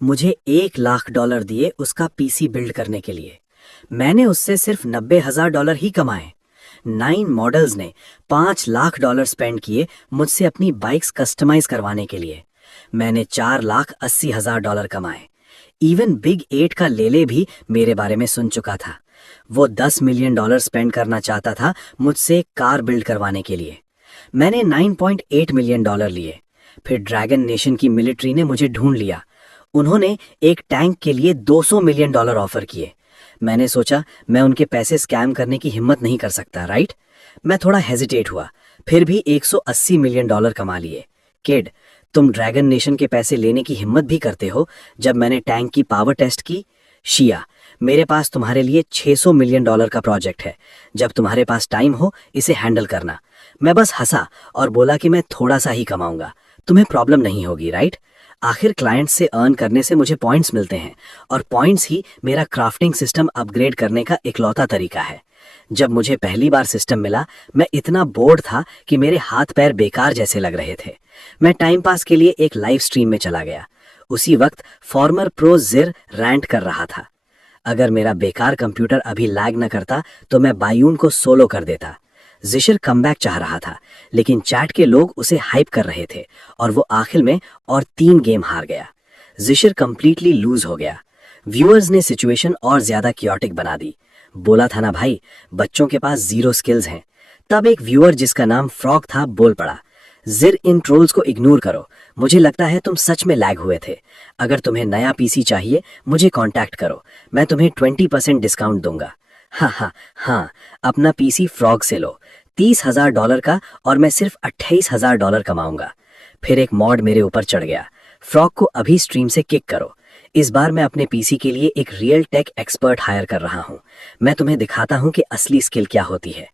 मुझे $1 लाख दिए उसका पीसी बिल्ड करने के लिए। मैंने उससे सिर्फ $90,000 ही कमाए। 9 मॉडल्स ने $5 लाख स्पेंड किए मुझसे अपनी बाइक्स कस्टमाइज करवाने के लिए। मैंने $4,80,000 कमाए। इवन बिग 8 का लेले भी मेरे बारे में सुन चुका था। वो $10 मिलियन स्पेंड करना चाहता था मुझसे एक कार बिल्ड करवाने के लिए। मैंने $9.8 मिलियन लिए। फिर ड्रैगन नेशन की मिलिट्री ने मुझे ढूंढ लिया। उन्होंने एक टैंक के लिए $200 मिलियन ऑफर किए। मैंने सोचा मैं उनके पैसे स्कैम करने की हिम्मत नहीं कर सकता, राइट? मैं थोड़ा हेजिटेट हुआ, फिर भी $180 मिलियन कमा लिए। किड, तुम ड्रैगन नेशन के पैसे लेने की हिम्मत भी करते हो जब मैंने टैंक की पावर टेस्ट की? शिया, मेरे पास तुम्हारे लिए $600 मिलियन का प्रोजेक्ट है। जब तुम्हारे पास टाइम हो इसे हैंडल करना। मैं बस हंसा और बोला कि मैं थोड़ा सा ही कमाऊंगा, तुम्हें प्रॉब्लम नहीं होगी, राइट? आखिर क्लाइंट से अर्न करने से मुझे पॉइंट्स मिलते हैं और पॉइंट्स ही मेरा क्राफ्टिंग सिस्टम अपग्रेड करने का इकलौता तरीका है। जब मुझे पहली बार सिस्टम मिला, मैं इतना बोर्ड था कि मेरे हाथ पैर बेकार जैसे लग रहे थे। मैं टाइम पास के लिए एक लाइव स्ट्रीम में चला गया। उसी वक्त फॉर्मर प्रो जिर रैंट कर रहा था। अगर मेरा बेकार कंप्यूटर अभी लैग न करता तो मैं बायून को सोलो कर देता। जिशर कमबैक चाह रहा था, लेकिन चैट के लोग उसे हाइप कर रहे थे और वो आखिर में और 3 गेम हार गया। जिशर कंप्लीटली लूज हो गया। व्यूअर्स ने सिचुएशन और ज्यादा क्योटिक बना दी। बोला था ना भाई, बच्चों के पास 0 स्किल्स हैं। तब एक व्यूअर जिसका नाम फ्रॉग था बोल पड़ा, जिर इन ट्रोल्स को इग्नोर करो। मुझे लगता है तुम सच में लैग हुए थे। अगर तुम्हें नया पीसी चाहिए मुझे कांटेक्ट करो, मैं तुम्हें 20% डिस्काउंट दूंगा। हाँ, अपना पीसी फ्रॉग से लो, $30,000 का, और मैं सिर्फ $28,000 कमाऊंगा। फिर एक मॉड मेरे ऊपर चढ़ गया, फ्रॉग को अभी स्ट्रीम से किक करो। इस बार मैं अपने पीसी के लिए एक रियल टेक एक्सपर्ट हायर कर रहा हूँ। मैं तुम्हें दिखाता हूँ कि असली स्किल क्या होती है।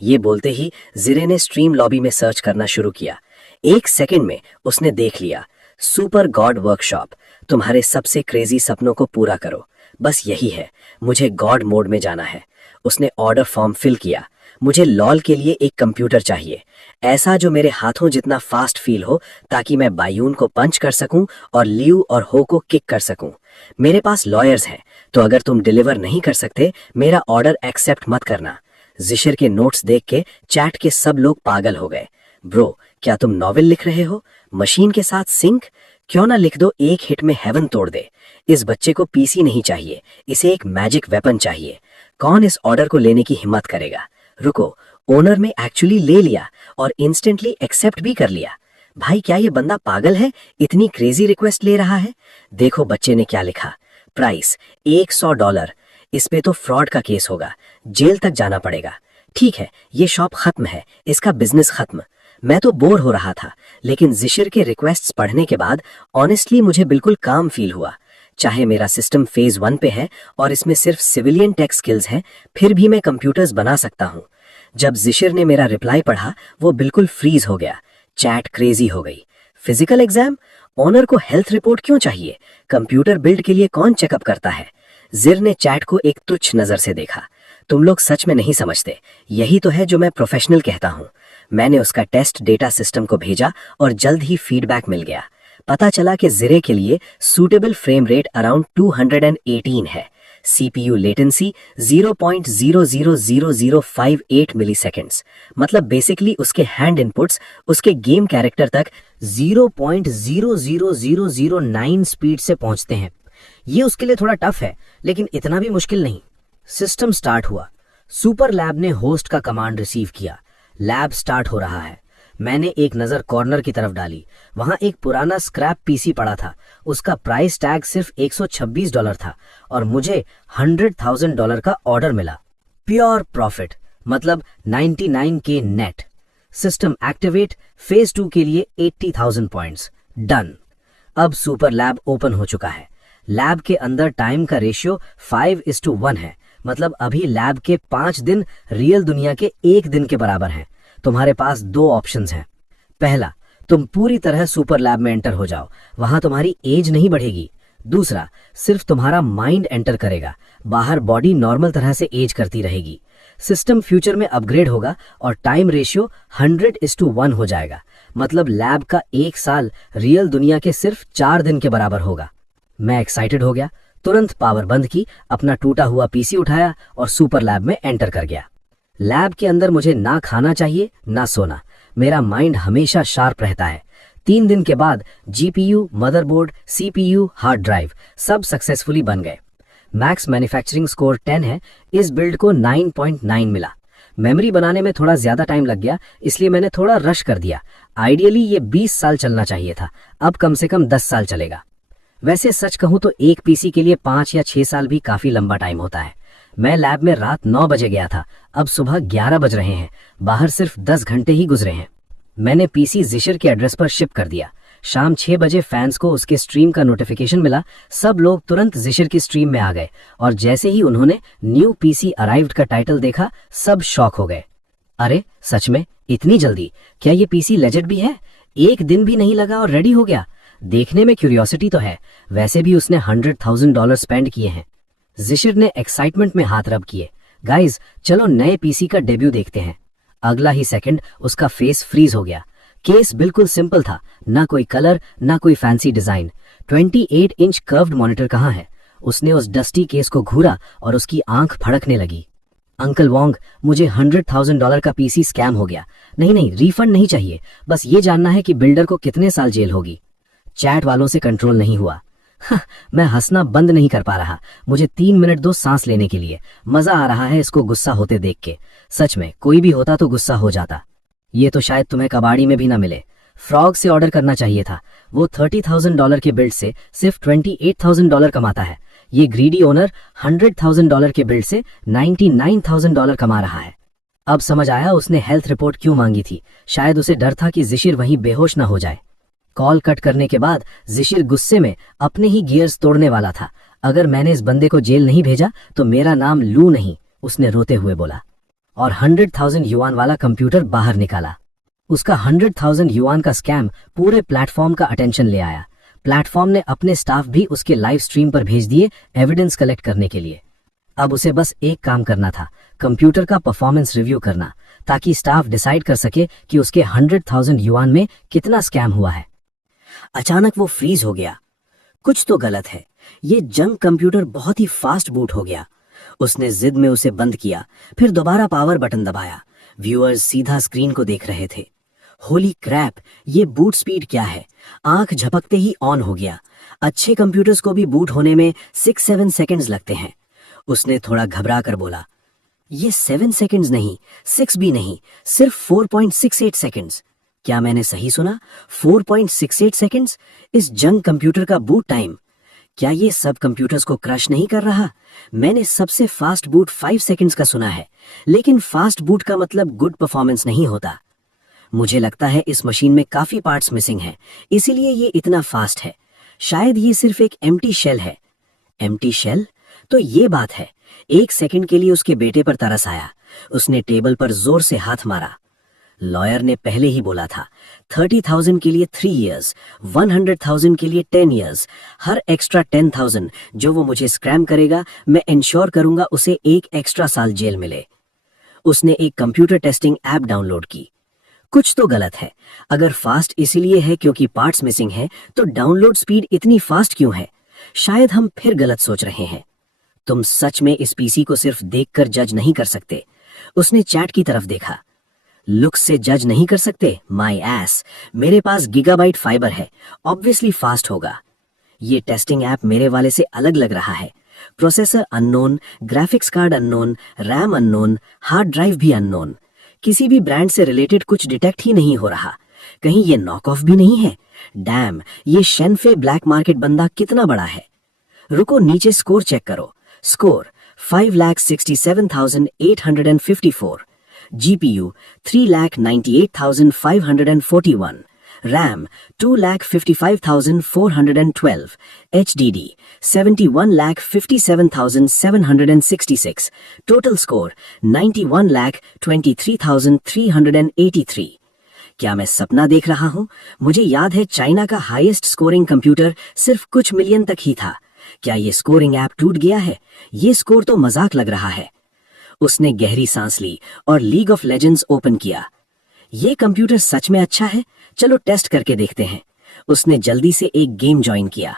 ये बोलते ही जिरे ने स्ट्रीम लॉबी में सर्च करना शुरू किया। 1 सेकंड में उसने देख लिया, सुपर गॉड वर्कशॉप, तुम्हारे सबसे क्रेजी सपनों को पूरा करो। बस यही है, मुझे गॉड मोड में जाना है। उसने ऑर्डर फॉर्म फिल किया। मुझे लॉल के लिए एक कंप्यूटर चाहिए, ऐसा जो मेरे हाथों जितना फास्ट फील हो, ताकि मैं बायून को पंच कर सकूं और लियू और हो को किक कर सकूं। मेरे पास लॉयर्स हैं, तो अगर तुम डिलीवर नहीं कर सकते मेरा ऑर्डर एक्सेप्ट मत करना। जिशर के नोट्स देख के चैट के सब लोग पागल हो गए। ब्रो, क्या तुम नॉवेल लिख रहे हो? मशीन के साथ सिंक? क्यों ना लिख दो, एक हिट में हेवन तोड़ दे। इस बच्चे को पीसी नहीं चाहिए, इसे एक मैजिक वेपन चाहिए। कौन इस ऑर्डर को लेने की हिम्मत करेगा? रुको, ओनर ने एक्चुअली ले लिया और इंस्टेंटली एक्सेप्ट भी कर लिया। भाई, क्या ये बंदा पागल है? इतनी क्रेजी रिक्वेस्ट ले रहा है। देखो बच्चे ने क्या लिखा, प्राइस $100। इस पे तो फ्रॉड का केस होगा, जेल तक जाना पड़ेगा। ठीक है, ये शॉप खत्म है, इसका बिजनेस खत्म। मैं तो बोर हो रहा था, लेकिन जिशर के रिक्वेस्ट्स पढ़ने के बाद ऑनेस्टली मुझे बिल्कुल काम फील हुआ। चाहे मेरा सिस्टम फेज 1 पे है और इसमें सिर्फ सिविलियन टेक स्किल्स हैं, फिर भी मैं कंप्यूटर्स बना सकता हूँ। जब जिशर ने मेरा रिप्लाई पढ़ा, वो बिल्कुल फ्रीज हो गया। चैट क्रेजी हो गई। Physical exam? ऑनर को हेल्थ रिपोर्ट क्यों चाहिए? कंप्यूटर बिल्ड के लिए कौन चेकअप करता है? जिर ने चैट को एक तुच्छ नजर से देखा। तुम लोग सच में नहीं समझते, यही तो है जो मैं प्रोफेशनल कहता हूँ। मैंने उसका टेस्ट डेटा सिस्टम को भेजा और जल्द ही फीडबैक मिल गया। पता चला कि जिरे के लिए सूटेबल फ्रेम रेट अराउंड 218 है। सीपीयू लेटेंसी 0.000058 मिलीसेकंड्स, मतलब बेसिकली उसके हैंड इनपुट्स उसके गेम कैरेक्टर तक 0.00009 स्पीड से पहुंचते हैं। ये उसके लिए थोड़ा टफ है, लेकिन इतना भी मुश्किल नहीं। सिस्टम स्टार्ट हुआ। सुपर लैब ने होस्ट का कमांड रिसीव किया। लैब स्टार्ट हो रहा है। मैंने एक नजर कॉर्नर की तरफ डाली। वहां एक पुराना स्क्रैप पीसी पड़ा था। उसका प्राइस टैग सिर्फ $126 था और मुझे $100,000 का ऑर्डर मिला। प्योर प्रॉफिट, मतलब 99K net. System activate, phase 2 के लिए 80,000 पॉइंट्स। डन। अब सुपर लैब ओपन हो चुका है। लैब के अंदर टाइम का रेशियो 5:1 है, मतलब अभी लैब के 5 दिन रियल दुनिया के 1 दिन के बराबर हैं। तुम्हारे पास 2 ऑप्शंस हैं। पहला, तुम पूरी तरह सुपर लैब में एंटर हो जाओ, वहां तुम्हारी एज नहीं बढ़ेगी। दूसरा, सिर्फ तुम्हारा माइंड एंटर करेगा, बाहर बॉडी नॉर्मल तरह से एज करती रहेगी। सिस्टम फ्यूचर में अपग्रेड होगा और टाइम रेशियो 100:1 हो जाएगा, मतलब लैब का 1 साल रियल दुनिया के सिर्फ 4 दिन के बराबर होगा। मैं एक्साइटेड हो गया, तुरंत पावर बंद की, अपना टूटा हुआ पीसी उठाया और सुपर लैब में एंटर कर गया। लैब के अंदर मुझे ना खाना चाहिए ना सोना, मेरा माइंड हमेशा शार्प रहता है। 3 दिन के बाद GPU, motherboard, CPU, hard drive सब सक्सेसफुली बन गए। मैक्स मैन्युफैक्चरिंग स्कोर 10 है, इस बिल्ड को 9.9 मिला। मेमोरी बनाने में थोड़ा ज्यादा टाइम लग गया, इसलिए मैंने थोड़ा रश कर दिया। आइडियली ये 20 साल चलना चाहिए था, अब कम से कम 10 साल चलेगा। वैसे सच कहूं तो एक पीसी के लिए 5 या 6 साल भी काफी लंबा टाइम होता है। मैं लैब में रात 9 बजे गया था, अब सुबह 11 बज रहे हैं, बाहर सिर्फ 10 घंटे ही गुजरे हैं। मैंने पीसी जिशर के एड्रेस पर शिप कर दिया। शाम 6 बजे फैंस को उसके स्ट्रीम का नोटिफिकेशन मिला, सब लोग तुरंत जिशर की स्ट्रीम में आ गए और जैसे ही उन्होंने न्यू पीसी अराइव्ड का टाइटल देखा, सब शॉक हो गए। अरे सच में इतनी जल्दी? क्या ये पीसी लेजेंड भी है? एक दिन भी नहीं लगा और रेडी हो गया। देखने में क्यूरियोसिटी तो है, वैसे भी उसने $100,000 स्पेंड किए हैं। जिशर ने एक्साइटमेंट में हाथ रब किए। गाइज चलो नए पीसी का डेब्यू देखते हैं। अगला ही सेकंड उसका फेस फ्रीज हो गया। केस बिल्कुल सिंपल था, ना कोई कलर ना कोई fancy design. 28 inch curved monitor कहाँ है? उसने उस डस्टी केस को घूरा और उसकी आंख फड़कने लगी। अंकल वोंग, मुझे $100,000 का पीसी स्कैम हो गया। नहीं, रिफंड नहीं चाहिए, बस ये जानना है कि बिल्डर को कितने साल जेल होगी। चैट वालों से कंट्रोल नहीं हुआ। मैं हंसना बंद नहीं कर पा रहा। मुझे 3 मिनट दो सांस लेने के लिए। मजा आ रहा है इसको गुस्सा होते देख के। सच में कोई भी होता तो गुस्सा हो जाता। ये तो शायद तुम्हें कबाड़ी में भी ना मिले। फ्रॉग से ऑर्डर करना चाहिए था। वो $30,000 के बिल्ड से सिर्फ $28,000 कमाता है। ये ग्रीडी ओनर $100,000 के बिल्ड से $99,000 कमा रहा है। अब समझ आया उसने हेल्थ रिपोर्ट क्यों मांगी थी। शायद उसे डर था कि जिशिर वहीं बेहोश ना हो जाए। कॉल कट करने के बाद जिशिर गुस्से में अपने ही गियर्स तोड़ने वाला था। अगर मैंने इस बंदे को जेल नहीं भेजा तो मेरा नाम लू नहीं, उसने रोते हुए बोला। और 100,000 युआन वाला कंप्यूटर बाहर निकाला। उसका 100,000 युआन का स्कैम पूरे प्लेटफॉर्म का अटेंशन ले आया। प्लेटफॉर्म ने अपने स्टाफ भी उसके लाइव स्ट्रीम पर भेज दिए एविडेंस कलेक्ट करने के लिए। अब उसे बस एक काम करना था, कंप्यूटर का परफॉर्मेंस रिव्यू करना, ताकि स्टाफ डिसाइड कर सके कि उसके 100,000 युआन में कितना स्कैम हुआ है। अचानक वो फ्रीज हो गया। कुछ तो गलत है। ये जंक कंप्यूटर बहुत ही फास्ट बूट हो गया। उसने जिद में उसे बंद किया, फिर दोबारा पावर बटन दबाया। व्यूअर्स सीधा स्क्रीन को देख रहे थे। होली क्रैप, ये बूट स्पीड क्या है? आंख झपकते ही ऑन हो गया। अच्छे कंप्यूटर्स को भी बूट होने में 6-7 सेकंड्स लगते हैं। उसने थोड़ा घबरा कर बोला, ये 7 सेकंड्स नहीं, 6 भी नहीं, सिर्फ 4.68 सेकंड्स। क्या मैंने सही सुना? 4.68 सेकंड्स? इस जंक कंप्यूटर का बूट टाइम। क्या ये सब कंप्यूटर्स को क्रश नहीं कर रहा? मैंने सबसे फास्ट बूट 5 सेकंड्स का सुना है, लेकिन फास्ट बूट का मतलब गुड परफॉर्मेंस नहीं होता। मुझे लगता है इस मशीन में काफी पार्ट्स मिसिंग हैं, इसीलिए ये इतना फास्ट है। शायद ये सिर्फ एक एम्प्टी शेल है। Empty shell? तो ये बात है। 1 सेकंड के लिए उसके बेटे पर तरस आया। उसने टेबल पर जोर से हाथ मारा। लॉयर ने पहले ही बोला था, 30,000 के लिए 3 इयर्स, 100,000 के लिए 10 इयर्स। हर एक्स्ट्रा 10,000 जो वो मुझे स्क्रैम करेगा, मैं इंश्योर करूंगा उसे 1 एक्स्ट्रा साल जेल मिले। उसने एक कंप्यूटर टेस्टिंग ऐप डाउनलोड की। कुछ तो गलत है। अगर फास्ट इसीलिए है क्योंकि पार्ट्स मिसिंग है, तो डाउनलोड स्पीड इतनी फास्ट क्यों है? शायद हम फिर गलत सोच रहे हैं। तुम सच में इस पीसी को सिर्फ देखकर जज नहीं कर सकते। उसने चैट की तरफ देखा। लुक्स से जज नहीं कर सकते? माय एस, मेरे पास गीगाबाइट फाइबर है, ऑब्वियसली फास्ट होगा। ये टेस्टिंग ऐप मेरे वाले से अलग लग रहा है। Processor unknown, graphics card unknown, RAM unknown, hard drive भी अननोन। किसी भी ब्रांड से रिलेटेड कुछ डिटेक्ट ही नहीं हो रहा। कहीं ये नॉक ऑफ भी नहीं है? डैम, ये शेनफे ब्लैक मार्केट बंदा कितना बड़ा है। रुको, नीचे स्कोर चेक करो। Score 5,67,854, GPU 3,98,541, RAM 2,55,412, HDD 71,57,766, total score 91,23,383। क्या मैं सपना देख रहा हूं? मुझे याद है चाइना का हाईएस्ट स्कोरिंग कंप्यूटर सिर्फ कुछ मिलियन तक ही था। क्या ये स्कोरिंग ऐप टूट गया है? ये स्कोर तो मजाक लग रहा है। उसने गहरी सांस ली और लीग ऑफ लेजेंड्स ओपन किया। ये कंप्यूटर सच में अच्छा है? चलो टेस्ट करके देखते हैं। उसने जल्दी से एक गेम ज्वाइन किया।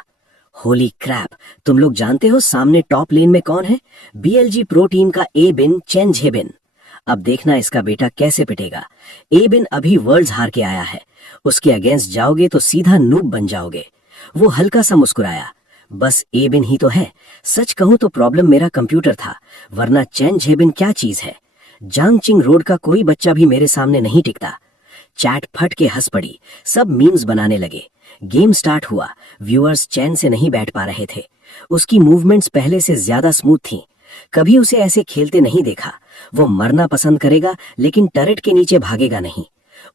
होली क्रैप, तुम लोग जानते हो सामने टॉप लेन में कौन है? बीएलजी प्रो टीम का ए बिन चेन झेबिन। अब देखना इसका बेटा कैसे पिटेगा। ए बिन अभी वर्ल्ड्स हार के आया है, उसके अगेंस्ट जाओगे तो सीधा नूब बन जाओगे। वो हल्का सा मुस्कुराया, बस ए बिन ही तो है। सच कहूं तो प्रॉब्लम मेरा कंप्यूटर था, वरना चेन झेबिन क्या चीज है। जांगचिंग रोड का कोई बच्चा भी मेरे सामने नहीं टिकता। चैट फट के हंस पड़ी, सब मीम्स बनाने लगे। गेम स्टार्ट हुआ, व्यूअर्स चैन से नहीं बैठ पा रहे थे। उसकी मूवमेंट्स पहले से ज्यादा स्मूथ थीं। कभी उसे ऐसे खेलते नहीं देखा। वो मरना पसंद करेगा लेकिन टरेट के नीचे भागेगा नहीं।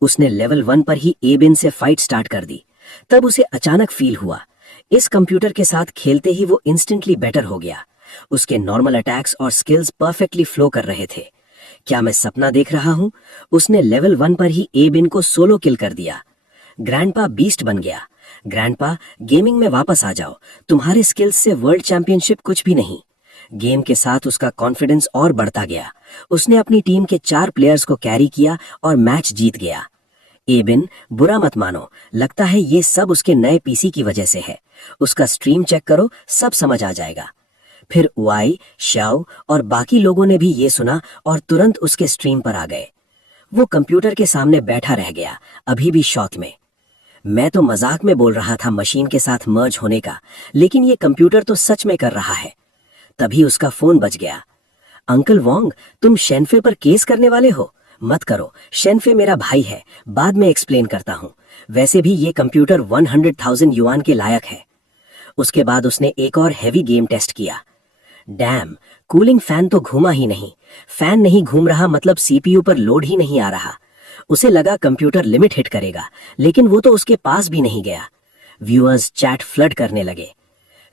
उसने लेवल 1 पर ही एबिन से फाइट स्टार्ट कर दी। तब उसे अचानक फील हुआ, इस कंप्यूटर के साथ खेलते ही वो इंस्टेंटली बेटर हो गया। उसके नॉर्मल अटैक्स और स्किल्स परफेक्टली फ्लो कर रहे थे। क्या मैं सपना देख रहा हूं? उसने लेवल 1 पर ही एबिन को सोलो किल कर दिया। ग्रैंडपा बीस्ट बन गया। ग्रैंडपा, गेमिंग में वापस आ जाओ, तुम्हारे स्किल्स से वर्ल्ड चैंपियनशिप कुछ भी नहीं। गेम के साथ उसका कॉन्फिडेंस और बढ़ता गया। उसने अपनी टीम के 4 प्लेयर्स को कैरी किया और मैच जीत गया। एबिन, बुरा मत मानो, लगता है ये सब उसके नए पीसी की वजह से है। उसका स्ट्रीम चेक करो, सब समझ आ जाएगा। फिर वाई, शाओ और बाकी लोगों ने भी ये सुना और तुरंत उसके स्ट्रीम पर आ गए। वो कंप्यूटर के सामने बैठा रह गया, अभी भी शॉक में। मैं तो मजाक में बोल रहा था मशीन के साथ मर्ज होने का, लेकिन ये कंप्यूटर तो सच में कर रहा है। तभी उसका फोन बज गया। अंकल वोंग, तुम शेनफे पर केस करने वाले हो? मत करो, शेनफे मेरा भाई है, बाद में एक्सप्लेन करता हूं। वैसे भी ये कंप्यूटर 100,000 युआन के लायक है। उसके बाद उसने एक और हैवी गेम टेस्ट किया। डैम, कूलिंग फैन तो घूमा ही नहीं। फैन नहीं घूम रहा मतलब सीपीयू पर लोड ही नहीं आ रहा। उसे लगा कंप्यूटर लिमिट हिट करेगा, लेकिन वो तो उसके पास भी नहीं गया। व्यूअर्स चैट फ्लड करने लगे।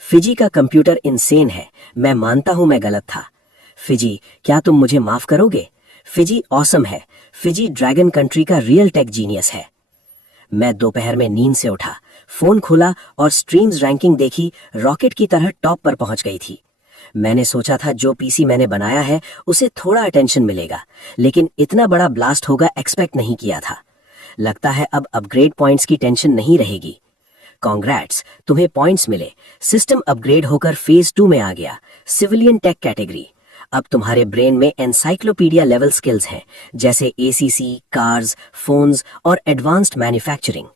फिजी का कंप्यूटर इंसेन है, मैं मानता हूं मैं गलत था। फिजी, क्या तुम मुझे माफ करोगे? फिजी ऑसम है, फिजी ड्रैगन कंट्री का रियल टेक जीनियस है। मैं दोपहर में नींद से उठा, फोन खोला और स्ट्रीम्स रैंकिंग देखी, रॉकेट की तरह टॉप पर पहुंच गई थी। मैंने सोचा था जो पीसी मैंने बनाया है उसे थोड़ा अटेंशन मिलेगा, लेकिन इतना बड़ा ब्लास्ट होगा एक्सपेक्ट नहीं किया था। लगता है अब अपग्रेड पॉइंट्स की टेंशन नहीं रहेगी। कॉन्ग्रेट्स, तुम्हें पॉइंट्स मिले। सिस्टम अपग्रेड होकर फेज 2 में आ गया, सिविलियन टेक कैटेगरी। अब तुम्हारे ब्रेन में एनसाइक्लोपीडिया लेवल स्किल्स हैं, जैसे एसीसी, कार्स, फोन्स और एडवांस्ड मैन्युफैक्चरिंग।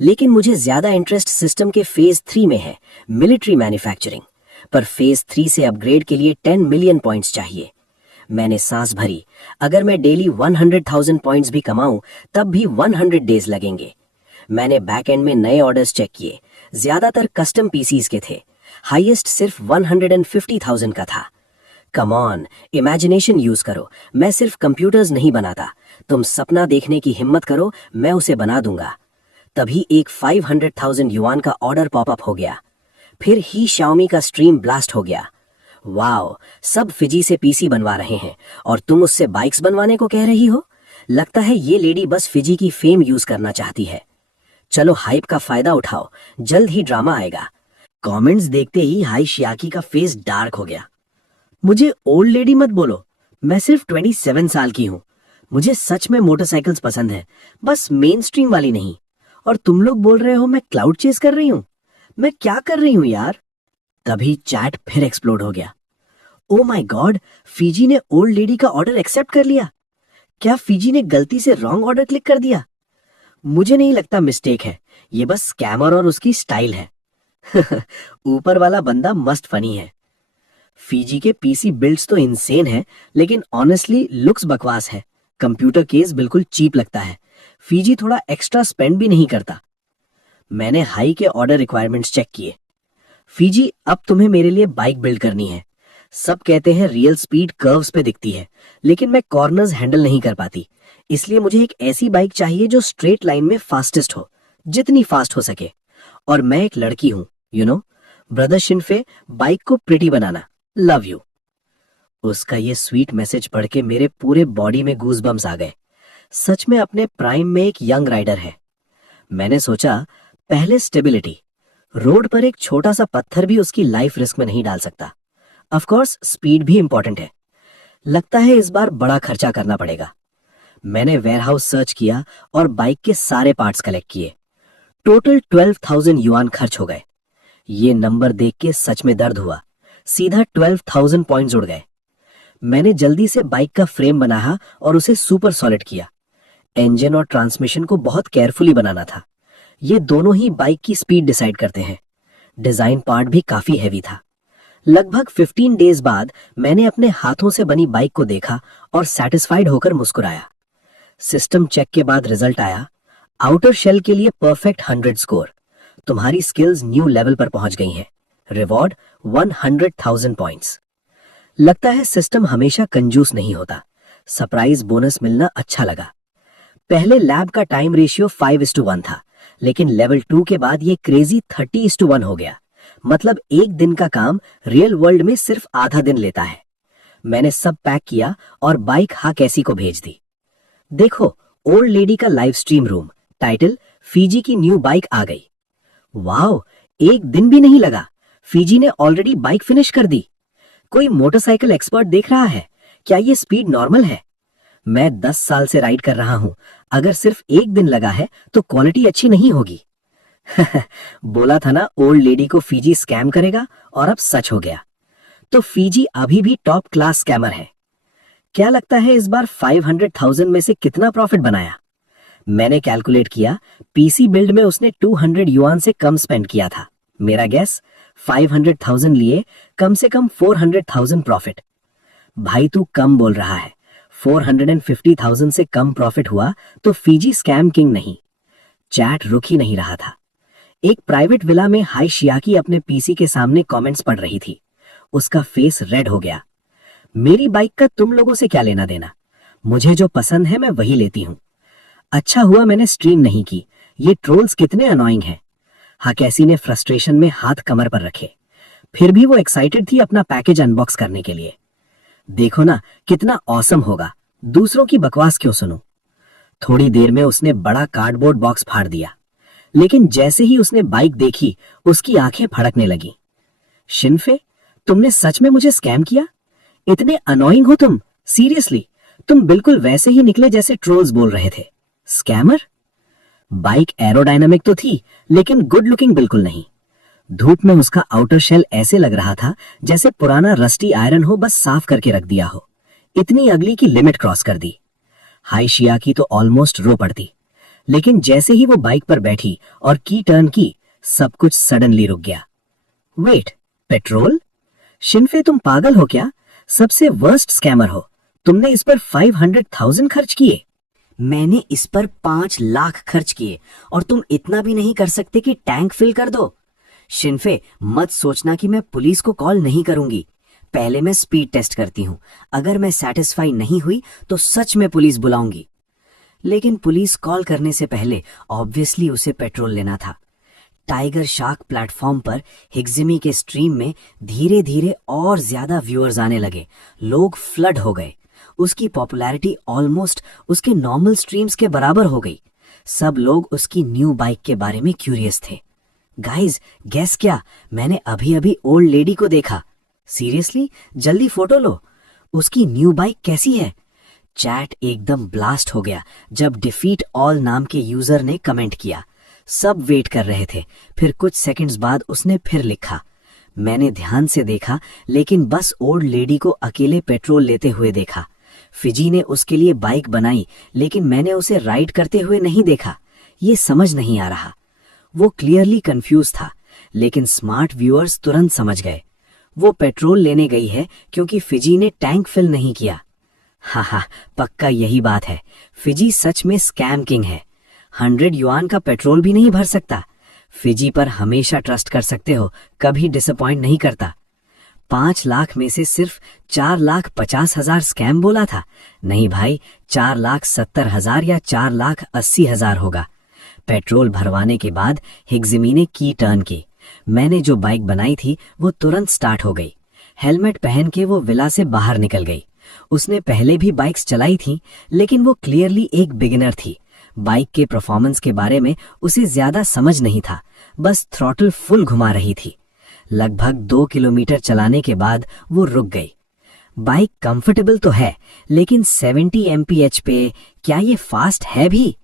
लेकिन मुझे ज्यादा इंटरेस्ट सिस्टम के फेज 3 में है, मिलिट्री मैन्युफैक्चरिंग। पर फेज 3 से अपग्रेड के लिए 10 मिलियन पॉइंट्स चाहिए। मैंने सांस भरी, अगर मैं डेली 100,000 पॉइंट्स भी कमाऊं तब भी 100 डेज लगेंगे। मैंने बैक एंड में नए ऑर्डर्स चेक किए, ज्यादातर कस्टम पीसीज के थे। हाईएस्ट सिर्फ 150,000 का था। कम ऑन, इमेजिनेशन यूज करो, मैं सिर्फ कंप्यूटर्स नहीं बनाता। तुम सपना देखने की हिम्मत करो, मैं उसे बना दूंगा। तभी एक 500,000 युआन का ऑर्डर पॉपअप हो गया। फिर ही शाओमी का स्ट्रीम ब्लास्ट हो गया। वाओ, सब फिजी से पीसी बनवा रहे हैं और तुम उससे बाइक्स बनवाने को कह रही हो? लगता है ये लेडी बस फिजी की फेम यूज करना चाहती है। चलो हाइप का फायदा उठाओ, जल्द ही ड्रामा आएगा। कमेंट्स देखते ही हाई शियाकी का फेस डार्क हो गया। मुझे ओल्ड लेडी मत बोलो, मैं सिर्फ 27 साल की हूँ। मुझे सच में मोटरसाइकिल्स पसंद है, बस मेन स्ट्रीम वाली नहीं। और तुम लोग बोल रहे हो मैं क्लाउड चेस कर रही हूँ? मैं क्या कर रही हूँ यार? तभी चैट फिर एक्सप्लोड हो गया। ओ माय गॉड, फिजी ने ओल्ड लेडी का ऑर्डर एक्सेप्ट कर लिया। क्या फिजी ने गलती से रॉन्ग ऑर्डर क्लिक कर दिया? मुझे नहीं लगता मिस्टेक है, ये बस स्कैमर और उसकी स्टाइल है। ऊपर वाला बंदा मस्त फनी है। फिजी के पीसी बिल्ड्स तो इंसेन है, लेकिन ऑनेस्टली लुक्स बकवास है। कंप्यूटर केस बिल्कुल चीप लगता है। फिजी थोड़ा एक्स्ट्रा स्पेंड भी नहीं करता। मैंने हाई के ऑर्डर रिक्वायरमेंट्स चेक किए। फिजी, अब तुम्हें मेरे लिए बाइक बिल्ड करनी है। सब कहते हैं रियल स्पीड कर्व्स पे दिखती है, लेकिन मैं कॉर्नर्स हैंडल नहीं कर पाती। इसलिए मुझे एक ऐसी बाइक चाहिए जो स्ट्रेट लाइन में फास्टेस्ट हो, जितनी फास्ट हो सके। और मैं एक लड़की हूं, ब्रदर शिनफे, बाइक को प्रिटी बनाना। Love you. उसका ये स्वीट मैसेज पढ़ के मेरे पूरे बॉडी में गूज़बम्स आ गए। सच में अपने प्राइम में एक यंग राइडर है। मैंने सोचा, पहले स्टेबिलिटी, रोड पर एक छोटा सा पत्थर भी उसकी लाइफ रिस्क में नहीं डाल सकता। ऑफ कोर्स स्पीड भी इंपॉर्टेंट है। लगता है इस बार बड़ा खर्चा करना पड़ेगा। मैंने वेयरहाउस सर्च किया और बाइक के सारे पार्ट्स कलेक्ट किए। टोटल 12,000 युआन खर्च हो गए। ये नंबर देख के सच में दर्द हुआ। सीधा 12,000 पॉइंट्स उड़ गए। मैंने जल्दी से बाइक का फ्रेम बनाया और उसे सुपर सॉलिड किया। इंजन और ट्रांसमिशन को बहुत केयरफुली बनाना था। ये दोनों ही बाइक की स्पीड डिसाइड करते हैं। डिजाइन पार्ट भी काफी हैवी था। लगभग 15 डेज बाद मैंने अपने हाथों से बनी बाइक को देखा और सेटिस्फाइड होकर मुस्कुराया। सिस्टम चेक के बाद रिजल्ट आया। आउटर शेल के लिए परफेक्ट 100 स्कोर। तुम्हारी स्किल्स न्यू लेवल पर पहुंच गई हैं। Reward 100,000 points. लगता है सिस्टम हमेशा कंजूस नहीं होता। सरप्राइज बोनस मिलना अच्छा लगा। पहले लैब का टाइम रेशियो 5:1 था, लेकिन लेवल 2 के बाद ये क्रेजी 30:1 हो गया। मतलब एक दिन का काम रियल वर्ल्ड में सिर्फ आधा दिन लेता है। मैंने सब पैक किया और बाइक हाकेसी को भेज दी। देखो, ओल्ड लेडी का live stream room. Title, Fiji की न्यू बाइक आ गई। वाओ, एक दिन भी नहीं लगा, फीजी ने ऑलरेडी बाइक फिनिश कर दी। कोई मोटरसाइकिल एक्सपर्ट देख रहा है? क्या ये स्पीड नॉर्मल है? मैं 10 साल से राइड कर रहा हूं। अगर सिर्फ एक दिन लगा है तो क्वालिटी अच्छी नहीं होगी। बोला था ना ओल्ड लेडी को फीजी स्कैम करेगा, और अब सच हो गया। तो फीजी अभी भी टॉप क्लास स्कैमर है। क्या लगता है इस बार 500,000 में से कितना प्रॉफिट बनाया? मैंने कैलकुलेट किया। पीसी बिल्ड में उसने 200 युआन से कम स्पेंड किया था। मेरा गैस, 500,000 लिए कम से कम 400,000 प्रॉफिट। भाई तू कम बोल रहा है। 450,000 से कम प्रॉफिट हुआ तो फीजी स्कैम किंग नहीं। चैट रुक ही नहीं रहा था। एक प्राइवेट विला में हाई शियाकी अपने पीसी के सामने कमेंट्स पढ़ रही थी। उसका फेस रेड हो गया। मेरी बाइक का तुम लोगों से क्या लेना देना? मुझे जो पसंद है मैं वही लेती हूं। अच्छा हुआ मैंने स्ट्रीम नहीं की। ये ट्रोल्स कितने अनोइंग हैं। हाकेसी ने फ्रस्ट्रेशन में हाथ कमर पर रखे। फिर भी वो एक्साइटेड थी अपना पैकेज अनबॉक्स करने के लिए। देखो ना कितना ऑसम होगा, दूसरों की बकवास क्यों सुनूं। थोड़ी देर में उसने बड़ा कार्डबोर्ड बॉक्स फाड़ दिया, लेकिन जैसे ही उसने बाइक देखी उसकी आंखें फड़कने लगी। शिनफे, तुमने सच में मुझे स्कैम किया? इतने अनोइंग हो तुम? सीरियसली, तुम बिल्कुल वैसे ही निकले जैसे ट्रोल्स बोल रहे थे। स्कैमर? बाइक एरोडायनामिक तो थी, लेकिन गुड लुकिंग बिल्कुल नहीं। धूप में उसका आउटर शेल ऐसे लग रहा था जैसे पुराना रस्टी आयरन हो, बस साफ करके रख दिया हो। इतनी अगली की लिमिट क्रॉस कर दी। हाई शिया की तो ऑलमोस्ट रो पड़ती, लेकिन जैसे ही वो बाइक पर बैठी और की टर्न की, सब कुछ सडनली रुक गया। Wait, petrol? शिनफे, तुम पागल हो क्या? सबसे वर्स्ट स्कैमर हो। तुमने इस पर 500,000 खर्च किए। मैंने इस पर 5 लाख खर्च किए और तुम इतना भी नहीं कर सकते कि टैंक फिल कर दो? शिनफे, मत सोचना कि मैं पुलिस को कॉल नहीं करूंगी। पहले मैं स्पीड टेस्ट करती हूं। अगर मैं सेटिस्फाई नहीं हुई तो सच में पुलिस बुलाऊंगी। लेकिन पुलिस कॉल करने से पहले ऑब्वियसली उसे पेट्रोल लेना था। टाइगर शार्क प्लेटफॉर्म पर हिग्जिमी के स्ट्रीम में धीरे धीरे और ज्यादा व्यूअर्स आने लगे। लोग फ्लड हो गए। उसकी पॉपुलैरिटी ऑलमोस्ट उसके नॉर्मल स्ट्रीम्स के बराबर हो गई। सब लोग उसकी न्यू बाइक के बारे में क्यूरियस थे। गाइज, गेस क्या? मैंने अभी अभी ओल्ड लेडी को देखा। सीरियसली? जल्दी फोटो लो। उसकी न्यू बाइक कैसी है? चैट एकदम ब्लास्ट हो गया जब डिफीट ऑल नाम के यूजर ने कमेंट किया। सब वेट कर रहे थे। फिर कुछ सेकंड्स बाद उसने फिर लिखा। मैंने ध्यान से देखा, लेकिन बस ओल्ड लेडी को अकेले पेट्रोल लेते हुए देखा। फिजी ने उसके लिए बाइक बनाई, लेकिन मैंने उसे राइड करते हुए नहीं देखा। ये समझ नहीं आ रहा। वो क्लियरली कंफ्यूज था, लेकिन स्मार्ट व्यूअर्स तुरंत समझ गए। वो पेट्रोल लेने गई है क्योंकि फिजी ने टैंक फिल नहीं किया। हाँ, पक्का यही बात है। फिजी सच में स्कैम किंग है। 100 युआन का पेट्रोल भी नहीं भर सकता। फिजी पर हमेशा ट्रस्ट कर सकते हो, कभी डिसअपॉइंट नहीं करता। 5 लाख में से सिर्फ 4,50,000 स्कैम बोला था। नहीं भाई, 4,70,000 या 4,80,000 होगा। पेट्रोल भरवाने के बाद हिग्जिमी ने की टर्न की। मैंने जो बाइक बनाई थी वो तुरंत स्टार्ट हो गई। हेलमेट पहन के वो विला से बाहर निकल गई। उसने पहले भी बाइक्स चलाई थी, लेकिन वो क्लियरली एक बिगिनर थी। बाइक के परफॉर्मेंस के बारे में उसे ज्यादा समझ नहीं था, बस थ्रॉटल फुल घुमा रही थी। लगभग 2 किलोमीटर चलाने के बाद वो रुक गई। बाइक कंफर्टेबल तो है, लेकिन 70 mph पे क्या ये फास्ट है भी?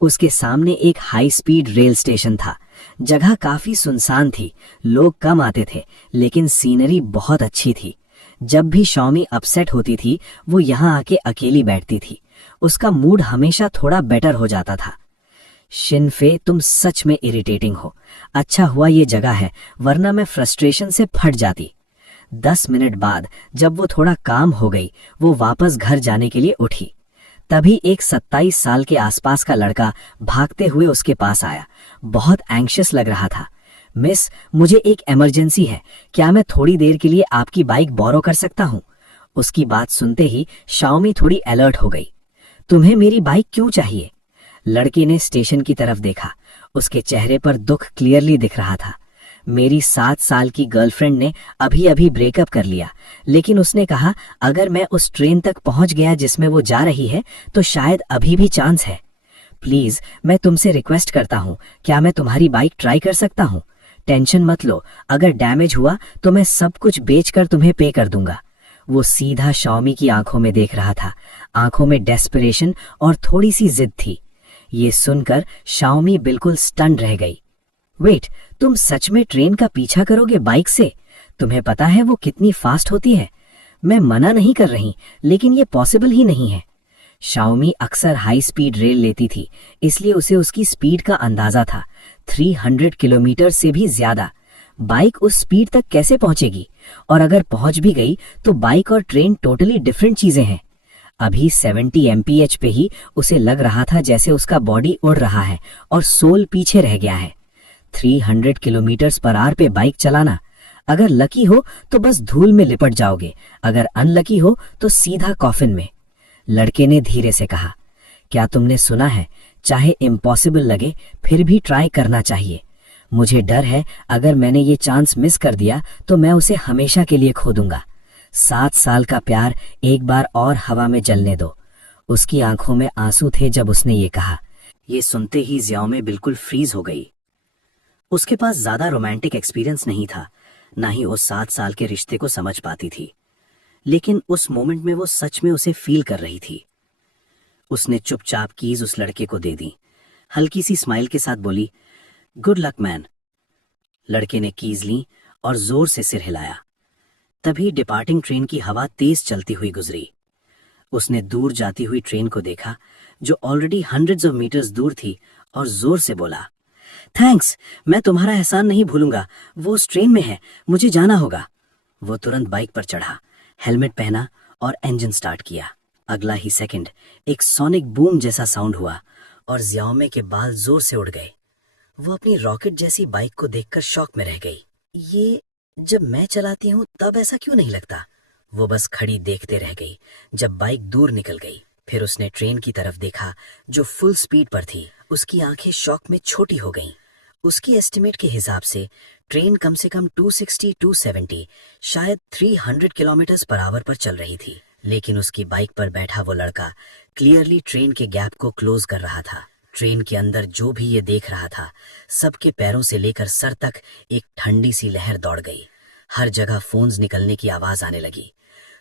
उसके सामने एक हाई स्पीड रेल स्टेशन था, जगह काफी सुनसान थी, लोग कम आते थे, लेकिन सीनरी बहुत अच्छी थी। जब भी शॉमी अपसेट होती थी वो यहाँ आके अकेली बैठती थी। उसका मूड हमेशा थोड़ा बेटर हो जाता था। शिनफे, तुम सच में इरिटेटिंग हो। अच्छा हुआ ये जगह है, वरना मैं फ्रस्ट्रेशन से फट जाती। 10 मिनट बाद जब वो थोड़ा काम हो गई, वो वापस घर जाने के लिए उठी। तभी एक 27 साल के आसपास का लड़का भागते हुए उसके पास आया। बहुत एंग्शियस लग रहा था। मिस, मुझे एक इमरजेंसी है, क्या मैं थोड़ी देर के लिए आपकी बाइक बोरो कर सकता हूँ? उसकी बात सुनते ही शाओमी थोड़ी अलर्ट हो गई। तुम्हें मेरी बाइक क्यों चाहिए? लड़के ने स्टेशन की तरफ देखा। उसके चेहरे पर दुख क्लियरली दिख रहा था। मेरी 7 साल की गर्लफ्रेंड ने अभी अभी ब्रेकअप कर लिया, लेकिन उसने कहा अगर मैं उस ट्रेन तक पहुंच गया जिसमें वो जा रही है तो शायद अभी भी चांस है। प्लीज, मैं तुमसे रिक्वेस्ट करता हूँ, क्या मैं तुम्हारी बाइक ट्राई कर सकता हूँ? टेंशन मत लो, अगर डैमेज हुआ तो मैं सब कुछ बेचकर तुम्हें पे कर दूंगा। वो सीधा शाओमी की आंखों में देख रहा था। आंखों में डेस्परेशन और थोड़ी सी जिद थी। ये सुनकर शाओमी बिल्कुल स्टन रह गई। वेट, तुम सच में ट्रेन का पीछा करोगे बाइक से? तुम्हें पता है वो कितनी फास्ट होती है? मैं मना नहीं कर रही, लेकिन ये पॉसिबल ही नहीं है। शाओमी अक्सर हाई स्पीड रेल लेती थी, इसलिए उसे उसकी स्पीड का अंदाजा था। 300 किलोमीटर से भी ज्यादा। बाइक उस स्पीड तक कैसे पहुंचेगी? और अगर पहुंच भी गई तो बाइक और ट्रेन टोटली डिफरेंट चीजें हैं। अभी 70 mph पे ही उसे लग रहा था जैसे उसका बॉडी उड़ रहा है और सोल पीछे रह गया है। 300 किलोमीटर पर आवर पे बाइक चलाना, अगर लकी हो तो बस धूल में लिपट जाओगे, अगर अनलकी हो तो सीधा कॉफिन में। लड़के ने धीरे से कहा, क्या तुमने सुना है, चाहे इम्पॉसिबल लगे फिर भी ट्राई करना चाहिए। मुझे डर है अगर मैंने ये चांस मिस कर दिया तो मैं उसे हमेशा के लिए खो दूंगा। 7 साल का प्यार एक बार और हवा में जलने दो। उसकी आंखों में आंसू थे जब उसने ये कहा। ये सुनते ही ज़ियाओमे बिल्कुल फ्रीज हो गई। उसके पास ज्यादा रोमांटिक एक्सपीरियंस नहीं था, ना ही उस 7 साल के रिश्ते को समझ पाती थी, लेकिन उस मोमेंट में वो सच में उसे फील कर रही थी। उसने चुपचाप कीज उस लड़के को दे दी। हल्की सी स्माइल के साथ बोली, गुड लक मैन। लड़के ने कीज ली और जोर से सिर हिलाया। तभी डिपार्टिंग ट्रेन की हवा तेज चलती हुई गुजरी। उसने दूर जाती हुई ट्रेन को देखा, जो ऑलरेडी हंड्रेड्स ऑफ मीटर्स दूर थी, और जोर से बोला, थैंक्स, मैं तुम्हारा एहसान नहीं भूलूंगा। वो उस ट्रेन में है, मुझे जाना होगा। वो तुरंत बाइक पर चढ़ा, हेलमेट पहना और इंजन स्टार्ट किया। अगला ही सेकंड एक सोनिक बूम जैसा साउंड हुआ और ज़ियाओमे के बाल जोर से उड़ गए। वो अपनी रॉकेट जैसी बाइक को देखकर शॉक में रह गई। ये जब मैं चलाती हूँ तब ऐसा क्यों नहीं लगता? वो बस खड़ी देखते रह गई जब बाइक दूर निकल गई। फिर उसने ट्रेन की तरफ देखा जो फुल स्पीड पर थी। उसकी आंखें शॉक में छोटी हो गईं। उसकी एस्टिमेट के हिसाब से ट्रेन कम से कम 260-270 शायद 300 किलोमीटर पर आवर पर चल रही थी, लेकिन उसकी बाइक पर बैठा वो लड़का क्लियरली ट्रेन के गैप को क्लोज कर रहा था। ट्रेन के अंदर जो भी ये देख रहा था, सबके पैरों से लेकर सर तक एक ठंडी सी लहर दौड़ गई। हर जगह फोन्स निकलने की आवाज आने लगी।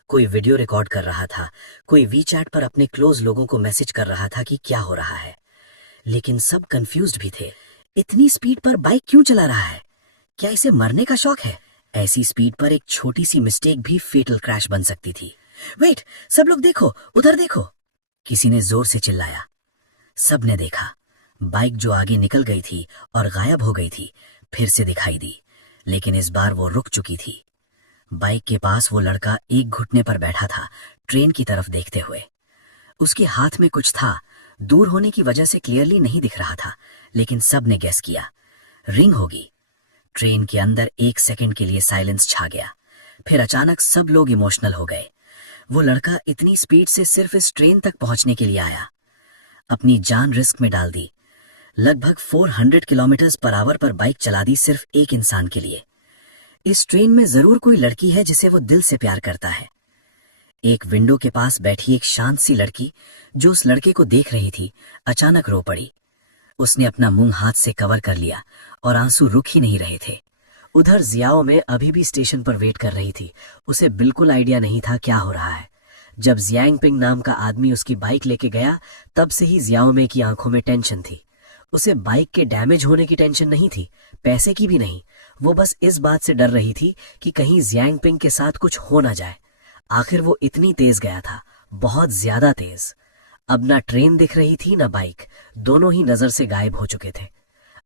कोई वीडियो रिकॉर्ड कर रहा था, कोई वीचैट पर अपने क्लोज लोगों को मैसेज कर रहा था कि क्या हो रहा है, लेकिन सब कंफ्यूज्ड भी थे। इतनी स्पीड पर बाइक क्यों चला रहा है? क्या इसे मरने का शौक है? ऐसी स्पीड पर एक छोटी सी मिस्टेक भी फेटल क्रैश बन सकती थी। वेट, सब लोग देखो, उधर देखो, किसी ने जोर से चिल्लाया। सबने देखा। बाइक जो आगे निकल गई थी और गायब हो गई थी, फिर से दिखाई दी, लेकिन इस बार वो रुक चुकी थी। बाइक के पास वो लड़का एक घुटने पर बैठा था, ट्रेन की तरफ देखते हुए। उसके हाथ में कुछ था, दूर होने की वजह से क्लियरली नहीं दिख रहा था, लेकिन सब ने गेस किया, रिंग होगी। ट्रेन के अंदर 1 सेकंड के लिए साइलेंस छा गया। फिर अचानक सब लोग इमोशनल हो गए। वो लड़का इतनी स्पीड से सिर्फ इस ट्रेन तक पहुंचने के लिए आया, अपनी जान रिस्क में डाल दी। लगभग 400 किलोमीटर पर आवर पर बाइक चला दी सिर्फ एक इंसान के लिए। इस ट्रेन में जरूर कोई लड़की है जिसे वो दिल से प्यार करता है। एक विंडो के पास बैठी एक शांत सी लड़की जो उस लड़के को देख रही थी, अचानक रो पड़ी। उसने अपना मुंह हाथ से कवर कर लिया और आंसू रुक ही नहीं रहे थे। उधर ज़ियाओ में अभी भी स्टेशन पर वेट कर रही थी। उसे बिल्कुल आइडिया नहीं था क्या हो रहा है। जब जियांगपिंग नाम का आदमी उसकी बाइक लेके गया, तब से ही ज़ियाओ में की आंखों में टेंशन थी। उसे बाइक के डैमेज होने की टेंशन नहीं थी, पैसे की भी नहीं। वो बस इस बात से डर रही थी कि कहीं जियांगपिंग के साथ कुछ हो ना जाए। आखिर वो इतनी तेज गया था, बहुत ज्यादा तेज। अब ना ट्रेन दिख रही थी ना बाइक, दोनों ही नजर से गायब हो चुके थे।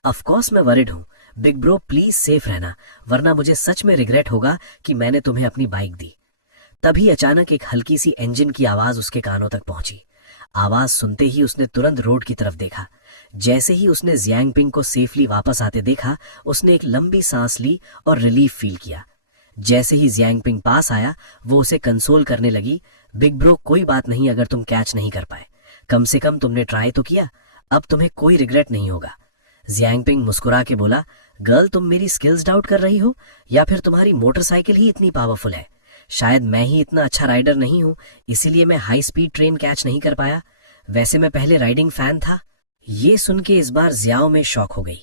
ऑफकोर्स मैं वरिड हूँ। बिग ब्रो प्लीज सेफ रहना, वरना मुझे सच में रिग्रेट होगा कि मैंने तुम्हें अपनी बाइक दी। तभी अचानक एक हल्की सी इंजन की आवाज उसके कानों तक पहुंची। आवाज सुनते ही उसने तुरंत रोड की तरफ देखा। जैसे ही उसने जियांगपिंग को सेफली वापस आते देखा, उसने एक लंबी सांस ली और रिलीफ फील किया। जैसे ही जियांगपिंग पास आया, वो उसे कंसोल करने लगी। बिग ब्रो कोई बात नहीं अगर तुम कैच नहीं कर पाए, कम से कम तुमने ट्राई तो किया, अब तुम्हें कोई रिग्रेट नहीं होगा। जियांगपिंग मुस्कुरा के बोला, गर्ल तुम मेरी स्किल्स डाउट कर रही हो या फिर तुम्हारी मोटरसाइकिल ही इतनी पावरफुल है? शायद मैं ही इतना अच्छा राइडर नहीं हूं, इसीलिए मैं हाई स्पीड ट्रेन कैच नहीं कर पाया। वैसे मैं पहले राइडिंग फैन था। ये सुन के इस बार जियाओ में शॉक हो गई।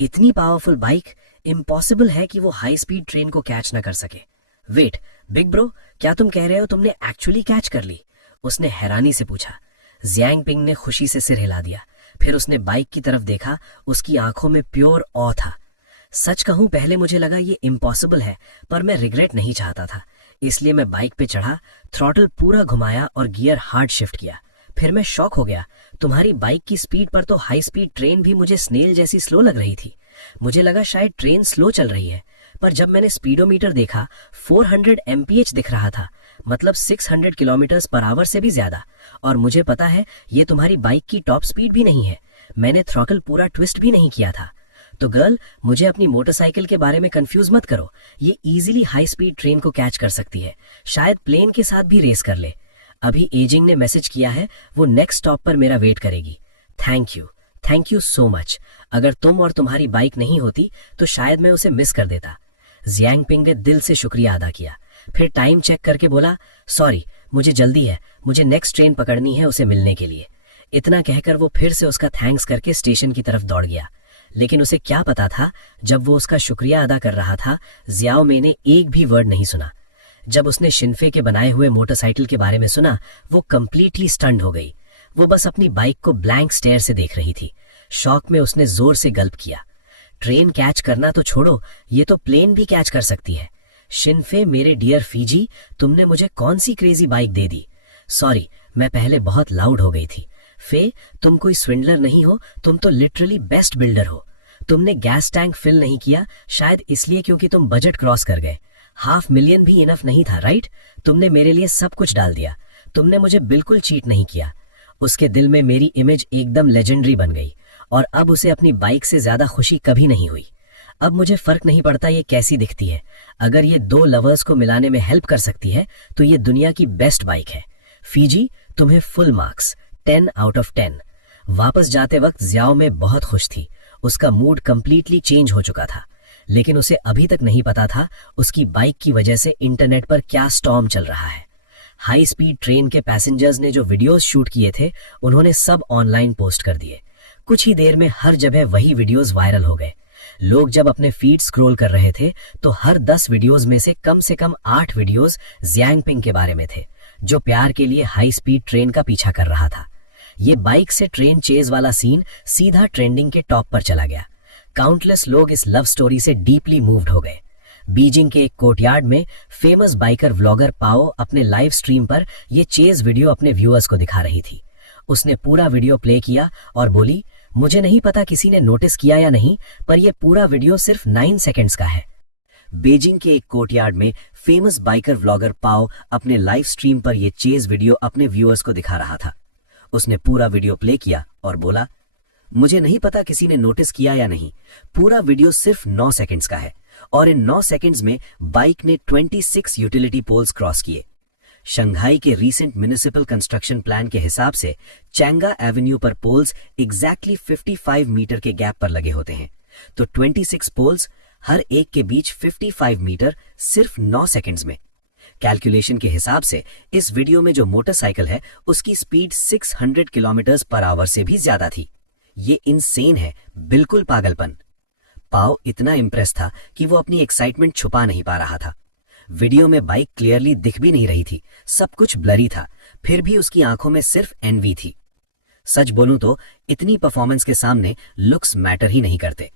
इतनी पावरफुल बाइक, इम्पॉसिबल है कि वो हाई स्पीड ट्रेन को कैच न कर सके। वेट बिग ब्रो, क्या तुम कह रहे हो तुमने एक्चुअली कैच कर ली? उसने हैरानी से पूछा। जियांगपिंग ने खुशी से सिर हिला दिया। फिर उसने बाइक की तरफ देखा। उसकी आंखों में प्योर ऑ था। सच कहूं, पहले मुझे लगा ये इम्पॉसिबल है, पर मैं रिग्रेट नहीं चाहता था, इसलिए मैं बाइक पे चढ़ा, थ्रॉटल पूरा घुमाया और गियर हार्ड शिफ्ट किया। फिर मैं शॉक हो गया। तुम्हारी बाइक की स्पीड पर तो हाई स्पीड ट्रेन भी मुझे स्नेल जैसी स्लो लग रही थी। मुझे लगा शायद ट्रेन स्लो चल रही है, पर जब मैंने स्पीडोमीटर देखा 400 mph दिख रहा था, मतलब 600 किलोमीटर पर आवर से भी ज्यादा। और मुझे पता है ये तुम्हारी बाइक की टॉप स्पीड भी नहीं है। मैंने थ्रॉटल पूरा ट्विस्ट भी नहीं किया था। तो गर्ल, मुझे अपनी मोटरसाइकिल के बारे में कंफ्यूज मत करो। ये इजीली हाई स्पीड ट्रेन को कैच कर सकती है, शायद प्लेन के साथ भी रेस कर ले। अभी एजिंग ने मैसेज किया है, वो नेक्स्ट स्टॉप पर मेरा वेट करेगी। Thank you so much. अगर तुम और तुम्हारी बाइक नहीं होती तो शायद मैं उसे मिस कर देता। जियांगपिंग ने दिल से शुक्रिया अदा किया। फिर टाइम चेक करके बोला, सॉरी मुझे जल्दी है, मुझे नेक्स्ट ट्रेन पकड़नी है उसे मिलने के लिए। इतना कहकर वो फिर से उसका थैंक्स करके स्टेशन की तरफ दौड़ गया। लेकिन उसे क्या पता था, जब वो उसका शुक्रिया अदा कर रहा था, जियाओ में ने एक भी वर्ड नहीं सुना। जब उसने शिन्फे के बनाए हुए मोटरसाइकिल के बारे में सुना, वो कंप्लीटली स्टन्ड हो गई। वो बस अपनी बाइक को ब्लैंक स्टेयर से देख रही थी। शॉक में उसने जोर से गल्प किया। ट्रेन कैच करना तो छोड़ो, ये तो प्लेन भी कैच कर सकती है। शिन्फे मेरे डियर फीजी, तुमने मुझे कौन सी क्रेजी बाइक दे दी? सॉरी, मैं पहले बहुत लाउड हो गई थी। फे, तुम कोई स्विंडलर नहीं हो, तुम तो लिटरली बेस्ट बिल्डर हो। तुमने गैस टैंक फिल नहीं किया, शायद इसलिए क्योंकि तुम बजट क्रॉस कर गए। $500,000 भी इनफ नहीं था, राइट? तुमने मेरे लिए सब कुछ डाल दिया। तुमने मुझे बिल्कुल चीट नहीं किया। उसके दिल में मेरी इमेज एकदम लेजेंडरी बन गई और अब उसे अपनी बाइक से ज्यादा खुशी कभी नहीं हुई। अब मुझे फर्क नहीं पड़ता ये कैसी दिखती है, अगर ये दो लवर्स को मिलाने में हेल्प कर सकती है तो ये दुनिया की बेस्ट बाइक है। फीजी, तुम्हें फुल मार्क्स, 10 आउट ऑफ 10। वापस जाते वक्त जियाओ में बहुत खुश थी। उसका मूड कंप्लीटली चेंज हो चुका था, लेकिन उसे अभी तक नहीं पता था उसकी बाइक की वजह से इंटरनेट पर क्या स्टॉर्म चल रहा है। हाई स्पीड ट्रेन के पैसेंजर्स ने जो वीडियोस शूट किए थे, उन्होंने सब ऑनलाइन पोस्ट कर दिए। कुछ ही देर में हर जगह वही वीडियोस वायरल हो गए। लोग जब अपने फीड स्क्रॉल कर रहे थे तो हर 10 वीडियोस में से कम 8 वीडियोस जियांगपिंग के बारे में थे, जो प्यार के लिए हाई स्पीड ट्रेन का पीछा कर रहा था। ये बाइक से ट्रेन चेज वाला सीन सीधा ट्रेंडिंग के टॉप पर चला गया। काउंटलेस लोग इस लव स्टोरी से डीपली मूव्ड हो गए। बीजिंग के एक कोर्टयार्ड में फेमस बाइकर व्लॉगर पाओ अपने लाइव स्ट्रीम पर ये चेज वीडियो अपने व्यूअर्स को दिखा रही थी। उसने पूरा वीडियो प्ले किया और बोली, मुझे नहीं पता किसी ने नोटिस किया या नहीं, पर यह पूरा वीडियो सिर्फ 9 सेकंड्स का है। बीजिंग के एक कोर्टयार्ड में फेमस बाइकर व्लॉगर पाओ अपने लाइव स्ट्रीम पर यह चेज वीडियो अपने व्यूअर्स को दिखा रहा था। उसने पूरा वीडियो प्ले किया और बोला, मुझे नहीं पता किसी ने नोटिस किया या नहीं, पूरा वीडियो सिर्फ 9 सेकंड्स का है और इन 9 सेकंड्स में बाइक ने 26 यूटिलिटी पोल्स क्रॉस किए। शंघाई के रीसेंट म्युनिसिपल कंस्ट्रक्शन प्लान के हिसाब से चैंगा एवेन्यू पर पोल्स एग्जैक्टली 55 मीटर के गैप पर लगे होते हैं, तो 26 पोल्स, हर एक के बीच 55 मीटर, सिर्फ 9 सेकंड्स में। कैलकुलेशन के हिसाब से इस वीडियो में जो मोटरसाइकिल है उसकी स्पीड 600 किलोमीटर पर आवर से भी ज्यादा थी। ये इनसेन है, बिल्कुल पागलपन। पाओ इतना इम्प्रेस था कि वो अपनी एक्साइटमेंट छुपा नहीं पा रहा था। वीडियो में बाइक क्लियरली दिख भी नहीं रही थी, सब कुछ ब्लरी था, फिर भी उसकी आंखों में सिर्फ एनवी थी। सच बोलूं तो इतनी परफॉर्मेंस के सामने लुक्स मैटर ही नहीं करते।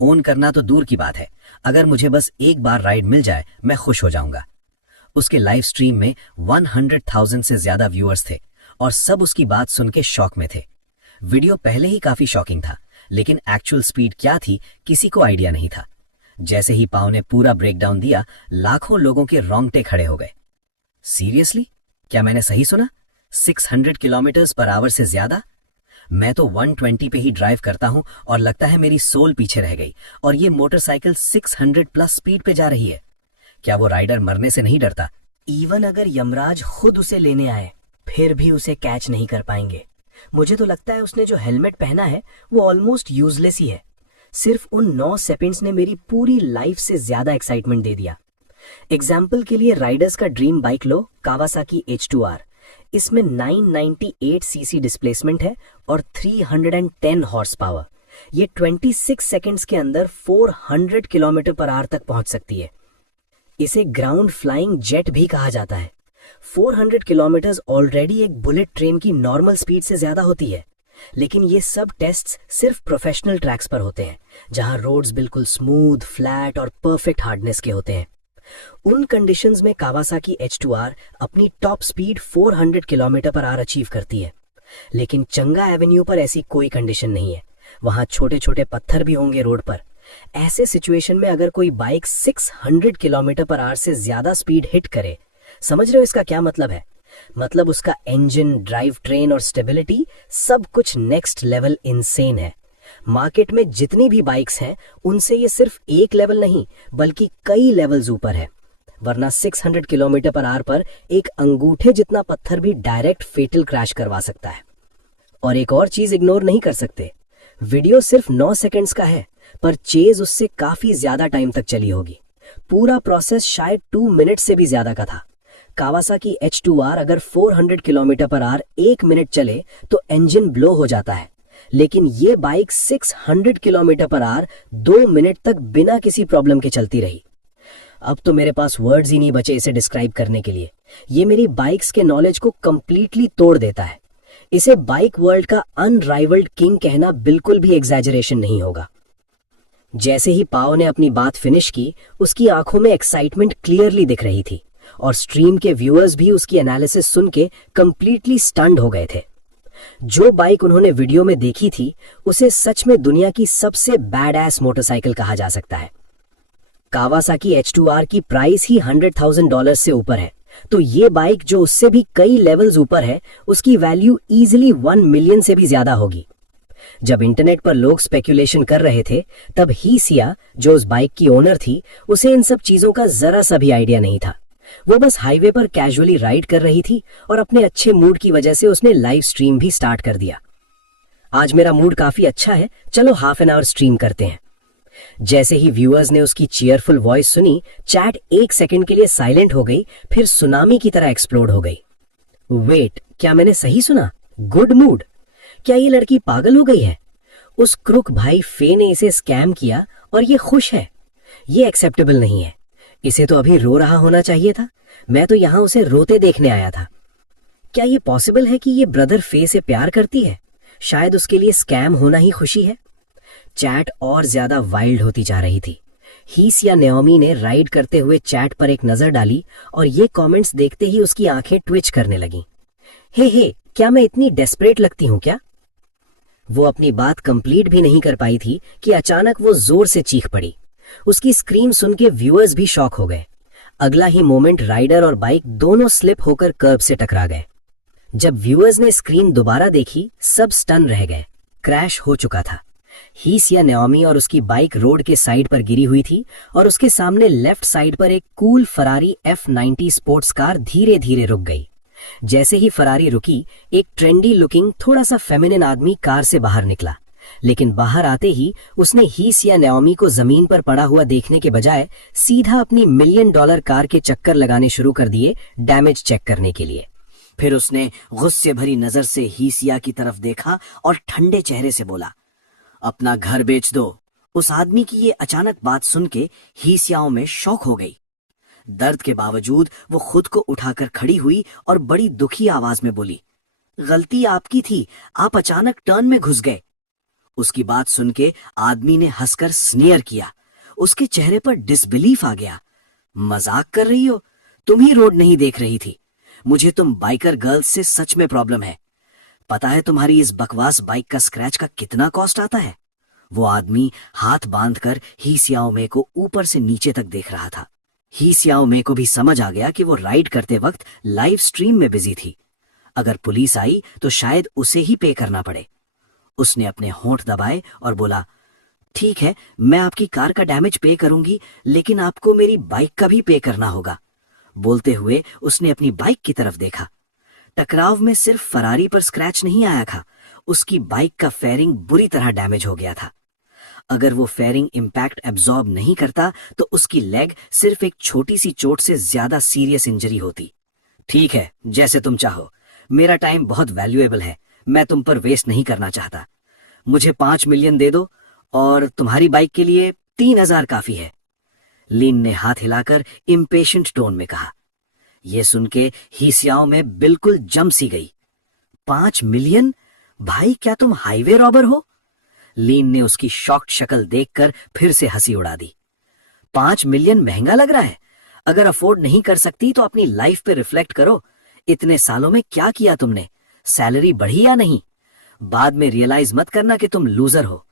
ओन करना तो दूर की बात है, अगर मुझे बस एक बार राइड मिल जाए मैं खुश हो जाऊंगा। उसके लाइव स्ट्रीम में 100,000 से ज्यादा व्यूअर्स थे और सब उसकी बात सुन के शॉक में थे। वीडियो पहले ही काफी शॉकिंग था, लेकिन एक्चुअल स्पीड क्या थी किसी को आइडिया नहीं था। जैसे ही पाव ने पूरा ब्रेकडाउन दिया, लाखों लोगों के रोंगटे खड़े हो गए। सीरियसली, क्या मैंने सही सुना? 600 किलोमीटर्स पर आवर से ज्यादा? मैं तो 120 पे ही ड्राइव करता हूं और लगता है मेरी सोल पीछे रह गई, और ये मोटरसाइकिल 600 प्लस स्पीड पे जा रही है। क्या वो राइडर मरने से नहीं डरता? इवन अगर यमराज खुद उसे लेने आए फिर भी उसे कैच नहीं कर पाएंगे। मुझे तो लगता है उसने जो हेलमेट पहना है वो ऑलमोस्ट यूजलेस ही है। सिर्फ उन 9 सेकंड्स ने मेरी पूरी लाइफ से ज्यादा एक्साइटमेंट दे दिया। एग्जाम्पल के लिए राइडर्स का ड्रीम बाइक लो, कावासाकी H2R। इसमें 998 सीसी डिस्प्लेसमेंट है और 310 हॉर्स पावर। ये 26 सेकंड्स के अंदर 400 किलोमीटर पर आवर तक पहुंच सकती है। इसे ग्राउंड फ्लाइंग जेट भी कहा जाता है। 400 किलोमीटर ऑलरेडी एक बुलेट ट्रेन की नॉर्मल स्पीड से ज्यादा होती है, लेकिन ये सब टेस्ट्स सिर्फ प्रोफेशनल ट्रैक्स पर होते हैं, जहां रोड्स बिल्कुल स्मूथ, फ्लैट और परफेक्ट हार्डनेस के होते हैं। उन कंडीशंस में कावासाकी H2R अपनी top speed 400 kilometre per hour achieve करती है। लेकिन चंगा एवेन्यू पर ऐसी कोई कंडीशन नहीं है। वहां छोटे छोटे पत्थर भी होंगे रोड पर। ऐसे सिचुएशन में अगर कोई बाइक 600 किलोमीटर पर आवर से ज्यादा स्पीड हिट करे, समझ रहे हो इसका क्या मतलब है? मतलब उसका इंजन, ड्राइव ट्रेन और स्टेबिलिटी सब कुछ नेक्स्ट लेवल इनसेन है। मार्केट में जितनी भी बाइक्स हैं उनसे ये सिर्फ एक लेवल नहीं बल्कि कई लेवल्स ऊपर है। वरना 600 किलोमीटर पर आवर पर एक अंगूठे जितना पत्थर भी डायरेक्ट फेटल क्रैश करवा सकता है। और एक और चीज इग्नोर नहीं कर सकते, वीडियो सिर्फ 9 सेकंड्स का है, पर चेज उससे काफी ज्यादा टाइम तक चली होगी। पूरा प्रोसेस शायद 2 मिनट से भी ज्यादा का था। कावासाकी H2R अगर 400 किलोमीटर पर आवर 1 मिनट चले तो इंजन ब्लो हो जाता है, लेकिन ये bike 600 kilometre per hour 2 minute तक बिना किसी प्रॉब्लम के चलती रही। अब तो मेरे पास वर्ड्स ही नहीं बचे इसे डिस्क्राइब करने के लिए। ये मेरी बाइक्स के नॉलेज को कंप्लीटली तोड़ देता है। इसे बाइक वर्ल्ड का अनराइवल्ड किंग कहना बिल्कुल भी एग्जैजरेशन नहीं होगा। जैसे ही पाव ने अपनी बात फिनिश की, उसकी आंखों में एक्साइटमेंट क्लियरली दिख रही थी और स्ट्रीम के व्यूअर्स भी उसकी एनालिसिस सुन के कंप्लीटली स्टन्ड हो गए थे। जो बाइक उन्होंने वीडियो में देखी थी उसे सच में दुनिया की सबसे बैड एस मोटरसाइकिल कहा जा सकता है। कावासाकी H2R की प्राइस ही $100,000 से ऊपर है, तो ये बाइक जो उससे भी कई लेवल्स ऊपर है उसकी वैल्यू इजीली 1 मिलियन से भी ज्यादा होगी। जब इंटरनेट पर लोग स्पेक्यूलेशन कर रहे थे तब हीसिया, जो उस बाइक की ओनर थी, उसे इन सब चीजों का जरा सा भी आइडिया नहीं था। वो बस हाईवे पर कैजुअली राइड कर रही थी और अपने अच्छे मूड की वजह से उसने लाइव स्ट्रीम भी स्टार्ट कर दिया। आज मेरा मूड काफी अच्छा है, चलो हाफ एन आवर स्ट्रीम करते हैं। जैसे ही व्यूअर्स ने उसकी चीयरफुल वॉइस सुनी, चैट 1 सेकंड के लिए साइलेंट हो गई, फिर सुनामी की तरह एक्सप्लोड हो गई। वेट, क्या मैंने सही सुना? Good mood? क्या ये लड़की पागल हो गई है? उस क्रुक भाई फे ने इसे स्कैम किया और ये खुश है? ये एक्सेप्टेबल नहीं है। इसे तो अभी रो रहा होना चाहिए था। मैं तो यहां उसे रोते देखने आया था। क्या ये पॉसिबल है कि ये ब्रदर फे से प्यार करती है? शायद उसके लिए स्कैम होना ही खुशी है। चैट और ज्यादा वाइल्ड होती जा रही थी। हीसिया नेओमी ने राइड करते हुए चैट पर एक नजर डाली और ये कमेंट्स देखते ही उसकी आंखें ट्विच करने लगीं। हे, क्या मैं इतनी डेस्परेट लगती हूं क्या? वो अपनी बात कंप्लीट भी नहीं कर पाई थी कि अचानक वो जोर से चीख पड़ी। उसकी स्क्रीम सुन के व्यूअर्स भी शॉक हो गए। अगला ही मोमेंट राइडर और बाइक दोनों स्लिप होकर कर्ब से टकरा गए। जब व्यूअर्स ने स्क्रीन दोबारा देखी, सब स्टन रह गए। क्रैश हो चुका था। हीसिया नेओमी और उसकी बाइक रोड के साइड पर गिरी हुई थी और उसके सामने लेफ्ट साइड पर एक cool Ferrari F90 sports car धीरे धीरे रुक गई। जैसे ही फरारी रुकी, एक ट्रेंडी लुकिंग थोड़ा सा फेमिनिन आदमी कार से बाहर निकला, लेकिन बाहर आते ही उसने हीसिया नेओमी को जमीन पर पड़ा हुआ देखने के बजाय सीधा अपनी $1 मिलियन कार के चक्कर लगाने शुरू कर दिए डैमेज चेक करने के लिए। फिर उसने गुस्से भरी नजर से हीसिया की तरफ देखा और ठंडे चेहरे से बोला, अपना घर बेच दो। उस आदमी की ये अचानक बात सुन के हीसियाओं में शॉक हो गई। दर्द के बावजूद वो खुद को उठाकर खड़ी हुई और बड़ी दुखी आवाज में बोली, गलती आपकी थी, आप अचानक टर्न में घुस गए। उसकी बात सुन के आदमी ने हंसकर स्नेयर किया। उसके चेहरे पर डिसबिलीफ आ गया। मजाक कर रही हो? तुम ही रोड नहीं देख रही थी। मुझे तुम बाइकर गर्ल्स से सच में प्रॉब्लम है। पता है तुम्हारी इस बकवास बाइक का स्क्रैच का कितना कॉस्ट आता है? वो आदमी हाथ बांधकर ही सियाओ मे को ऊपर से नीचे तक देख रहा था। ही सियाओ मे को भी समझ आ गया कि वो राइड करते वक्त लाइव स्ट्रीम में बिजी थी। अगर पुलिस आई तो शायद उसे ही पे करना पड़े। उसने अपने होंठ दबाए और बोला, ठीक है, मैं आपकी कार का डैमेज पे करूंगी, लेकिन आपको मेरी बाइक का भी पे करना होगा। बोलते हुए उसने अपनी बाइक की तरफ देखा। टकराव में सिर्फ फरारी पर स्क्रैच नहीं आया था, उसकी बाइक का फेयरिंग बुरी तरह डैमेज हो गया था। अगर वो फेयरिंग इम्पैक्ट एब्जॉर्ब नहीं करता तो उसकी लेग सिर्फ एक छोटी सी चोट से ज्यादा सीरियस इंजरी होती। ठीक है, जैसे तुम चाहो। मेरा टाइम बहुत वैल्यूएबल है, मैं तुम पर वेस्ट नहीं करना चाहता। मुझे 5 मिलियन दे दो और तुम्हारी बाइक के लिए 3,000 काफी है। लिन ने हाथ हिलाकर इम्पेशेंट टोन में कहा। यह सुन के ही सियाओ में बिल्कुल जम सी गई। 5 मिलियन? भाई, क्या तुम हाईवे रॉबर हो? लीन ने उसकी शॉक्ड शक्ल देखकर फिर से हंसी उड़ा दी। 5 मिलियन महंगा लग रहा है? अगर अफोर्ड नहीं कर सकती तो अपनी लाइफ पे रिफ्लेक्ट करो। इतने सालों में क्या किया तुमने? सैलरी बढ़ी या नहीं? बाद में रियलाइज मत करना कि तुम लूजर हो।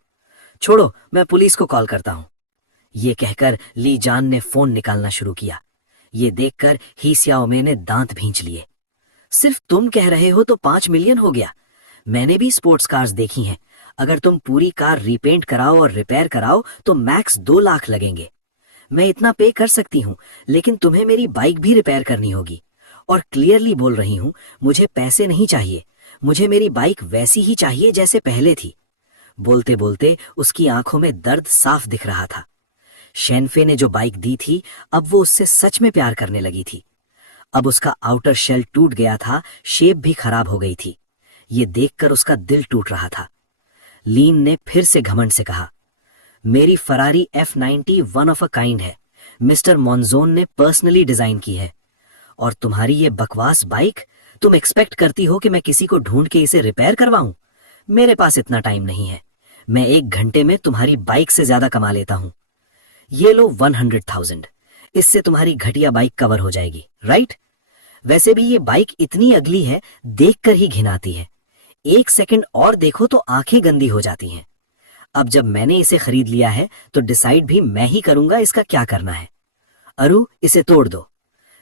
छोड़ो, मैं पुलिस को कॉल करता हूं। ये कहकर ली जान ने फोन निकालना शुरू किया। ये देखकर ही सियाओमे ने दांत भींच लिए। सिर्फ तुम कह रहे हो तो 5 मिलियन हो गया। मैंने भी स्पोर्ट्स कार्स देखी हैं। अगर तुम पूरी कार रीपेंट कराओ और रिपेयर कराओ तो मैक्स 2 लाख लगेंगे। मैं इतना पे कर सकती हूँ, लेकिन तुम्हें मेरी बाइक भी रिपेयर करनी होगी। और क्लियरली बोल रही हूँ, मुझे पैसे नहीं चाहिए। मुझे मेरी बाइक वैसी ही चाहिए जैसे पहले थी। बोलते बोलते उसकी आंखों में दर्द साफ दिख रहा था। शेनफे ने जो बाइक दी थी, अब वो उससे सच में प्यार करने लगी थी। अब उसका आउटर शेल टूट गया था, शेप भी खराब हो गई थी। ये देखकर उसका दिल टूट रहा था। लीन ने फिर से घमंड से कहा, मेरी Ferrari F90 one of a kind है। मिस्टर मॉन्जोन ने पर्सनली डिजाइन की है। और तुम्हारी ये बकवास बाइक, तुम एक्सपेक्ट करती हो कि मैं किसी को ढूंढ के इसे रिपेयर करवाऊं? मेरे पास इतना टाइम नहीं है। मैं 1 घंटे में तुम्हारी बाइक से ज्यादा कमा लेता हूं। ये लो 100,000। इससे तुम्हारी घटिया बाइक कवर हो जाएगी, राइट? वैसे भी ये बाइक इतनी अगली है, देखकर ही घिन आती है। 1 सेकंड और देखो तो आंखें गंदी हो जाती हैं। अब जब मैंने इसे खरीद लिया है तो डिसाइड भी मैं ही करूंगा इसका क्या करना है। अरु, इसे तोड़ दो।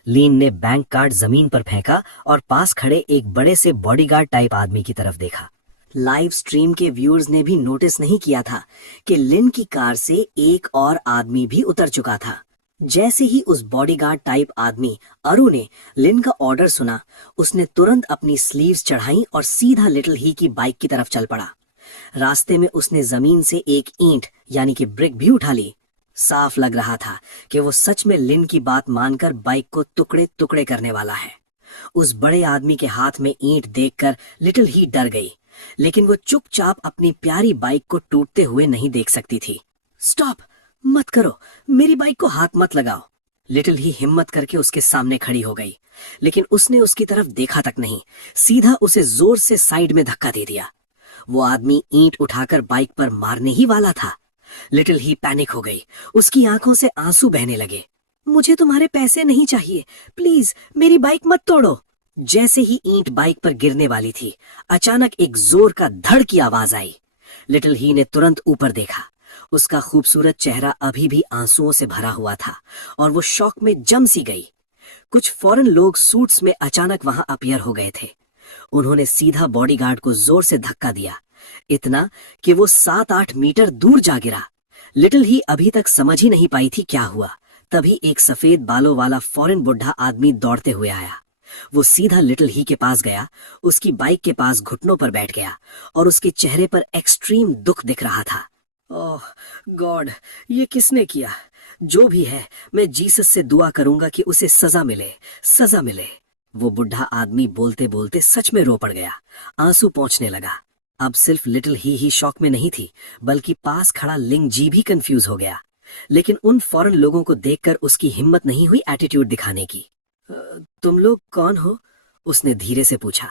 लीन ने बैंक कार्ड जमीन पर फेंका और पास खड़े एक बड़े से बॉडीगार्ड टाइप आदमी की तरफ देखा। लाइव स्ट्रीम के व्यूअर्स ने भी नोटिस नहीं किया था कि लिन की कार से एक और आदमी भी उतर चुका था। जैसे ही उस बॉडीगार्ड टाइप आदमी अरु ने लिन का ऑर्डर सुना, उसने तुरंत अपनी स्लीव्स चढ़ाई और सीधा लिटिल ही की बाइक की तरफ चल पड़ा। रास्ते में उसने जमीन से एक ईंट यानी कि ब्रिक भी उठा ली। साफ लग रहा था कि वो सच में लिन की बात मानकर बाइक को टुकड़े टुकड़े करने वाला है। उस बड़े आदमी के हाथ में ईंट देखकर लिटिल ही डर गई, लेकिन वो चुपचाप अपनी प्यारी बाइक को टूटते हुए नहीं देख सकती थी। स्टॉप, मत करो, मेरी बाइक को हाथ मत लगाओ। लिटिल ही हिम्मत करके उसके सामने खड़ी हो गई, लेकिन उसने उसकी तरफ देखा तक नहीं, सीधा उसे जोर से साइड में धक्का दे दिया। वो आदमी ईंट उठाकर बाइक पर मारने ही वाला था। लिटिल ही पैनिक हो गई, उसकी आंखों से आंसू बहने लगे। मुझे तुम्हारे पैसे नहीं चाहिए, प्लीज मेरी बाइक मत तोड़ो। जैसे ही ईंट बाइक पर गिरने वाली थी, अचानक एक जोर का धड़ की आवाज आई। लिटिल ही ने तुरंत ऊपर देखा। उसका खूबसूरत चेहरा अभी भी आंसुओं से भरा हुआ था और वो शॉक में जम सी गई। कुछ फॉरेन लोग सूट्स में अचानक वहां अपीयर हो गए थे। उन्होंने सीधा बॉडीगार्ड को जोर से धक्का दिया, इतना कि वो 7-8 मीटर दूर जा गिरा। लिटिल ही अभी तक समझ ही नहीं पाई थी क्या हुआ। तभी एक सफेद बालों वाला फॉरेन बुढ़ा आदमी दौड़ते हुए आया। वो सीधा लिटिल ही के पास गया, उसकी बाइक के पास घुटनों पर बैठ गया और उसके चेहरे पर एक्सट्रीम दुख दिख रहा था। ओह गॉड, ये किसने किया? जो भी है, मैं जीसस से दुआ करूंगा कि उसे सजा मिले, सजा मिले। वो बुढ़ा आदमी बोलते बोलते सच में रो पड़ गया, आंसू पोंछने लगा। अब सिर्फ लिटिल ही शॉक में नहीं थी, बल्कि पास खड़ा लिंग जी भी कंफ्यूज हो गया। लेकिन उन फॉरेन लोगों को देखकर उसकी हिम्मत नहीं हुई एटीट्यूड दिखाने की। तुम लोग कौन हो? उसने धीरे से पूछा।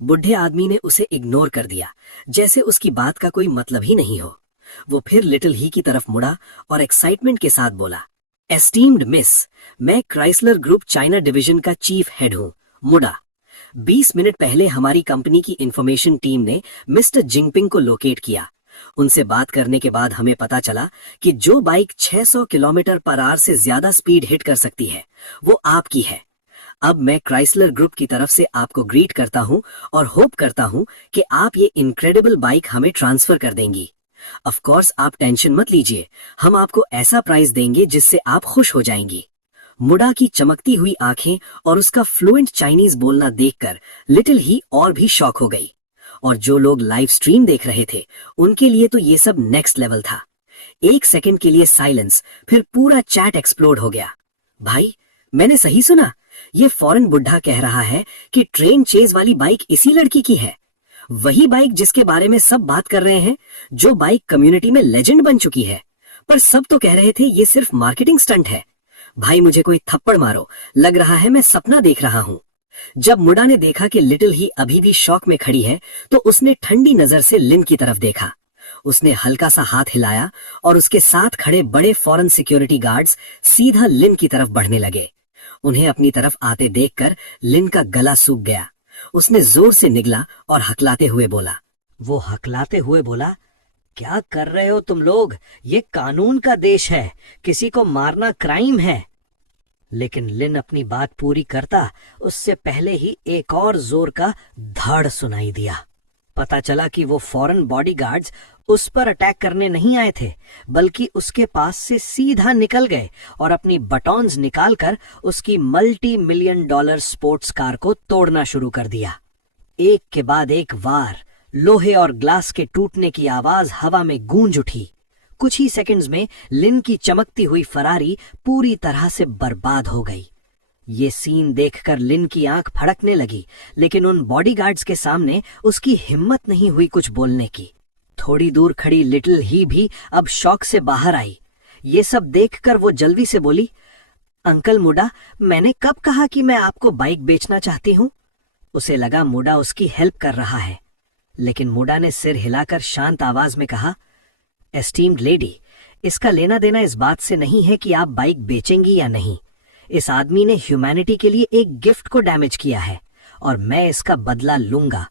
बुढ़े आदमी ने उसे इग्नोर कर दिया, जैसे उसकी बात का कोई मतलब ही नहीं हो। वो फिर लिटिल ही की तरफ मुड़ा और एक्साइटमेंट के साथ बोला, एस्टीम्ड मिस, मैं क्राइसलर ग्रुप चाइना डिवीजन का चीफ हेड हूँ, मुड़ा। 20 मिनट पहले हमारी कंपनी की इंफॉर्मेशन टीम ने मिस्टर जिंगपिंग को लोकेट किया। उनसे बात करने के बाद हमें पता चला कि जो बाइक 600 किलोमीटर पर आवर से ज्यादा स्पीड हिट कर सकती है, वो आपकी है। अब मैं क्राइसलर ग्रुप की तरफ से आपको ग्रीट करता हूं और होप करता हूं कि आप ये इनक्रेडिबल बाइक हमें ट्रांसफर कर देंगी। ऑफ कोर्स आप टेंशन मत लीजिए, हम आपको ऐसा प्राइस देंगे जिससे आप खुश हो जाएंगी। मुडा की चमकती हुई आंखें और उसका फ्लुएंट चाइनीज बोलना देखकर लिटिल ही और भी शॉक हो गई। और जो लोग लाइव स्ट्रीम देख रहे थे, उनके लिए तो ये सब नेक्स्ट लेवल था। 1 सेकंड के लिए साइलेंस, फिर पूरा चैट एक्सप्लोड हो गया। भाई, मैंने सही सुना? ये फॉरेन बुढ़ा कह रहा है कि ट्रेन चेज वाली बाइक इसी लड़की की है। वही बाइक जिसके बारे में सब बात कर रहे हैं, जो बाइक कम्युनिटी में लेजेंड बन चुकी है। पर सब तो कह रहे थे ये सिर्फ मार्केटिंग स्टंट है। भाई, मुझे कोई थप्पड़ मारो, लग रहा है मैं सपना देख रहा हूँ। जब मुडा ने देखा कि लिटिल ही अभी भी शॉक में खड़ी है, तो उसने ठंडी नजर से लिन की तरफ देखा। उसने हल्का सा हाथ हिलाया और उसके साथ खड़े बड़े फॉरेन सिक्योरिटी गार्ड्स सीधा लिन की तरफ बढ़ने लगे। उन्हें अपनी तरफ आते देखकर लिन का गला सूख गया। उसने जोर से निगला और हकलाते हुए बोला, क्या कर रहे हो तुम लोग? ये कानून का देश है, किसी को मारना क्राइम है। लेकिन लिन अपनी बात पूरी करता उससे पहले ही एक और जोर का धड़ सुनाई दिया। पता चला कि वो फॉरेन बॉडीगार्ड्स उस पर अटैक करने नहीं आए थे, बल्कि उसके पास से सीधा निकल गए और अपनी बटॉन्स निकालकर उसकी $multi-million स्पोर्ट्स कार को तोड़ना शुरू कर दिया। एक के बाद एक वार, लोहे और ग्लास के टूटने की आवाज हवा में गूंज उठी। कुछ ही सेकंड्स में लिन की चमकती हुई फरारी पूरी तरह से बर्बाद हो गई। ये सीन देखकर लिन की आंख फड़कने लगी, लेकिन उन बॉडीगार्ड्स के सामने उसकी हिम्मत नहीं हुई कुछ बोलने की। थोड़ी दूर खड़ी लिटिल ही भी अब शॉक से बाहर आई। ये सब देखकर वो जल्दी से बोली, अंकल मुडा, मैंने कब कहा कि मैं आपको बाइक बेचना चाहती हूँ? उसे लगा मुडा उसकी हेल्प कर रहा है, लेकिन मुडा ने सिर हिलाकर शांत आवाज में कहा, एस्टीम्ड लेडी, इसका लेना देना इस बात से नहीं है कि आप बाइक बेचेंगी या नहीं। इस आदमी ने ह्यूमैनिटी के लिए एक गिफ्ट को डैमेज किया है और मैं इसका बदला लूंगा।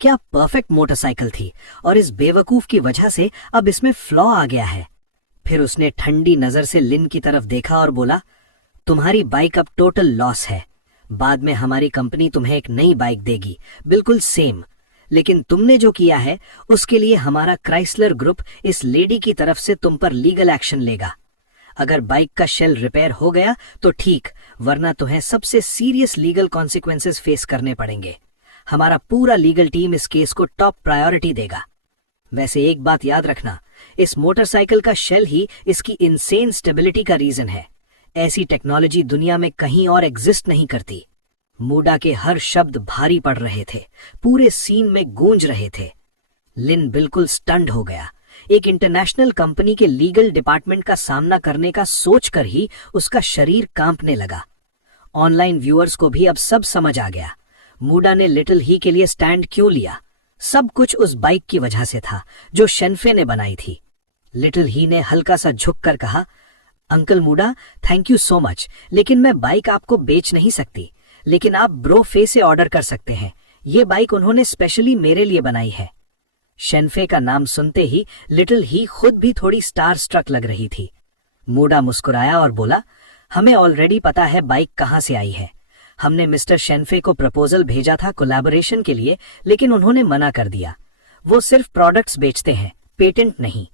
क्या परफेक्ट मोटरसाइकिल थी, और इस बेवकूफ की वजह से अब इसमें फ्लॉ आ गया है। फिर उसने ठंडी नजर से लिन की तरफ देखा और बोला, तुम्हारी बाइक अब टोटल लॉस है। बाद में हमारी कंपनी तुम्हें एक नई बाइक देगी, बिल्कुल सेम। लेकिन तुमने जो किया है उसके लिए हमारा क्राइसलर ग्रुप इस लेडी की तरफ से तुम पर लीगल एक्शन लेगा। अगर बाइक का शेल रिपेयर हो गया तो ठीक, वरना तुम्हें सबसे सीरियस लीगल कॉन्सिक्वेंसेस फेस करने पड़ेंगे। हमारा पूरा लीगल टीम इस केस को टॉप प्रायोरिटी देगा। वैसे एक बात याद रखना, इस मोटरसाइकिल का शेल ही इसकी इनसेन स्टेबिलिटी का रीजन है। ऐसी टेक्नोलॉजी दुनिया में कहीं और एग्जिस्ट नहीं करती। मुडा के हर शब्द भारी पड़ रहे थे, पूरे सीन में गूंज रहे थे। लिन बिल्कुल स्टन्ड हो गया। एक इंटरनेशनल कंपनी के लीगल डिपार्टमेंट का सामना करने का सोचकर ही उसका शरीर कांपने लगा। ऑनलाइन व्यूअर्स को भी अब सब समझ आ गया, मुडा ने लिटिल ही के लिए स्टैंड क्यों लिया। सब कुछ उस बाइक की वजह से था जो शेनफे ने बनाई थी। लिटिल ही ने हल्का सा झुककर कहा, अंकल मुडा, थैंक यू सो मच, लेकिन मैं बाइक आपको बेच नहीं सकती। लेकिन आप ब्रो फे से ऑर्डर कर सकते हैं। ये बाइक उन्होंने स्पेशली मेरे लिए बनाई है। शेनफे का नाम सुनते ही लिटिल ही खुद भी थोड़ी स्टार स्ट्रक लग रही थी। मुडा मुस्कुराया और बोला, हमें ऑलरेडी पता है बाइक कहाँ से आई है। हमने मिस्टर शेनफे को प्रपोजल भेजा था कोलैबोरेशन के लिए, लेकिन उन्होंने मना कर दिया। वो सिर्फ प्रोडक्ट्स बेचते हैं, पेटेंट नहीं।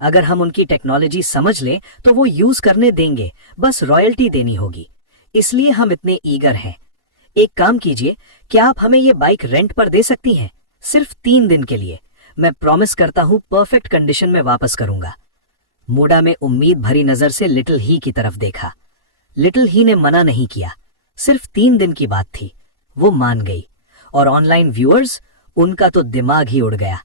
अगर हम उनकी टेक्नोलॉजी समझ लें तो वो यूज करने देंगे, बस रॉयल्टी देनी होगी। इसलिए हम इतने ईगर हैं। एक काम कीजिए, क्या आप हमें ये बाइक रेंट पर दे सकती हैं? सिर्फ 3 दिन के लिए। मैं प्रॉमिस करता हूं परफेक्ट कंडीशन में वापस करूंगा। मुडा में उम्मीद भरी नजर से लिटिल ही की तरफ देखा। लिटिल ही ने मना नहीं किया, सिर्फ 3 दिन की बात थी। वो मान गई। और ऑनलाइन व्यूअर्स, उनका तो दिमाग ही उड़ गया।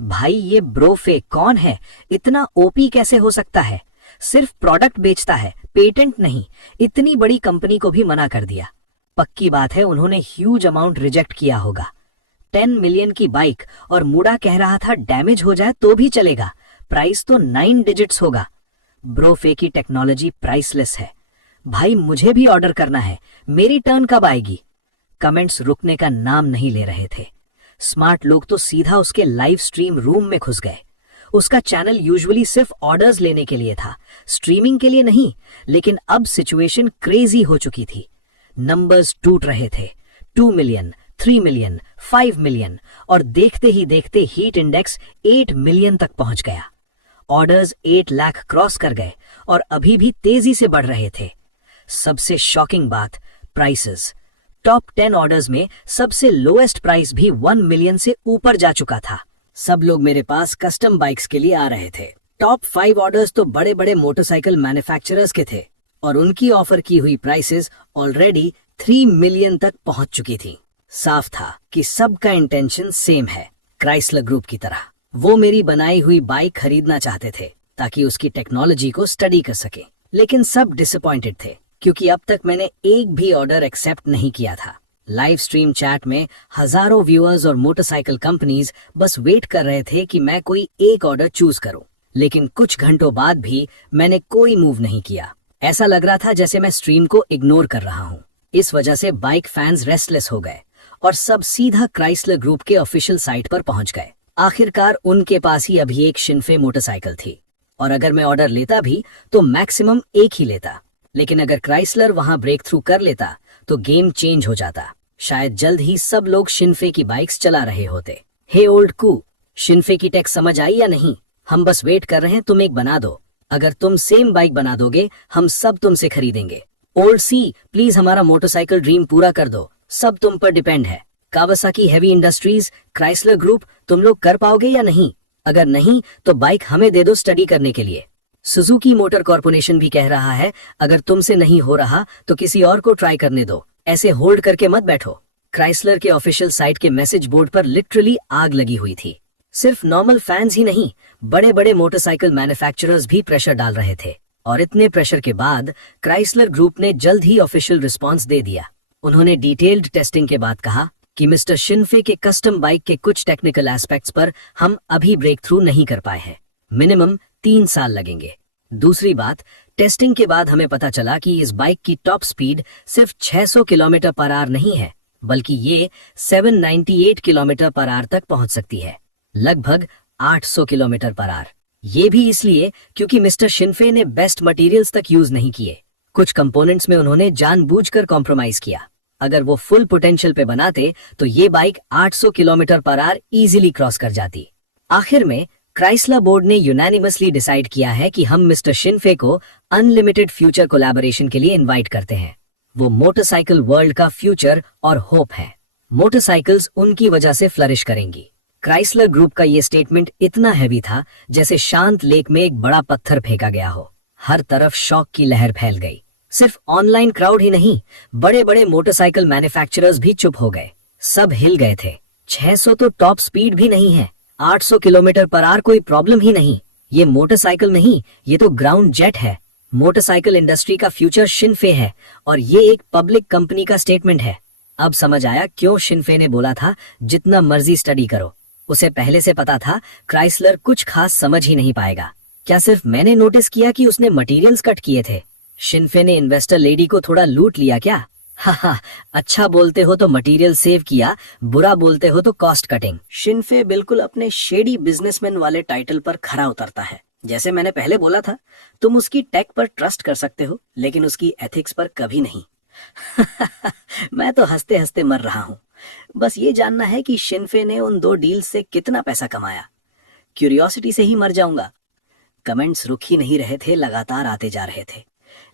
भाई, ये ब्रोफे कौन है? इतना ओपी कैसे हो सकता है? सिर्फ प्रोडक्ट बेचता है, पेटेंट नहीं। इतनी बड़ी कंपनी को भी मना कर दिया। पक्की बात है उन्होंने ह्यूज अमाउंट रिजेक्ट किया होगा। 10 मिलियन की बाइक और मूडा कह रहा था डैमेज हो जाए तो भी चलेगा, प्राइस तो 9 डिजिट्स होगा। ब्रो फेकी टेक्नोलॉजी प्राइसलेस है। भाई मुझे भी ऑर्डर करना है, मेरी टर्न कब आएगी? कमेंट्स रुकने का नाम नहीं ले रहे थे। स्मार्ट लोग तो सीधा उसके लाइव स्ट्रीम रूम में घुस गए। उसका चैनल यूजुअली सिर्फ ऑर्डर्स लेने के लिए था, स्ट्रीमिंग के लिए नहीं, लेकिन अब सिचुएशन क्रेजी हो चुकी थी। नंबर्स टूट रहे थे, 2 मिलियन, 3 मिलियन, 5 मिलियन, और देखते ही देखते हीट इंडेक्स 8 मिलियन तक पहुंच गया। ऑर्डर्स 8 लाख क्रॉस कर गए और अभी भी तेजी से बढ़ रहे थे। सबसे शॉकिंग बात, प्राइसेस। टॉप 10 ऑर्डर्स में सबसे लोएस्ट प्राइस भी 1 मिलियन से ऊपर जा चुका था। सब लोग मेरे पास कस्टम बाइक्स के लिए आ रहे थे। टॉप 5 ऑर्डर्स तो बड़े बड़े मोटरसाइकिल मैन्युफैक्चरर्स के थे और उनकी ऑफर की हुई प्राइसेस ऑलरेडी 3 मिलियन तक पहुंच चुकी थी। साफ था कि सबका इंटेंशन सेम है, क्राइसलर ग्रुप की तरह। वो मेरी बनाई हुई बाइक खरीदना चाहते थे ताकि उसकी टेक्नोलॉजी को स्टडी कर सके, लेकिन सब डिसअपॉइंटेड थे क्योंकि अब तक मैंने एक भी ऑर्डर एक्सेप्ट नहीं किया था। लाइव स्ट्रीम चैट में हजारों व्यूअर्स और मोटरसाइकिल कंपनीज बस वेट कर रहे थे कि मैं कोई एक ऑर्डर चूज करूं, लेकिन कुछ घंटों बाद भी मैंने कोई मूव नहीं किया। ऐसा लग रहा था जैसे मैं स्ट्रीम को इग्नोर कर रहा हूं। इस वजह से बाइक फैंस रेस्टलेस हो गए और सब सीधा क्राइसलर ग्रुप के ऑफिशियल साइट पर पहुंच गए। आखिरकार उनके पास ही अभी एक शिनफे मोटरसाइकिल थी और अगर मैं ऑर्डर लेता भी तो मैक्सिमम एक ही लेता, लेकिन अगर क्राइसलर वहां ब्रेक थ्रू कर लेता तो गेम चेंज हो जाता। शायद जल्द ही सब लोग शिनफे की बाइक्स चला रहे होते। हे ओल्ड कू, शिनफे की टेक समझ आई या नहीं? हम बस वेट कर रहे हैं, तुम एक बना दो। अगर तुम सेम बाइक बना दोगे हम सब तुमसे खरीदेंगे। ओल्ड सी, प्लीज हमारा मोटरसाइकिल ड्रीम पूरा कर दो, सब तुम पर डिपेंड है। Kawasaki heavy industries, Chrysler group, तुम लोग कर पाओगे या नहीं? अगर नहीं तो बाइक हमें दे दो स्टडी करने के लिए। सुजुकी मोटर कॉर्पोरेशन भी कह रहा है अगर तुमसे नहीं हो रहा तो किसी और को ट्राई करने दो, ऐसे होल्ड करके मत बैठो। क्राइसलर के ऑफिशियल साइट के मैसेज बोर्ड पर लिटरली आग लगी हुई थी। सिर्फ नॉर्मल फैंस ही नहीं, बड़े बड़े मोटरसाइकिल मैन्युफैक्चरर्स भी प्रेशर डाल रहे थे और इतने प्रेशर के बाद क्राइसलर ग्रुप ने जल्द ही ऑफिशियल रिस्पॉन्स दे दिया। उन्होंने डिटेल्ड टेस्टिंग के बाद कहा कि मिस्टर शिनफे के कस्टम बाइक के कुछ टेक्निकल एस्पेक्ट्स पर हम अभी ब्रेक थ्रू नहीं कर पाए हैं, मिनिमम 3 साल लगेंगे। दूसरी बात, टेस्टिंग के बाद हमें पता चला कि इस बाइक की टॉप स्पीड सिर्फ 600 किलोमीटर पर आवर नहीं है, बल्कि ये 798 किलोमीटर पर आवर तक पहुंच सकती है, लगभग 800 किलोमीटर पर आवर। ये भी इसलिए क्योंकि मिस्टर शिनफे ने बेस्ट मटेरियल्स तक यूज नहीं किए। कुछ कंपोनेंट्स में उन्होंने जानबूझकर कॉम्प्रोमाइज किया। अगर वो फुल पोटेंशियल पे बनाते तो ये bike 800 kilometre per hour easily cross कर जाती। आखिर में क्राइसलर बोर्ड ने यूनानिमसली डिसाइड किया है कि हम मिस्टर शिनफे को अनलिमिटेड फ्यूचर कोलैबोरेशन के लिए इनवाइट करते हैं। वो मोटरसाइकिल वर्ल्ड का फ्यूचर और होप है। मोटरसाइकिल्स उनकी वजह से फ्लरिश करेंगी। क्राइसलर ग्रुप का ये स्टेटमेंट इतना हैवी था जैसे शांत लेक में एक बड़ा पत्थर फेंका गया हो। हर तरफ शॉक की लहर फैल गई। सिर्फ ऑनलाइन क्राउड ही नहीं, बड़े बड़े मोटरसाइकिल मैन्युफैक्चरर्स भी चुप हो गए। सब हिल गए थे। 600 तो टॉप स्पीड भी नहीं है, 800 किलोमीटर पर आवर कोई प्रॉब्लम ही नहीं। ये मोटरसाइकिल नहीं, ये तो ग्राउंड जेट है। मोटरसाइकिल इंडस्ट्री का फ्यूचर शिनफे है और ये एक पब्लिक कंपनी का स्टेटमेंट है। अब समझ आया क्यों शिनफे ने बोला था जितना मर्जी स्टडी करो। उसे पहले से पता था क्राइसलर कुछ खास समझ ही नहीं पाएगा। क्या सिर्फ मैंने नोटिस किया कि उसने मटेरियल्स कट किए थे? शिनफे ने इन्वेस्टर लेडी को थोड़ा लूट लिया क्या? हा, अच्छा बोलते हो तो मटेरियल सेव किया, बुरा बोलते हो तो कॉस्ट कटिंग। शिनफे बिल्कुल अपने शेडी बिजनेसमैन वाले टाइटल पर खरा उतरता है। जैसे मैंने पहले बोला था, तुम उसकी टेक पर ट्रस्ट कर सकते हो लेकिन उसकी एथिक्स पर कभी नहीं। मैं तो हंसते हंसते मर रहा हूँ। बस ये जानना है कि शिनफे ने उन 2 डील्स से कितना पैसा कमाया। क्यूरियोसिटी से ही मर जाऊंगा। कमेंट्स रुक ही नहीं रहे थे, लगातार आते जा रहे थे।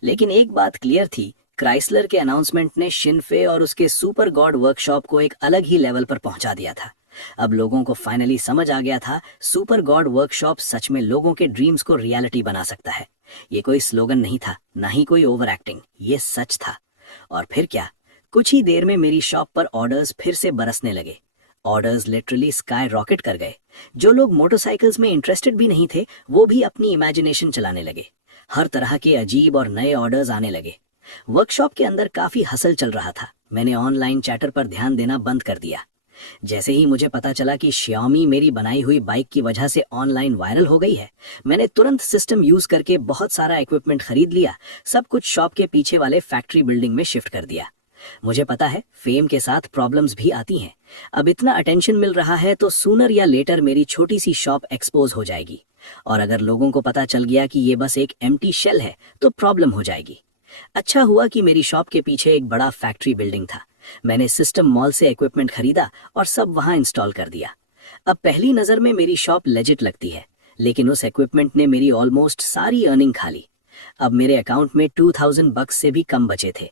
लेकिन एक बात क्लियर थी, क्राइसलर के अनाउंसमेंट ने शिनफे और उसके सुपर गॉड वर्कशॉप को एक अलग ही लेवल पर पहुंचा दिया था। अब लोगों को फाइनली समझ आ गया था सुपर गॉड वर्कशॉप सच में लोगों के ड्रीम्स को रियलिटी बना सकता है। ये कोई स्लोगन नहीं था, ना ही कोई ओवर एक्टिंग, ये सच था। और फिर क्या, कुछ ही देर में मेरी शॉप पर ऑर्डर्स फिर से बरसने लगे। ऑर्डर्स लिटरली स्काई रॉकेट कर गए। जो लोग मोटरसाइकिल्स में इंटरेस्टेड भी नहीं थे वो भी अपनी इमेजिनेशन चलाने लगे। हर तरह के अजीब और नए ऑर्डर्स आने लगे। वर्कशॉप के अंदर काफी हसल चल रहा था। मैंने ऑनलाइन चैटर पर ध्यान देना बंद कर दिया। जैसे ही मुझे पता चला कि Xiaomi मेरी बनाई हुई बाइक की वजह से ऑनलाइन वायरल हो गई है, मैंने तुरंत सिस्टम यूज करके बहुत सारा इक्विपमेंट खरीद लिया, सब कुछ शॉप के पीछे वाले फैक्ट्री बिल्डिंग में शिफ्ट कर दिया। मुझे पता है फेम के साथ प्रॉब्लम्स भी आती हैं। अब इतना अटेंशन मिल रहा है तो सूनर या लेटर मेरी छोटी सी शॉप एक्सपोज हो जाएगी, और अगर लोगों को पता चल गया कि ये बस एक एम्प्टी शेल है तो प्रॉब्लम हो जाएगी। अच्छा हुआ कि मेरी शॉप के पीछे एक बड़ा फैक्ट्री बिल्डिंग था। मैंने सिस्टम मॉल से इक्विपमेंट खरीदा और सब वहां इंस्टॉल कर दिया। अब पहली नजर में मेरी शॉप लेजिट लगती है, लेकिन उस इक्विपमेंट ने मेरी ऑलमोस्ट सारी अर्निंग खा ली। अब मेरे अकाउंट में $2000 से भी कम बचे थे।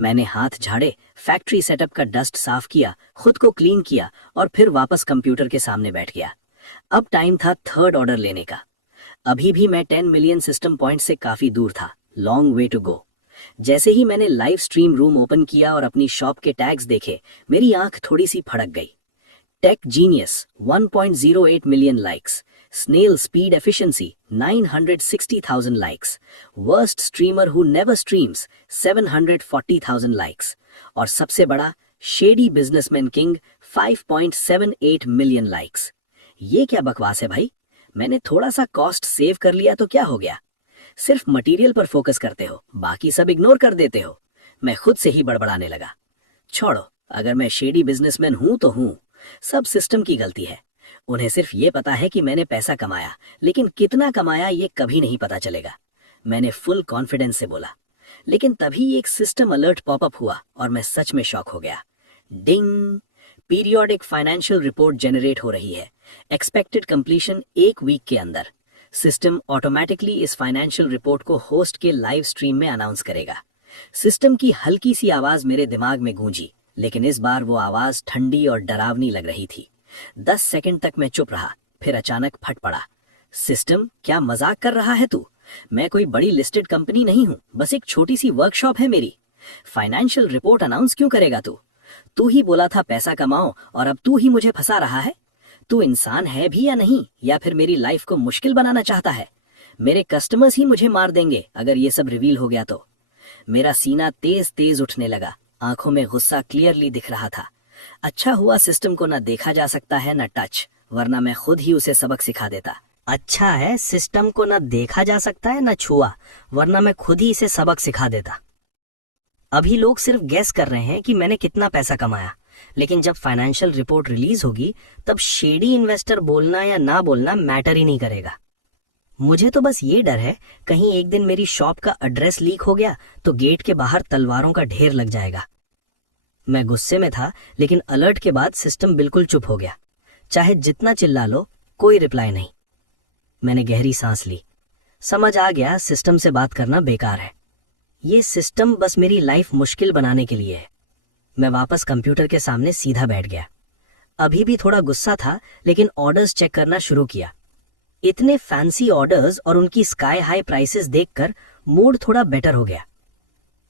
मैंने हाथ झाड़े, फैक्ट्री सेटअप का डस्ट साफ किया, खुद को क्लीन किया और फिर वापस कंप्यूटर के सामने बैठ गया। अब टाइम था थर्ड ऑर्डर लेने का। अभी भी मैं 10 मिलियन सिस्टम पॉइंट से काफी दूर था। Long way to go. जैसे ही मैंने लाइव स्ट्रीम रूम ओपन किया और अपनी शॉप के टैग्स देखे, मेरी आंख थोड़ी सी फड़क गई। Tech genius 1.08 million likes, snail speed efficiency 960,000 likes, worst streamer who never streams 740,000 likes, और सबसे बड़ा shady businessman king 5.78 million likes. ये क्या बकवास है भाई? मैंने थोड़ा सा कॉस्ट सेव कर लिया तो क्या हो गया? सिर्फ मटेरियल पर फोकस करते हो, बाकी सब इग्नोर कर देते हो। मैं खुद से ही बड़बड़ाने लगा। छोड़ो, अगर मैं शेडी बिजनेसमैन हूं तो हूं, सब सिस्टम की गलती है। उन्हें सिर्फ ये पता है कि मैंने पैसा कमाया, लेकिन कितना कमाया ये कभी नहीं पता चलेगा। मैंने फुल कॉन्फिडेंस से बोला। लेकिन तभी एक सिस्टम अलर्ट पॉपअप हुआ और मैं सच में शॉक हो गया। डिंग! पीरियोडिक फाइनेंशियल रिपोर्ट जनरेट हो रही है। एक्सपेक्टेड कंप्लीशन 1 वीक के अंदर। सिस्टम ऑटोमेटिकली इस फाइनेंशियल रिपोर्ट को होस्ट के लाइव स्ट्रीम में अनाउंस करेगा। सिस्टम की हल्की सी आवाज मेरे दिमाग में गूंजी, लेकिन इस बार वो आवाज ठंडी और डरावनी लग रही थी। 10 सेकंड तक मैं चुप रहा, फिर अचानक फट पड़ा। सिस्टम, क्या मजाक कर रहा है तू? मैं कोई बड़ी लिस्टेड कंपनी नहीं हूं, बस एक छोटी सी वर्कशॉप है मेरी। फाइनेंशियल रिपोर्ट अनाउंस क्यों करेगा तू? तू ही बोला था पैसा कमाओ, और अब तू ही मुझे फंसा रहा है। तू इंसान है भी या नहीं, या फिर मेरी लाइफ को मुश्किल बनाना चाहता है? मेरे कस्टमर्स ही मुझे मार देंगे अगर ये सब रिवील हो गया तो। मेरा सीना तेज तेज उठने लगा, आंखों में गुस्सा क्लियरली दिख रहा था। अच्छा हुआ सिस्टम को न देखा जा सकता है न टच, वरना मैं खुद ही उसे सबक सिखा देता। अच्छा है सिस्टम को न देखा जा सकता है न छुआ, वरना मैं खुद ही इसे सबक सिखा देता। अभी लोग सिर्फ गेस कर रहे हैं कि मैंने कितना पैसा कमाया, लेकिन जब फाइनेंशियल रिपोर्ट रिलीज होगी तब शेडी इन्वेस्टर बोलना या ना बोलना मैटर ही नहीं करेगा। मुझे तो बस ये डर है, कहीं एक दिन मेरी शॉप का एड्रेस लीक हो गया तो गेट के बाहर तलवारों का ढेर लग जाएगा। मैं गुस्से में था, लेकिन अलर्ट के बाद सिस्टम बिल्कुल चुप हो गया। चाहे जितना चिल्ला लो, कोई रिप्लाई नहीं। मैंने गहरी सांस ली। समझ आ गया सिस्टम से बात करना बेकार है। ये सिस्टम बस मेरी लाइफ मुश्किल बनाने के लिए है। मैं वापस कंप्यूटर के सामने सीधा बैठ गया। अभी भी थोड़ा गुस्सा था, लेकिन ऑर्डर्स चेक करना शुरू किया। इतने फैंसी ऑर्डर्स और उनकी स्काई हाई प्राइसेस देखकर मूड थोड़ा बेटर हो गया।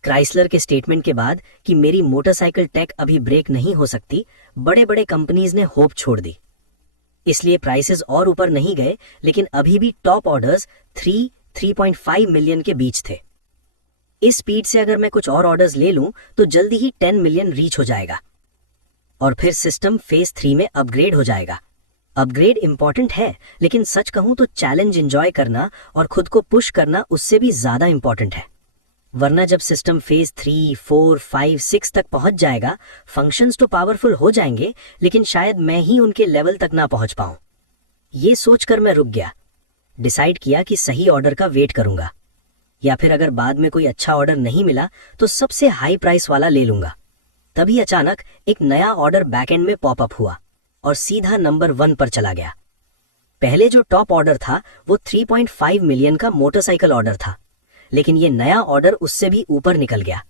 क्राइसलर के स्टेटमेंट के बाद कि मेरी मोटरसाइकिल टेक अभी ब्रेक नहीं हो सकती, बड़े बड़े कंपनीज ने होप छोड़ दी। इसलिए प्राइसेस और ऊपर नहीं गए, लेकिन अभी भी टॉप ऑर्डर्स 3.5 मिलियन के बीच थे। इस स्पीड से अगर मैं कुछ और ऑर्डर्स ले लूं तो जल्दी ही 10 मिलियन रीच हो जाएगा, और फिर सिस्टम फेज 3 में अपग्रेड हो जाएगा। अपग्रेड इंपॉर्टेंट है, लेकिन सच कहूं तो चैलेंज एंजॉय करना और खुद को पुश करना उससे भी ज्यादा इंपॉर्टेंट है। वरना जब सिस्टम फेज 3, 4, 5, 6 तक पहुंच जाएगा, फंक्शंस तो पावरफुल हो जाएंगे, लेकिन शायद मैं ही उनके लेवल तक ना पहुंच पाऊं। ये सोचकर मैं रुक गया। डिसाइड किया कि सही ऑर्डर का वेट करूंगा, या फिर अगर बाद में कोई अच्छा ऑर्डर नहीं मिला तो सबसे हाई प्राइस वाला ले लूंगा। तभी अचानक एक नया ऑर्डर बैकएंड में पॉपअप हुआ और सीधा नंबर 1 पर चला गया। पहले जो टॉप ऑर्डर था वो 3.5 मिलियन का मोटरसाइकिल ऑर्डर था, लेकिन ये नया ऑर्डर उससे भी ऊपर निकल गया।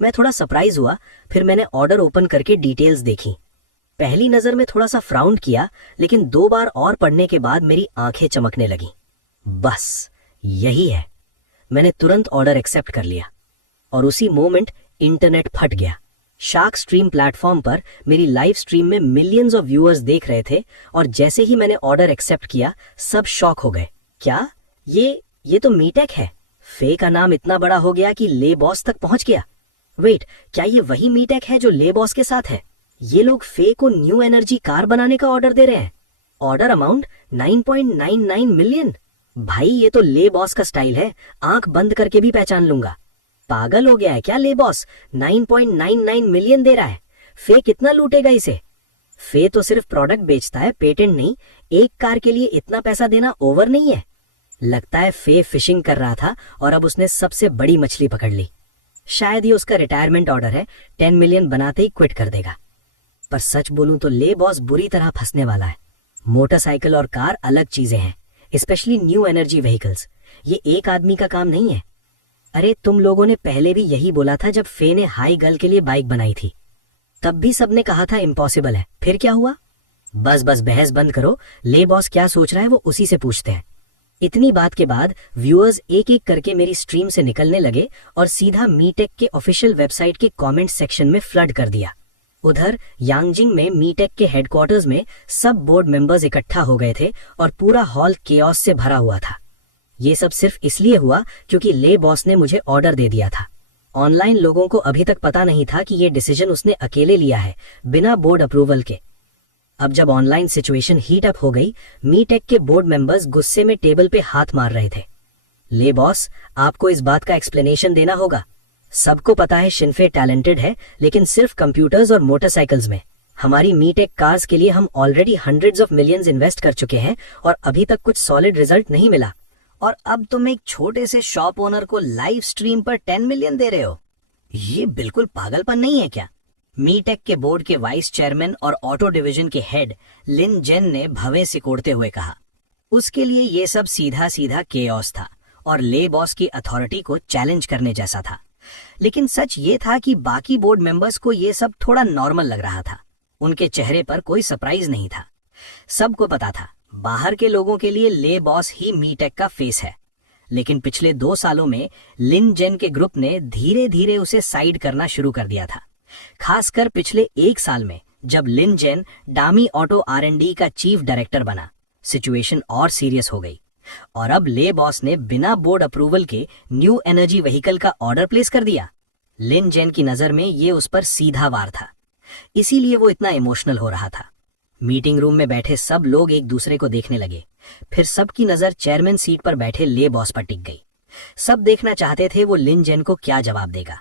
मैं थोड़ा सरप्राइज हुआ, फिर मैंने ऑर्डर ओपन करके डिटेल्स देखी। पहली नजर में थोड़ा सा फ्राउन किया, लेकिन 2 बार और पढ़ने के बाद मेरी आंखें चमकने लगी। बस यही है। मैंने तुरंत ऑर्डर एक्सेप्ट कर लिया, और उसी मोमेंट इंटरनेट फट गया। शार्क स्ट्रीम प्लेटफॉर्म पर मेरी लाइव स्ट्रीम में मिलियंस ऑफ व्यूअर्स देख रहे थे, और जैसे ही मैंने ऑर्डर एक्सेप्ट किया सब शॉक हो गए। क्या ये तो मीटेक है? फे का नाम इतना बड़ा हो गया कि ले बॉस तक पहुंच गया। वेट, क्या ये वही मीटेक है जो ले बॉस के साथ है? ये लोग फे को न्यू एनर्जी कार बनाने का ऑर्डर दे रहे हैं। Order amount 9.99 million. भाई ये तो ले बॉस का स्टाइल है, आंख बंद करके भी पहचान लूंगा। पागल हो गया है क्या ले बॉस? 9.99 मिलियन दे रहा है। फे कितना लूटेगा इसे? फे तो सिर्फ प्रोडक्ट बेचता है, पेटेंट नहीं। एक कार के लिए इतना पैसा देना ओवर नहीं है? लगता है फे फिशिंग कर रहा था और अब उसने सबसे बड़ी मछली पकड़ ली। शायद ये उसका रिटायरमेंट ऑर्डर है, 10 मिलियन बनाते ही क्विट कर देगा। पर सच बोलूं तो ले बॉस बुरी तरह फंसने वाला है। मोटरसाइकिल और कार अलग चीजें हैं, स्पेशली न्यू एनर्जी व्हीकल्स। ये एक आदमी का काम नहीं है। अरे तुम लोगों ने पहले भी यही बोला था जब फे ने हाई गर्ल के लिए बाइक बनाई थी। तब भी सबने कहा था इम्पॉसिबल है, फिर क्या हुआ? बस बस बहस बंद करो। ले बॉस क्या सोच रहा है वो उसी से पूछते हैं। इतनी बात के बाद व्यूअर्स एक एक करके मेरी स्ट्रीम से निकलने लगे और सीधा मीटेक के ऑफिशियल वेबसाइट के कमेंट सेक्शन में फ्लड कर दिया। उधर यांगजिंग में मीटेक के हेडक्वार्टर्स में सब बोर्ड मेंबर्स इकट्ठा हो गए थे और पूरा हॉल केओस से भरा हुआ था। ये सब सिर्फ इसलिए हुआ क्योंकि ले बॉस ने मुझे ऑर्डर दे दिया था। ऑनलाइन लोगों को अभी तक पता नहीं था कि ये डिसीजन उसने अकेले लिया है, बिना बोर्ड अप्रूवल के। अब जब ऑनलाइन सिचुएशन हीट अप हो गई, मीटेक के बोर्ड मेंबर्स गुस्से में टेबल पे हाथ मार रहे थे। ले बॉस, आपको इस बात का एक्सप्लेनेशन देना होगा। सबको पता है शिनफे टैलेंटेड है, लेकिन सिर्फ कंप्यूटर्स और मोटरसाइकिल्स में। हमारी मीटेक कार्स के लिए हम already hundreds of millions invest कर चुके हैं और अभी तक कुछ सॉलिड रिजल्ट नहीं मिला। और अब तुम एक छोटे से शॉप ओनर को लाइव स्ट्रीम पर 10 मिलियन दे रहे हो? ये बिल्कुल पागलपन नहीं है क्या? मीटेक के बोर्ड के वाइस चेयरमैन और ऑटो डिवीजन के हेड लिन जेन ने भवें सिकोड़ते हुए कहा। उसके लिए ये सब सीधा सीधा केओस था और ले बॉस की अथॉरिटी को चैलेंज करने जैसा था। लेकिन सच ये था कि बाकी बोर्ड मेंबर्स को ये सब थोड़ा नॉर्मल लग रहा था। उनके चेहरे पर कोई सरप्राइज नहीं था। सबको पता था बाहर के लोगों के लिए ले बॉस ही मीटेक का फेस है। लेकिन पिछले 2 सालों में लिन जेन के ग्रुप ने धीरे धीरे उसे साइड करना शुरू कर दिया था। खासकर पिछले 1 साल में जब लिन जेन डामी ऑटो R&D का चीफ डायरेक्टर बना, सिचुएशन और सीरियस हो गई। और अब ले बॉस ने बिना बोर्ड अप्रूवल के न्यू एनर्जी व्हीकल का ऑर्डर प्लेस कर दिया। लिन जेन की नजर में ये उस पर सीधा वार था, इसीलिए वो इतना इमोशनल हो रहा था। मीटिंग रूम में बैठे सब लोग एक दूसरे को देखने लगे। फिर सबकी नजर चेयरमैन सीट पर बैठे ले बॉस पर टिक गई। सब देखना चाहते थे वो लिन जेन को क्या जवाब देगा।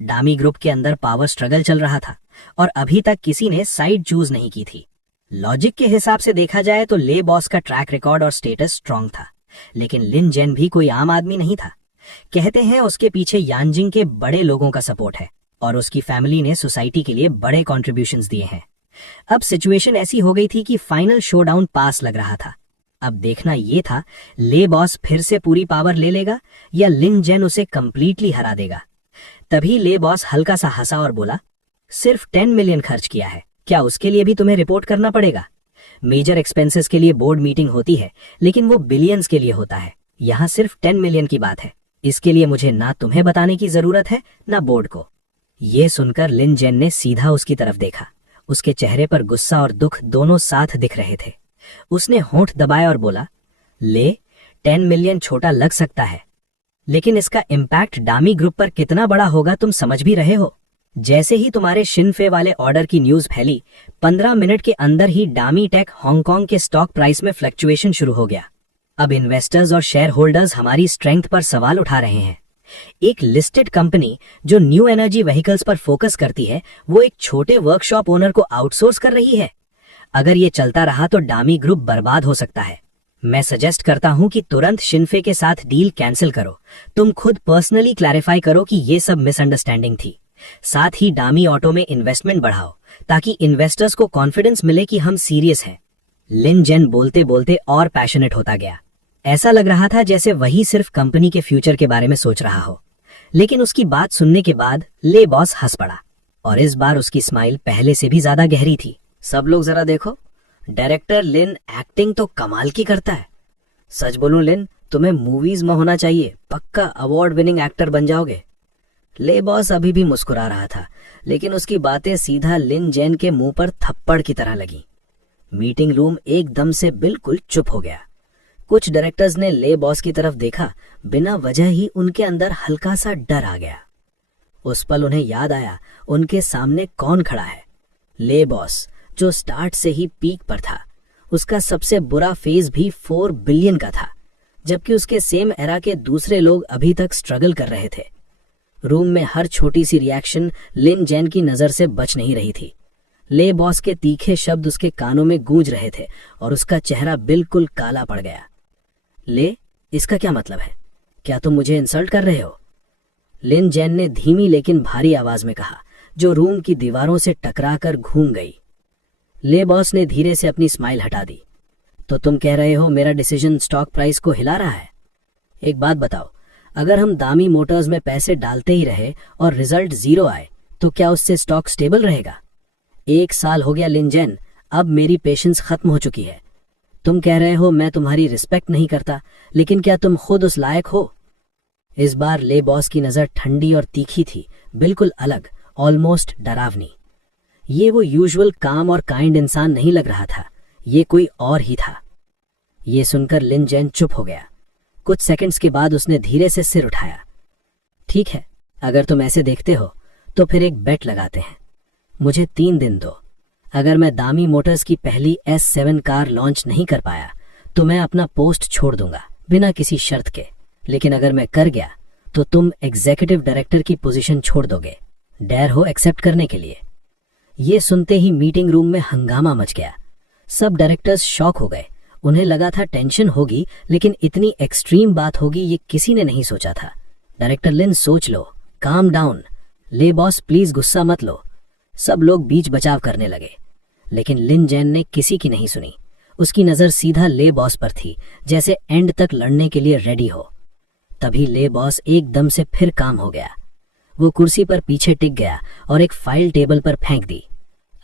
डामी ग्रुप के अंदर पावर स्ट्रगल चल रहा था और अभी तक किसी ने साइड चूज नहीं की थी। लॉजिक के हिसाब से देखा जाए तो ले बॉस का ट्रैक रिकॉर्ड और स्टेटस स्ट्रांग था, लेकिन लिन जेन भी कोई आम आदमी नहीं था। कहते हैं उसके पीछे यांजिंग के बड़े लोगों का सपोर्ट है और उसकी फैमिली ने सोसाइटी के लिए बड़े कॉन्ट्रीब्यूशंस दिए हैं। अब सिचुएशन ऐसी हो गई थी कि फाइनल शोडाउन पास लग रहा था। अब देखना ये था ले बॉस फिर से पूरी पावर ले लेगा या लिन जेन उसे कंप्लीटली हरा देगा। तभी ले बॉस हल्का सा हंसा और बोला, सिर्फ 10 मिलियन खर्च किया है, क्या उसके लिए भी तुम्हें रिपोर्ट करना पड़ेगा? मेजर एक्सपेंसेस के लिए बोर्ड मीटिंग होती है, लेकिन वो बिलियंस के लिए होता है। यहाँ सिर्फ 10 मिलियन की बात है। इसके लिए मुझे ना तुम्हें बताने की जरूरत है ना बोर्ड को। ये सुनकर लिन जेन ने सीधा उसकी तरफ देखा। उसके चेहरे पर गुस्सा और दुख दोनों साथ दिख रहे थे। उसने होंठ दबाया और बोला, ले 10 मिलियन छोटा लग सकता है, लेकिन इसका इम्पैक्ट डामी ग्रुप पर कितना बड़ा होगा तुम समझ भी रहे हो। जैसे ही तुम्हारे शिनफे वाले ऑर्डर की न्यूज फैली, 15 मिनट के अंदर ही डामी टेक हांगकांग के स्टॉक प्राइस में फ्लक्चुएशन शुरू हो गया। अब इन्वेस्टर्स और शेयर होल्डर्स हमारी स्ट्रेंथ पर सवाल उठा रहे हैं। एक लिस्टेड कंपनी जो न्यू एनर्जी व्हीकल्स पर फोकस करती है, वो एक छोटे वर्कशॉप ओनर को आउटसोर्स कर रही है। अगर ये चलता रहा तो डामी ग्रुप बर्बाद हो सकता है। मैं सजेस्ट करता हूं कि तुरंत शिनफे के साथ डील कैंसिल करो। तुम खुद पर्सनली क्लैरिफाई करो कि ये सब मिसअंडरस्टैंडिंग थी। साथ ही डामी ऑटो में इन्वेस्टमेंट बढ़ाओ ताकि इन्वेस्टर्स को कॉन्फिडेंस मिले कि हम सीरियस हैं। लिन जेन बोलते बोलते और पैशनेट होता गया। ऐसा लग रहा था जैसे वही सिर्फ कंपनी के फ्यूचर के बारे में सोच रहा हो। लेकिन उसकी बात सुनने के बाद ले बॉस हंस पड़ा और इस बार उसकी स्माइल पहले से भी ज्यादा गहरी थी। सब लोग जरा देखो, डायरेक्टर लिन एक्टिंग तो कमाल की करता है। सच बोलूं लिन, तुम्हें मूवीज में होना चाहिए, पक्का अवार्ड विनिंग एक्टर बन जाओगे। ले बॉस अभी भी मुस्कुरा रहा था, लेकिन उसकी बातें सीधा लिन जेन के मुंह पर थप्पड़ की तरह लगी। मीटिंग रूम एकदम से बिल्कुल चुप हो गया। कुछ डायरेक्टर्स ने ले बॉस की तरफ देखा, बिना वजह ही उनके अंदर हल्का सा डर आ गया। उस पल उन्हें याद आया उनके सामने कौन खड़ा है। ले बॉस, जो स्टार्ट से ही पीक पर था, उसका सबसे बुरा फेज भी 4 बिलियन का था, जबकि उसके सेम एरा के दूसरे लोग अभी तक स्ट्रगल कर रहे थे। रूम में हर छोटी सी रिएक्शन लिन जेन की नजर से बच नहीं रही थी। ले बॉस के तीखे शब्द उसके कानों में गूंज रहे थे और उसका चेहरा बिल्कुल काला पड़ गया। ले, इसका क्या मतलब है? क्या तुम मुझे इंसल्ट कर रहे हो? लिन जेन ने धीमी लेकिन भारी आवाज में कहा, जो रूम की दीवारों से टकराकर घूम गई। ले बॉस ने धीरे से अपनी स्माइल हटा दी। तो तुम कह रहे हो मेरा डिसीजन स्टॉक प्राइस को हिला रहा है? एक बात बताओ, अगर हम दामी मोटर्स में पैसे डालते ही रहे और रिजल्ट 0 आए तो क्या उससे स्टॉक स्टेबल रहेगा? 1 साल हो गया लिन जेन, अब मेरी पेशेंस खत्म हो चुकी है। तुम कह रहे हो मैं तुम्हारी रिस्पेक्ट नहीं करता, लेकिन क्या तुम खुद उस लायक हो? इस बार ले बॉस की नजर ठंडी और तीखी थी, बिल्कुल अलग, ऑलमोस्ट डरावनी। ये वो यूजुअल काम और काइंड इंसान नहीं लग रहा था, ये कोई और ही था। ये सुनकर लिन जेन चुप हो गया। कुछ सेकंड्स के बाद उसने धीरे से सिर उठाया। ठीक है, अगर तुम ऐसे देखते हो तो फिर एक बेट लगाते हैं। मुझे 3 दिन दो। अगर मैं दामी मोटर्स की पहली S7 कार लॉन्च नहीं कर पाया तो मैं अपना पोस्ट छोड़ दूंगा बिना किसी शर्त के, लेकिन अगर मैं कर गया तो तुम एग्जीक्यूटिव डायरेक्टर की पोजीशन छोड़ दोगे। डेयर हो एक्सेप्ट करने के लिए? ये सुनते ही मीटिंग रूम में हंगामा मच गया। सब डायरेक्टर्स शॉक हो गए। उन्हें लगा था टेंशन होगी, लेकिन इतनी एक्सट्रीम बात होगी ये किसी ने नहीं सोचा था। डायरेक्टर लिन, सोच लो, काम डाउन। ले बॉस, प्लीज गुस्सा मत लो। सब लोग बीच बचाव करने लगे, लेकिन लिन जेन ने किसी की नहीं सुनी। उसकी नजर सीधा ले बॉस पर थी, जैसे एंड तक लड़ने के लिए रेडी हो। तभी ले बॉस एकदम से फिर काम हो गया। वो कुर्सी पर पीछे टिक गया और एक फाइल टेबल पर फेंक दी।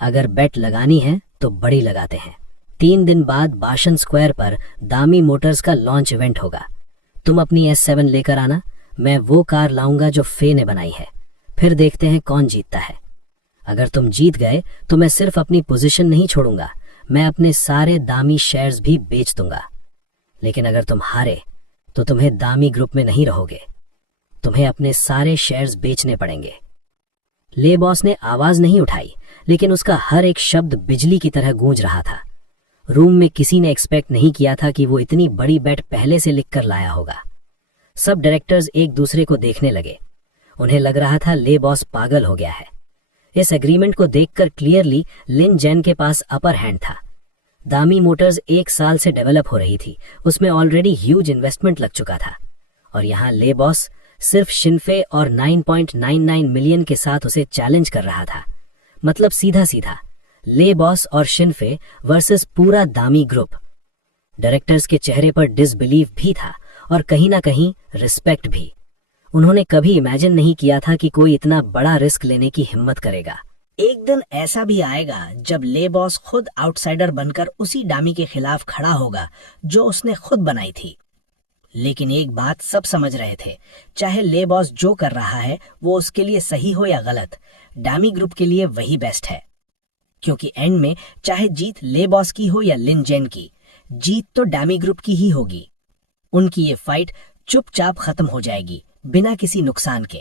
अगर बेट लगानी है तो बड़ी लगाते हैं। 3 दिन बाद बाशन स्क्वायर पर दामी मोटर्स का लॉन्च इवेंट होगा। तुम अपनी S7 लेकर आना, मैं वो कार लाऊंगा जो फे ने बनाई है। फिर देखते हैं कौन जीतता है। अगर तुम जीत गए तो मैं सिर्फ अपनी पोजीशन नहीं छोड़ूंगा, मैं अपने सारे दामी शेयर्स भी बेच दूंगा। लेकिन अगर तुम हारे तो तुम्हें दामी ग्रुप में नहीं रहोगे, तुम्हें अपने सारे शेयर्स बेचने पड़ेंगे। ले बॉस ने आवाज नहीं उठाई, लेकिन उसका हर एक शब्द बिजली की तरह गूंज रहा था। रूम में किसी ने एक्सपेक्ट नहीं किया था कि वो इतनी बड़ी बेट पहले से लिखकर लाया होगा। सब डायरेक्टर्स एक दूसरे को देखने लगे। उन्हें लग रहा था ले बॉस पागल हो गया है। इस एग्रीमेंट को देखकर क्लियरली लिन जेन के पास अपर हैंड था। दामी मोटर्स 1 साल से डेवलप हो रही थी, उसमें ऑलरेडी ह्यूज इन्वेस्टमेंट लग चुका था, और यहाँ ले बॉस सिर्फ शिनफे और 9.99 मिलियन के साथ उसे चैलेंज कर रहा था। मतलब सीधा सीधा ले बॉस और शिनफे वर्सेस पूरा दामी ग्रुप। डायरेक्टर्स के चेहरे पर डिसबिलीव भी था और कहीं ना कहीं रिस्पेक्ट भी। उन्होंने कभी इमेजिन नहीं किया था कि कोई इतना बड़ा रिस्क लेने की हिम्मत करेगा। एक दिन ऐसा भी आएगा जब ले बॉस खुद आउटसाइडर बनकर उसी डामी के खिलाफ खड़ा होगा जो उसने खुद बनाई थी। लेकिन एक बात सब समझ रहे थे, चाहे ले बॉस जो कर रहा है वो उसके लिए सही हो या गलत, डामी ग्रुप के लिए वही बेस्ट है। क्योंकि एंड में चाहे जीत ले बॉस की हो या लिन जेन की, जीत तो डामी ग्रुप की ही होगी। उनकी ये फाइट चुपचाप खत्म हो जाएगी बिना किसी नुकसान के।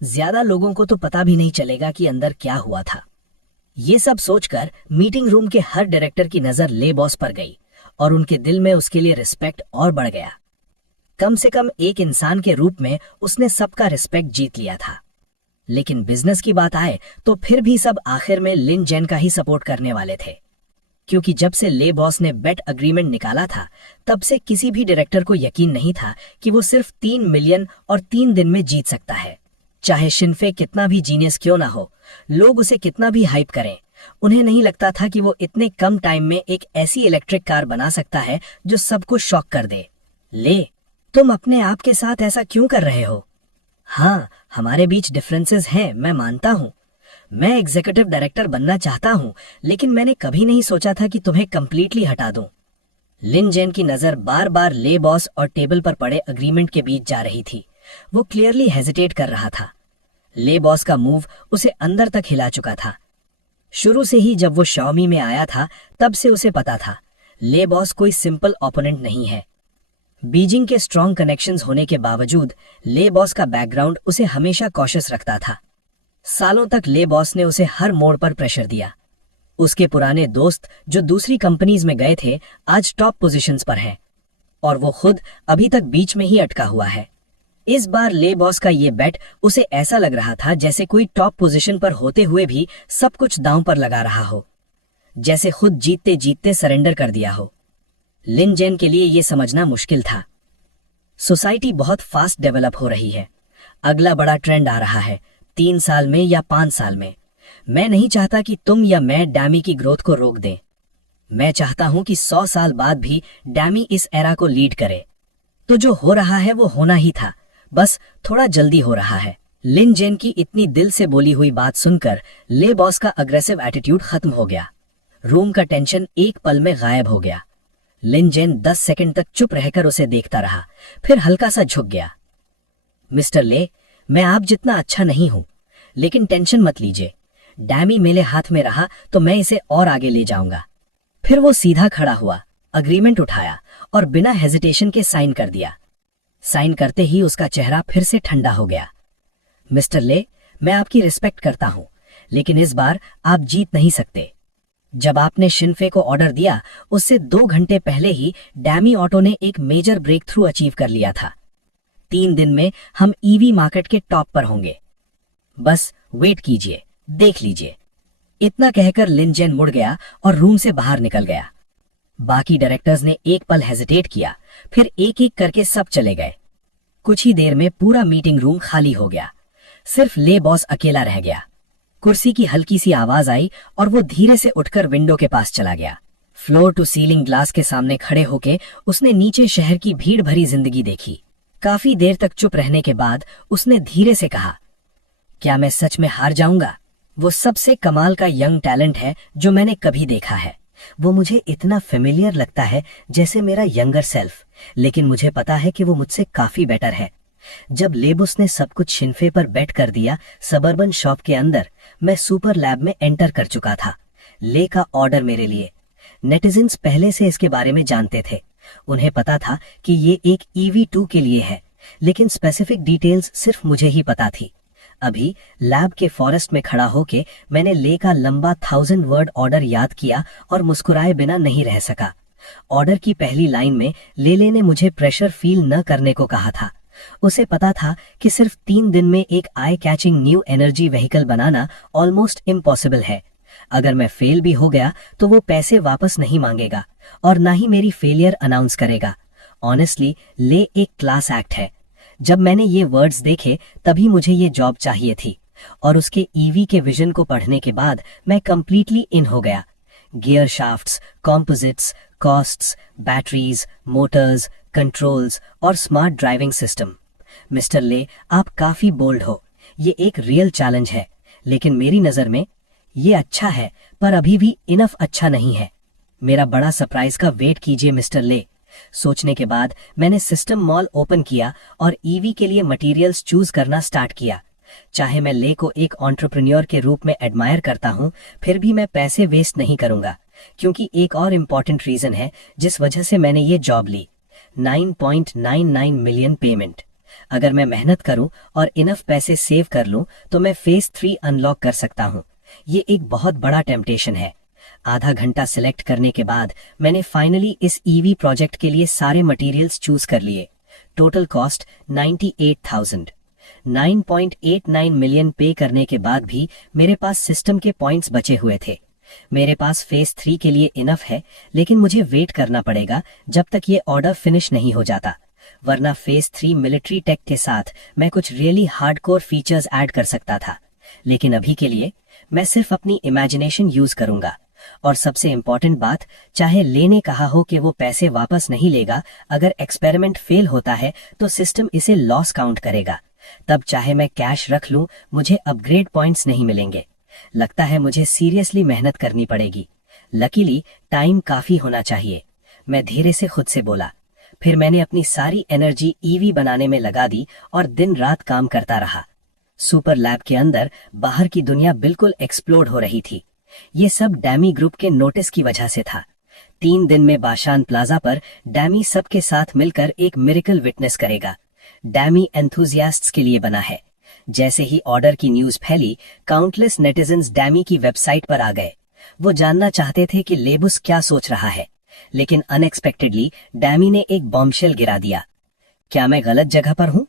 ज्यादा लोगों को तो पता भी नहीं चलेगा कि अंदर क्या हुआ था। ये सब सोचकर मीटिंग रूम के हर डायरेक्टर की नजर ले बॉस पर गई और उनके दिल में उसके लिए रिस्पेक्ट और बढ़ गया। कम से कम एक इंसान के रूप में उसने सबका रिस्पेक्ट जीत लिया था। लेकिन बिजनेस की बात आए तो फिर भी सब आखिर में लिन जेन का ही सपोर्ट करने वाले थे, क्योंकि जब से ले बॉस ने बेट अग्रीमेंट निकाला था तब से किसी भी डायरेक्टर को यकीन नहीं था कि वो सिर्फ 3 मिलियन और 3 दिन में जीत सकता है। चाहे शिनफे कितना भी जीनियस क्यों ना हो, लोग उसे कितना भी हाइप करें, उन्हें नहीं लगता था कि वो इतने कम टाइम में एक ऐसी इलेक्ट्रिक कार बना सकता है जो सबको शॉक कर दे। ले, तुम अपने आप के साथ ऐसा क्यों कर रहे हो? हाँ, हमारे बीच डिफरेंसेस हैं, मैं मानता हूँ। मैं एग्जीक्यूटिव डायरेक्टर बनना चाहता हूँ, लेकिन मैंने कभी नहीं सोचा था कि तुम्हें कंप्लीटली हटा दूं। लिन जेन की नजर बार बार ले बॉस और टेबल पर पड़े अग्रीमेंट के बीच जा रही थी। वो क्लियरली हेजिटेट कर रहा था। ले बॉस का मूव उसे अंदर तक हिला चुका था। शुरू से ही जब वो शाओमी में आया था तब से उसे पता था ले बॉस कोई सिंपल ओपोनेंट नहीं है। बीजिंग के स्ट्रॉन्ग कनेक्शंस होने के बावजूद ले बॉस का बैकग्राउंड उसे हमेशा कॉशियस रखता था। सालों तक ले बॉस ने उसे हर मोड़ पर प्रेशर दिया, उसके पुराने दोस्त जो दूसरी कंपनीज में गए थे आज टॉप पोजीशंस पर हैं और वो खुद अभी तक बीच में ही अटका हुआ है। इस बार ले बॉस का ये बेट उसे ऐसा लग रहा था जैसे कोई टॉप पोजीशन पर होते हुए भी सब कुछ दांव पर लगा रहा हो, जैसे खुद जीतते जीतते सरेंडर कर दिया हो। लिन जेन के लिए ये समझना मुश्किल था। सोसाइटी बहुत फास्ट डेवलप हो रही है, अगला बड़ा ट्रेंड आ रहा है 3 साल में या 5 साल में। मैं नहीं चाहता कि तुम या मैं डैमी की ग्रोथ को रोक दें। मैं चाहता हूं कि 100 साल बाद भी डैमी इस एरा को लीड करे। तो जो हो रहा है वो होना ही था, बस थोड़ा जल्दी हो रहा है। लिन जेन की इतनी दिल से बोली हुई बात सुनकर ले बॉस का अग्रेसिव एटीट्यूड खत्म हो गया। रूम का टेंशन एक पल में गायब हो गया। लिन जेन 10 सेकंड तक चुप रहकर उसे देखता रहा, फिर हल्का सा झुक गया। मिस्टर ले, मैं आप जितना अच्छा नहीं हूं, लेकिन टेंशन मत लीजिए। डैमी मेरे हाथ में रहा तो मैं इसे और आगे ले जाऊंगा। फिर वो सीधा खड़ा हुआ, अग्रीमेंट उठाया और बिना हेजिटेशन के साइन कर दिया। साइन करते ही उसका चेहरा फिर से ठंडा हो गया। मिस्टर ले, मैं आपकी रिस्पेक्ट करता हूं, लेकिन इस बार आप जीत नहीं सकते। जब आपने शिनफे को ऑर्डर दिया उससे 2 घंटे पहले ही डैमी ऑटो ने एक मेजर ब्रेक थ्रू अचीव कर लिया था। 3 दिन में हम ईवी मार्केट के टॉप पर होंगे। बस वेट कीजिए, देख लीजिए। इतना कहकर लिन जेन मुड़ गया और रूम से बाहर निकल गया। बाकी डायरेक्टर्स ने एक पल हेजिटेट किया, फिर एक एक करके सब चले गए। कुछ ही देर में पूरा मीटिंग रूम खाली हो गया, सिर्फ ले बॉस अकेला रह गया। कुर्सी की हल्की सी आवाज आई और वो धीरे से उठकर विंडो के पास चला गया। फ्लोर टू सीलिंग ग्लास के सामने खड़े होके उसने नीचे शहर की भीड़ भरी जिंदगी देखी। काफी देर तक चुप रहने के बाद उसने धीरे से कहा, क्या मैं सच में हार जाऊंगा? वो सबसे कमाल का यंग टैलेंट है जो मैंने कभी देखा है। वो मुझे इतना फेमिलियर लगता है जैसे मेरा यंगर सेल्फ, लेकिन मुझे पता है कि वो मुझसे काफी बेटर है। जब लेबुस ने सब कुछ शिनफे पर बेट कर दिया, सबर्बन शॉप के अंदर मैं सुपर लैब में एंटर कर चुका था। ले का ऑर्डर मेरे लिए। नेटिजन्स पहले से इसके बारे में जानते थे। उन्हें पता था कि ये एक EV2 के लिए है, लेकिन स्पेसिफिक डिटेल्स सिर्फ मुझे ही पता थी। अभी लैब के फॉरेस्ट में खड़ा होके मैंने ले का लंबा 1000 वर्ड ऑर्डर याद किया और मुस्कुराए बिना नहीं रह सका। ऑर्डर की पहली लाइन में लेले ने मुझे प्रेशर फील न करने को कहा था। उसे पता था कि सिर्फ 3 दिन में एक eye catching new energy vehicle बनाना ऑलमोस्ट इम्पॉसिबल है। अगर मैं फेल भी हो गया तो वो पैसे वापस नहीं मांगेगा और ना ही मेरी फेलियर अनाउंस करेगा। ऑनेस्टली ले एक क्लास एक्ट है। जब मैंने ये वर्ड्स देखे तभी मुझे ये जॉब चाहिए थी और उसके ईवी के विजन को पढ़ने के बाद मैं कंप्लीटली इन हो गया। Gear shafts, composites, costs, batteries, Motors, controls और स्मार्ट ड्राइविंग सिस्टम। मिस्टर ले, आप काफी बोल्ड हो। ये एक रियल चैलेंज है, लेकिन मेरी नजर में ये अच्छा है, पर अभी भी इनफ अच्छा नहीं है। मेरा बड़ा सरप्राइज का वेट कीजिए मिस्टर ले। सोचने के बाद मैंने सिस्टम मॉल ओपन किया और ईवी के लिए मटेरियल्स चूज करना स्टार्ट किया। चाहे मैं ले को एक एंटरप्रेन्योर के रूप में एडमायर करता हूं, फिर भी मैं पैसे वेस्ट नहीं करूंगा, क्योंकि एक और इम्पॉर्टेंट रीजन है जिस वजह से मैंने ये जॉब ली। 9.99 मिलियन पेमेंट। अगर मैं मेहनत करूं और इनफ पैसे सेव कर लूं तो मैं फेज 3 अनलॉक कर सकता हूं। ये एक बहुत बड़ा टेम्पटेशन है। आधा घंटा सिलेक्ट करने के बाद मैंने फाइनली इस ईवी प्रोजेक्ट के लिए सारे मटेरियल्स चूज कर लिए। Total cost 98,000। 9.89 मिलियन पे करने के बाद भी मेरे पास सिस्टम के पॉइंट्स बचे हुए थे। मेरे पास फेज 3 के लिए इनफ है, लेकिन मुझे वेट करना पड़ेगा जब तक ये ऑर्डर फिनिश नहीं हो जाता, वरना फेज 3 मिलिट्री टेक के साथ मैं कुछ रियली हार्डकोर फीचर्स ऐड कर सकता था। लेकिन अभी के लिए मैं सिर्फ अपनी इमेजिनेशन यूज करूंगा। और सबसे इम्पोर्टेंट बात, चाहे लेने कहा हो कि वो पैसे वापस नहीं लेगा, अगर एक्सपेरिमेंट फेल होता है तो सिस्टम इसे लॉस काउंट करेगा। तब चाहे मैं कैश रख लूं, मुझे अपग्रेड पॉइंट्स नहीं मिलेंगे। लगता है मुझे सीरियसली मेहनत करनी पड़ेगी। लकीली टाइम काफी होना चाहिए, मैं धीरे से खुद से बोला। फिर मैंने अपनी सारी एनर्जी ईवी बनाने में लगा दी और दिन रात काम करता रहा। सुपर लैब के अंदर बाहर की दुनिया बिल्कुल एक्सप्लोड हो रही थी। ये सब डैमी ग्रुप के नोटिस की वजह से था। 3 दिन में बाशान प्लाजा पर डैमी सबके साथ मिलकर एक मिरेकल विटनेस करेगा। डैमी एंथुजियास्ट्स के लिए बना है। जैसे ही ऑर्डर की न्यूज फैली, काउंटलेस नेटिजन्स डैमी की वेबसाइट पर आ गए। वो जानना चाहते थे कि लेबुस क्या सोच रहा है, लेकिन अनएक्सपेक्टेडली डैमी ने एक बॉम्बशेल गिरा दिया। क्या मैं गलत जगह पर हूँ?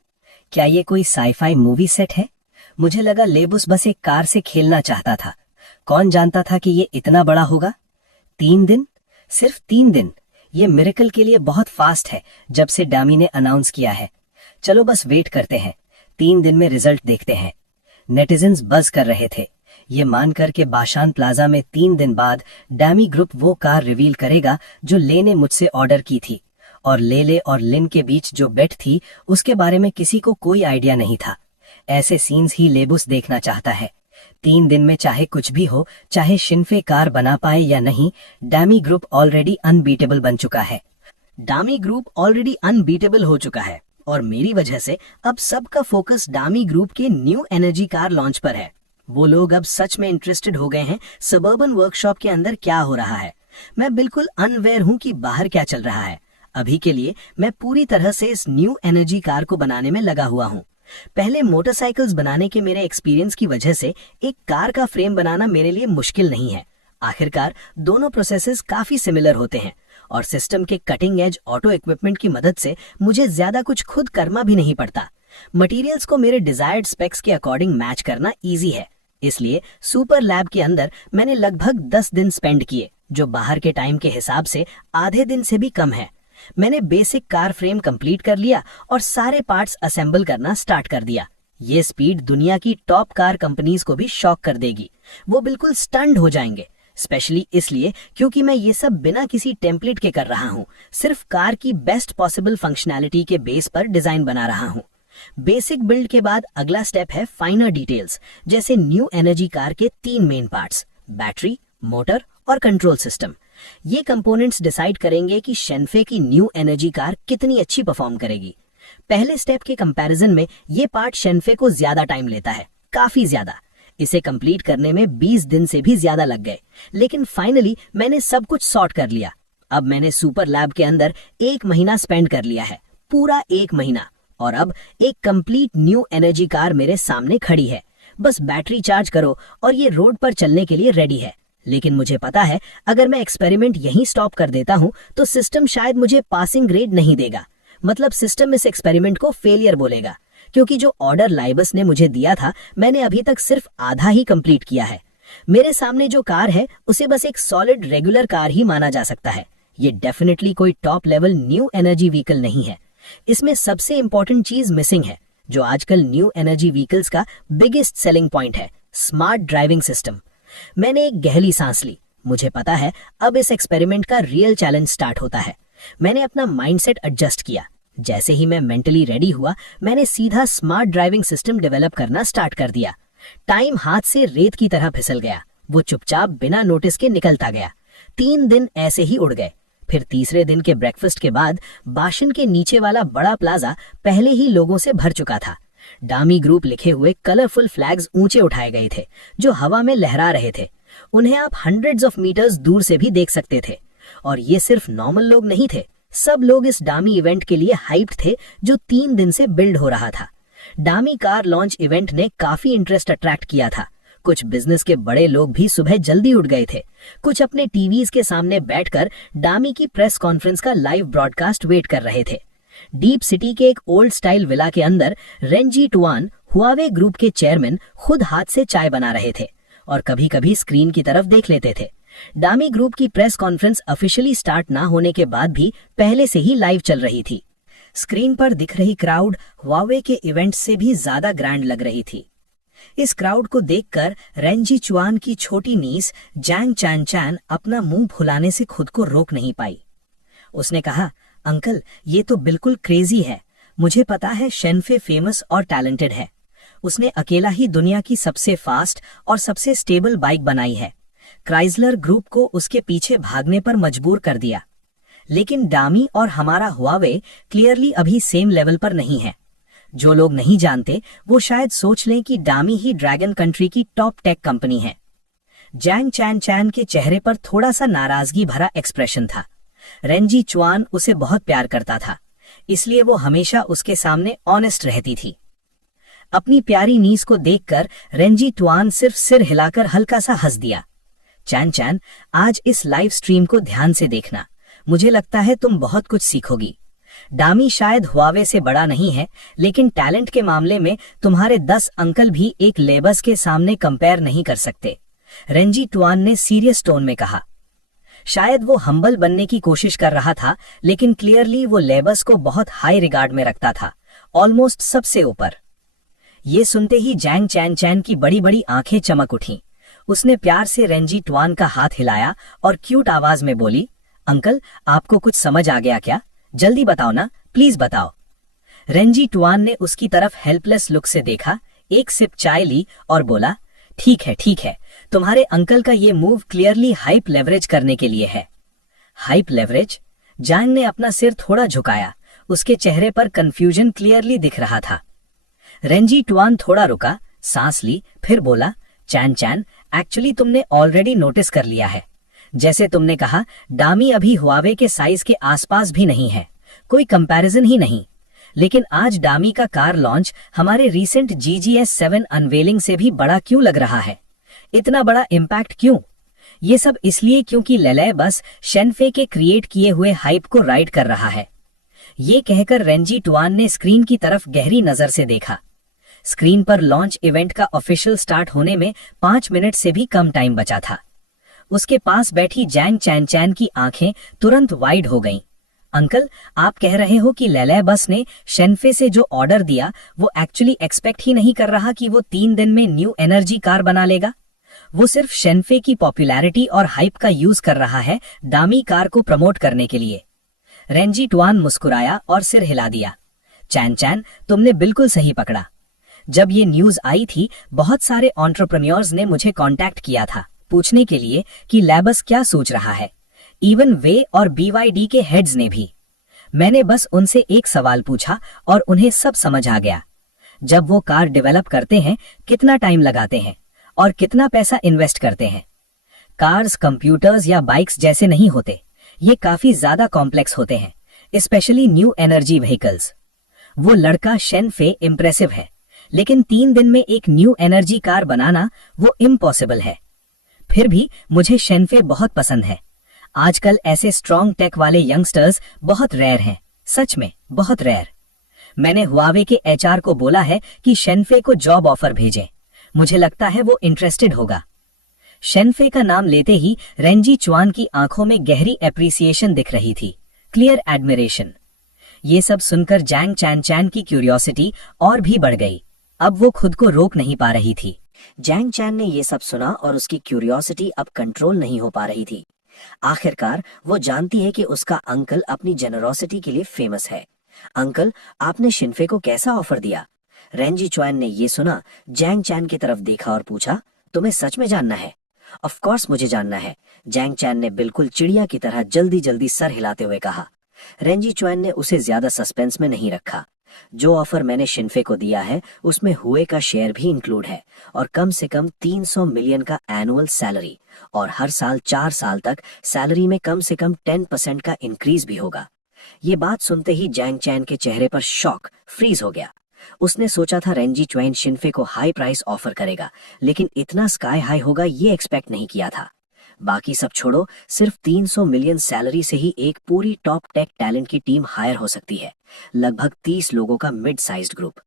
क्या ये कोई साईफाई मूवी सेट है? मुझे लगा लेबुस बस एक कार से खेलना चाहता था। कौन जानता था कि ये इतना बड़ा होगा? 3 दिन, सिर्फ 3 दिन। ये मिरेकल के लिए बहुत फास्ट है जब से डैमी ने अनाउंस किया है। चलो बस वेट करते हैं, 3 दिन में रिजल्ट देखते हैं। नेटिजन्स बज कर रहे थे, ये मानकर के बाशान प्लाजा में 3 दिन बाद डैमी ग्रुप वो कार रिवील करेगा जो ले ने मुझसे ऑर्डर की थी, और ले और लिन के बीच जो बेट थी उसके बारे में किसी को कोई आइडिया नहीं था। ऐसे सीन्स ही लेबुस देखना चाहता है। 3 दिन में चाहे कुछ भी हो, चाहे शिनफे कार बना पाए या नहीं, डैमी ग्रुप ऑलरेडी अनबीटेबल बन चुका है। डामी ग्रुप ऑलरेडी अनबीटेबल हो चुका है और मेरी वजह से अब सबका फोकस डामी ग्रुप के न्यू एनर्जी कार लॉन्च पर है। वो लोग अब सच में इंटरेस्टेड हो गए हैं सबर्बन वर्कशॉप के अंदर क्या हो रहा है। मैं बिल्कुल अनवेयर हूँ कि बाहर क्या चल रहा है। अभी के लिए मैं पूरी तरह से इस न्यू एनर्जी कार को बनाने में लगा हुआ हूँ। पहले मोटरसाइकिल्स बनाने के मेरे एक्सपीरियंस की वजह से एक कार का फ्रेम बनाना मेरे लिए मुश्किल नहीं है। आखिरकार दोनों प्रोसेसेस काफी सिमिलर होते हैं और सिस्टम के कटिंग एज ऑटो इक्विपमेंट की मदद से मुझे ज्यादा कुछ खुद करना भी नहीं पड़ता। मटेरियल्स को मेरे डिजायर्ड स्पेक्स के अकॉर्डिंग मैच करना इजी है। इसलिए सुपर लैब के अंदर मैंने लगभग 10 दिन स्पेंड किए, जो बाहर के टाइम के हिसाब से आधे दिन से भी कम है। मैंने बेसिक कार फ्रेम कंप्लीट कर लिया और सारे पार्ट्स असेंबल करना स्टार्ट कर दिया। ये स्पीड दुनिया की टॉप कार कंपनीज को भी शॉक कर देगी। वो बिल्कुल स्टन्ड हो जाएंगे, स्पेशली इसलिए क्योंकि मैं ये सब बिना किसी टेम्पलेट के कर रहा हूँ। सिर्फ कार की बेस्ट पॉसिबल फंक्शनैलिटी के बेस पर डिजाइन बना रहा हूँ। बेसिक बिल्ड के बाद अगला स्टेप है फाइनर डिटेल्स, जैसे न्यू एनर्जी कार के 3 मेन पार्ट्स, बैटरी, मोटर और कंट्रोल सिस्टम। ये कंपोनेंट्स डिसाइड करेंगे कि शेनफे की न्यू एनर्जी कार कितनी अच्छी परफॉर्म करेगी। पहले स्टेप के कंपैरिजन में ये पार्ट शेनफे को ज्यादा टाइम लेता है, काफी ज्यादा। इसे कंप्लीट करने में 20 दिन से भी ज्यादा लग गए, लेकिन फाइनली मैंने सब कुछ सॉर्ट कर लिया। अब मैंने सुपर लैब के अंदर 1 महीना स्पेंड कर लिया है, पूरा 1 महीना, और अब एक कंप्लीट न्यू एनर्जी कार मेरे सामने खड़ी है। बस बैटरी चार्ज करो और ये रोड पर चलने के लिए रेडी है। लेकिन मुझे पता है अगर मैं एक्सपेरिमेंट यहीं स्टॉप कर देता हूं तो सिस्टम शायद मुझे पासिंग ग्रेड नहीं देगा। मतलब सिस्टम इस एक्सपेरिमेंट को फेलियर बोलेगा, क्योंकि जो ऑर्डर लाइबस ने मुझे दिया था मैंने अभी तक सिर्फ आधा ही कंप्लीट किया है। मेरे सामने जो कार है उसे बस एक सॉलिड रेगुलर कार ही माना जा सकता है। ये डेफिनेटली कोई top level new energy vehicle नहीं है। इसमें सबसे इंपॉर्टेंट चीज मिसिंग है, जो आजकल न्यू एनर्जी व्हीकल्स का बिगेस्ट सेलिंग पॉइंट है, स्मार्ट ड्राइविंग सिस्टम। मैंने एक गहरी सांस ली। मुझे पता है अब इस एक्सपेरिमेंट का रियल चैलेंज स्टार्ट होता है। मैंने अपना माइंडसेट एडजस्ट किया। जैसे ही मैं मेंटली रेडी हुआ, मैंने सीधा स्मार्ट ड्राइविंग सिस्टम डेवलप करना स्टार्ट कर दिया। टाइम हाथ से रेत की तरह फिसल गया। वो चुपचाप बिना नोटिस के निकलता गया। 3 दिन ऐसे ही उड़ गए। फिर तीसरे दिन के ब्रेकफास्ट के बाद बाशन के नीचे वाला बड़ा प्लाजा पहले ही लोगों से भर चुका था। डामी ग्रुप लिखे हुए कलरफुल फ्लैग्स ऊंचे उठाए गए थे, जो हवा में लहरा रहे थे। उन्हें आप हंड्रेड्स ऑफ मीटर्स दूर से भी देख सकते थे। और ये सिर्फ नॉर्मल लोग नहीं थे, सब लोग इस डामी इवेंट के लिए हाइप्ड थे, जो 3 दिन से बिल्ड हो रहा था। डामी कार लॉन्च इवेंट ने काफी इंटरेस्ट अट्रैक्ट किया था। कुछ बिजनेस के बड़े लोग भी सुबह जल्दी उठ गए थे। कुछ अपने टीवीज के सामने बैठकर डामी की प्रेस कॉन्फ्रेंस का लाइव ब्रॉडकास्ट वेट कर रहे थे। डीप सिटी के एक ओल्ड स्टाइल विला के अंदर रेंजी टुआन, हुआवे ग्रुप के चेयरमैन, खुद हाथ से चाय बना रहे थे और कभी कभी स्क्रीन की तरफ देख लेते थे। डामी ग्रुप की प्रेस कॉन्फ्रेंस ऑफिशियली स्टार्ट ना होने के बाद भी पहले से ही लाइव चल रही थी। स्क्रीन पर दिख रही क्राउड हुआवे के इवेंट से भी ज्यादा ग्रैंड लग रही थी। इस क्राउड को देखकर रेंजी चुआन की छोटी नीस जैंग चैन चैन अपना मुंह फुलाने से खुद को रोक नहीं पाई। उसने कहा, अंकल ये तो बिल्कुल क्रेजी है। मुझे पता है शेनफे फेमस और टैलेंटेड है। उसने अकेला ही दुनिया की सबसे फास्ट और सबसे स्टेबल बाइक बनाई है। क्राइसलर ग्रुप को उसके पीछे भागने पर मजबूर कर दिया। लेकिन डामी और हमारा हुआवे क्लियरली अभी सेम लेवल पर नहीं है। जो लोग नहीं जानते वो शायद सोच लें कि डामी ही ड्रैगन कंट्री की टॉप टेक कंपनी है। जैंग चैन चैन के चेहरे पर थोड़ा सा नाराजगी भरा एक्सप्रेशन था। रेंजी चुआन उसे बहुत प्यार करता था, इसलिए वो हमेशा उसके सामने ऑनेस्ट रहती थी। अपनी प्यारी नीस को देखकर रेंजी टुआन सिर्फ सिर हिलाकर हल्का सा हंस दिया। चैन चैन, आज इस लाइव स्ट्रीम को ध्यान से देखना, मुझे लगता है तुम बहुत कुछ सीखोगी। डामी शायद हुआवे से बड़ा नहीं है, लेकिन टैलेंट के मामले में तुम्हारे 10 अंकल भी एक लेबस के सामने कंपेयर नहीं कर सकते, रेंजी टुआन ने सीरियस टोन में कहा। शायद वो हम्बल बनने की कोशिश कर रहा था, लेकिन क्लियरली वो लेबस को बहुत हाई रिगार्ड में रखता था, ऑलमोस्ट सबसे ऊपर। ये सुनते ही जैंग चैन चैन की बड़ी बड़ी आंखें चमक उठीं। उसने प्यार से रेंजी टुआन का हाथ हिलाया और क्यूट आवाज में बोली, अंकल, आपको कुछ समझ आ गया क्या? जल्दी बताओ ना, प्लीज बताओ। रेंजी टुआन ने उसकी तरफ हेल्पलेस लुक से देखा, एक सिप चाय ली और बोला, ठीक है, तुम्हारे अंकल का ये मूव क्लियरली हाइप लेवरेज करने के लिए है। Hype leverage? जैंग ने अपना सिर थोड़ा झुकाया, उसके चेहरे पर कंफ्यूजन क्लियरली दिख रहा था। रेंजी टुआन थोड़ा रुका, सांस ली, फिर बोला, चैन चैन, एक्चुअली तुमने ऑलरेडी नोटिस कर लिया है। जैसे तुमने कहा, डामी अभी हुआवे के साइज के आसपास भी नहीं है, कोई कंपैरिजन ही नहीं। लेकिन आज डामी का कार लॉन्च हमारे रीसेंट GGS7 अनवेलिंग से भी बड़ा क्यों लग रहा है? इतना बड़ा इम्पैक्ट क्यों? ये सब इसलिए क्योंकि लेले बस शेनफे के क्रिएट किए हुए हाइप को राइड कर रहा है। ये कहकर रेंजी टुआन ने स्क्रीन की तरफ गहरी नजर से देखा। स्क्रीन पर लॉन्च इवेंट का ऑफिशियल स्टार्ट होने में 5 मिनट से भी कम टाइम बचा था। उसके पास बैठी जैंग चैन चैन की आंखें तुरंत वाइड हो गईं। अंकल, आप कह रहे हो कि लेले बस ने शेनफे से जो ऑर्डर दिया वो एक्चुअली एक्सपेक्ट ही नहीं कर रहा कि वो 3 दिन में न्यू एनर्जी कार बना लेगा? वो सिर्फ शेनफे की पॉपुलैरिटी और हाइप का यूज कर रहा है डामी कार को प्रमोट करने के लिए। रेंजी टुआन मुस्कुराया और सिर हिला दिया। चैन चैन, तुमने बिल्कुल सही पकड़ा। जब ये न्यूज आई थी, बहुत सारे एंटरप्रेन्योर्स ने मुझे कांटेक्ट किया था पूछने के लिए कि लेबस क्या सोच रहा है। इवन वे और BYD के हेड्स ने भी। मैंने बस उनसे एक सवाल पूछा और उन्हें सब समझ आ गया। जब वो कार डेवलप करते हैं, कितना टाइम लगाते हैं और कितना पैसा इन्वेस्ट करते हैं। कार्स कंप्यूटर्स या बाइक्स जैसे नहीं होते, ये काफी ज्यादा कॉम्प्लेक्स होते हैं, स्पेशली न्यू एनर्जी व्हीकल्स। वो लड़का शेनफे इम्प्रेसिव है, लेकिन 3 दिन में एक न्यू एनर्जी कार बनाना वो इम्पॉसिबल है। फिर भी मुझे शेनफे बहुत पसंद है। आजकल ऐसे स्ट्रॉन्ग टेक वाले यंगस्टर्स बहुत रेयर हैं, सच में बहुत रेयर। मैंने हुआवे के HR को बोला है कि शेनफे को जॉब ऑफर भेजें, मुझे लगता है वो इंटरेस्टेड होगा। शेनफे का नाम लेते ही रेंजी टुआन की आंखों में गहरी एप्रिसिएशन दिख रही थी, क्लियर एडमिरेशन। ये सब सुनकर जैंग चैन चैन की क्यूरियोसिटी और भी बढ़ गई। अब वो खुद को रोक नहीं पा रही थी। जैंग चैन ने ये सब सुना और उसकी क्यूरियोसिटी अब कंट्रोल नहीं हो पा रही थी। आखिरकार वो जानती है कि उसका अंकल अपनी जेनरोसिटी के लिए फेमस है। अंकल, आपने शिनफे को कैसा ऑफर दिया? रेंजी टुआन ने ये सुना, जैंग चैन की तरफ देखा और पूछा, तुम्हें सच में जानना है? ऑफ कोर्स मुझे जानना है, जैंग चैन ने बिल्कुल चिड़िया की तरह जल्दी जल्दी सर हिलाते हुए कहा। रेंजी टुआन ने उसे ज्यादा सस्पेंस में नहीं रखा। जो ऑफर मैंने शिनफे को दिया है उसमें हुए का शेयर भी इंक्लूड है और कम से कम 300 मिलियन का एनुअल सैलरी और हर साल 4 साल तक सैलरी में कम से कम 10% का इंक्रीज भी होगा। ये बात सुनते ही जैंग चैन के चेहरे पर शॉक फ्रीज हो गया। उसने सोचा था रेंजी टुआन शिनफे को हाई प्राइस ऑफर करेगा, लेकिन इतना स्काई हाई होगा ये एक्सपेक्ट नहीं किया था। बाकी सब छोड़ो, सिर्फ 300 मिलियन सैलरी से ही एक पूरी टॉप टेक टैलेंट की टीम हायर हो सकती है, लगभग 30 लोगों का मिड साइज्ड ग्रुप।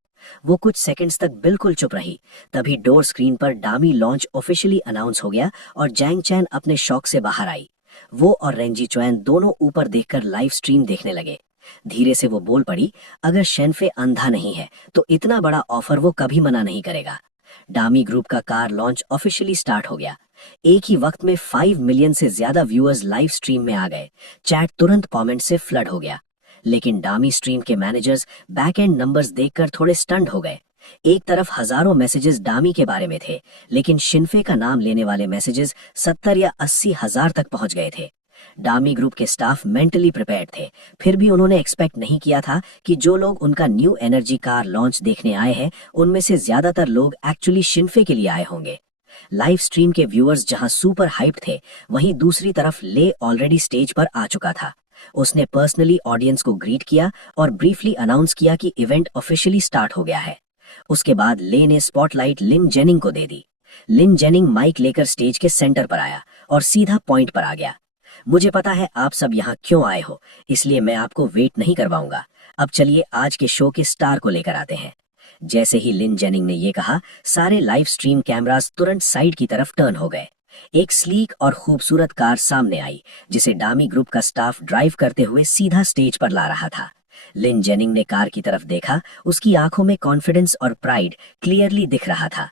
वो कुछ सेकंड्स तक बिल्कुल चुप रही, तभी डोर स्क्रीन पर डामी लॉन्च ऑफिशियली अनाउंस हो गया और जैंग चैन अपने शॉक से बाहर आई। वो और रेंजी टुआन दोनों ऊपर देखकर लाइव स्ट्रीम देखने लगे। धीरे से वो बोल पड़ी, अगर शेनफे अंधा नहीं है तो इतना बड़ा ऑफर वो कभी मना नहीं करेगा। डामी ग्रुप का कार लॉन्च ऑफिशियली स्टार्ट हो गया। एक ही वक्त में 5 मिलियन से ज्यादा व्यूअर्स लाइव स्ट्रीम में आ गए। चैट तुरंत कमेंट से फ्लड हो गया। लेकिन डामी स्ट्रीम के मैनेजर्स बैक एंड नंबर्स देखकर थोड़े स्टंड हो गए। एक तरफ हजारों मैसेजेस डामी के बारे में थे, लेकिन शिनफे का नाम लेने वाले मैसेजेस 70 या 80 हजार तक पहुंच गए थे। डामी ग्रुप के स्टाफ मेंटली प्रिपेयर्ड थे, फिर भी उन्होंने एक्सपेक्ट नहीं किया था कि जो लोग उनका न्यू एनर्जी कार लॉन्च देखने आए हैं उनमें से ज्यादातर लोग एक्चुअली शिनफे के लिए आए होंगे। लाइव स्ट्रीम के व्यूअर्स जहां सुपर हाइप्ड थे, वहीं दूसरी तरफ ले ऑलरेडी स्टेज पर आ चुका था। उसने पर्सनली ऑडियंस को ग्रीट किया और ब्रीफली अनाउंस किया कि इवेंट ऑफिशियली स्टार्ट हो गया है। उसके बाद ले ने स्पॉटलाइट लिन जेनिंग को दे दी। लिन जेनिंग माइक लेकर स्टेज के सेंटर पर आया और सीधा पॉइंट पर आ गया। मुझे पता है आप सब यहाँ क्यों आए हो, इसलिए मैं आपको वेट नहीं करवाऊंगा। अब चलिए आज के शो के स्टार को लेकर आते हैं। जैसे ही लिन जेनिंग ने ये कहा, सारे लाइव स्ट्रीम कैमरास तुरंत साइड की तरफ टर्न हो गए। एक स्लीक और खूबसूरत कार सामने आई, जिसे डामी ग्रुप का स्टाफ ड्राइव करते हुए सीधा स्टेज पर ला रहा था। लिन जेनिंग ने कार की तरफ देखा, उसकी आंखों में कॉन्फिडेंस और प्राइड क्लियरली दिख रहा था।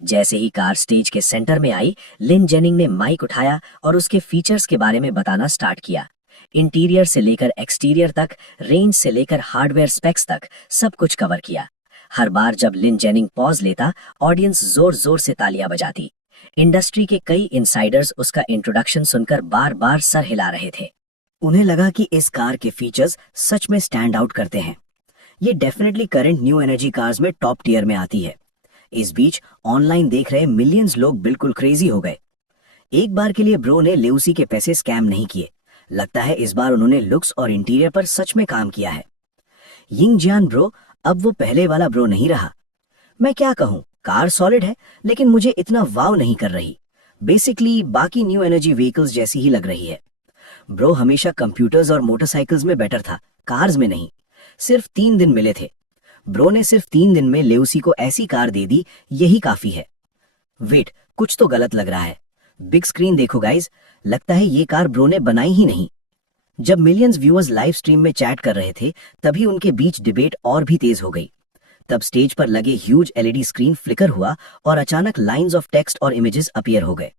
जैसे ही कार स्टेज के सेंटर में आई, लिन जेनिंग ने माइक उठाया और उसके फीचर्स के बारे में बताना स्टार्ट किया। इंटीरियर से लेकर एक्सटीरियर तक, रेंज से लेकर हार्डवेयर स्पेक्स तक सब कुछ कवर किया। हर बार जब लिन जेनिंग पॉज लेता, ऑडियंस जोर जोर से तालियां बजाती। इंडस्ट्री के कई इनसाइडर्स उसका इंट्रोडक्शन सुनकर बार बार सर हिला रहे थे। उन्हें लगा कि इस कार के फीचर्स सच में स्टैंड आउट करते हैं। ये definitely current new energy cars में टॉप टियर में आती है। इस बीच ऑनलाइन देख रहे मिलियंस लोग बिल्कुल क्रेजी हो गए। एक बार के लिए ब्रो ने लेउसी के पैसे स्कैम नहीं किए। लगता है इस बार उन्होंने लुक्स और इंटीरियर पर सच में काम किया है। यिंग जियान ब्रो अब वो पहले वाला ब्रो नहीं रहा। मैं क्या कहूँ, कार सॉलिड है, लेकिन मुझे इतना वाव नहीं कर रही। बेसिकली बाकी न्यू एनर्जी व्हीकल्स जैसी ही लग रही है। ब्रो हमेशा कंप्यूटर्स और मोटरसाइकिल्स में बेटर था, कार्स में नहीं। सिर्फ 3 दिन मिले थे। ब्रो ने सिर्फ 3 दिन में लेउसी को ऐसी कार दे दी, यही काफी है। वेट, कुछ तो गलत लग रहा है। बिग स्क्रीन देखो गाइज, लगता है ये कार ब्रो ने बनाई ही नहीं। जब मिलियंस व्यूअर्स लाइव स्ट्रीम में चैट कर रहे थे, तभी उनके बीच डिबेट और भी तेज हो गई। तब स्टेज पर लगे ह्यूज एलईडी स्क्रीन फ्लिकर हुआ और अचानक लाइंस ऑफ टेक्स्ट और इमेजेस अपीयर हो गए।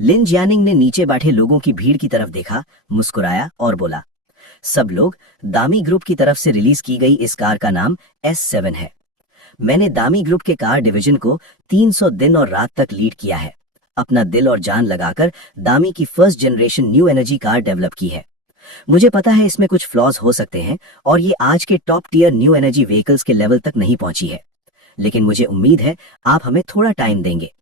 लिन जियानिंग ने नीचे बैठे लोगों की भीड़ की तरफ देखा, मुस्कुराया और बोला, सब लोग, दामी ग्रुप की तरफ से रिलीज की गई इस कार का नाम S7 है। मैंने दामी ग्रुप के कार डिवीजन को 300 दिन और रात तक लीड किया है। अपना दिल और जान लगाकर दामी की first generation new energy car develop की है। मुझे पता है इसमें कुछ फ्लॉज हो सकते हैं और ये आज के top tier new energy vehicles के लेवल तक नहीं पहुंची है, लेकिन मुझे उम्मीद है आप हमें थोड़ा टाइम देंगे।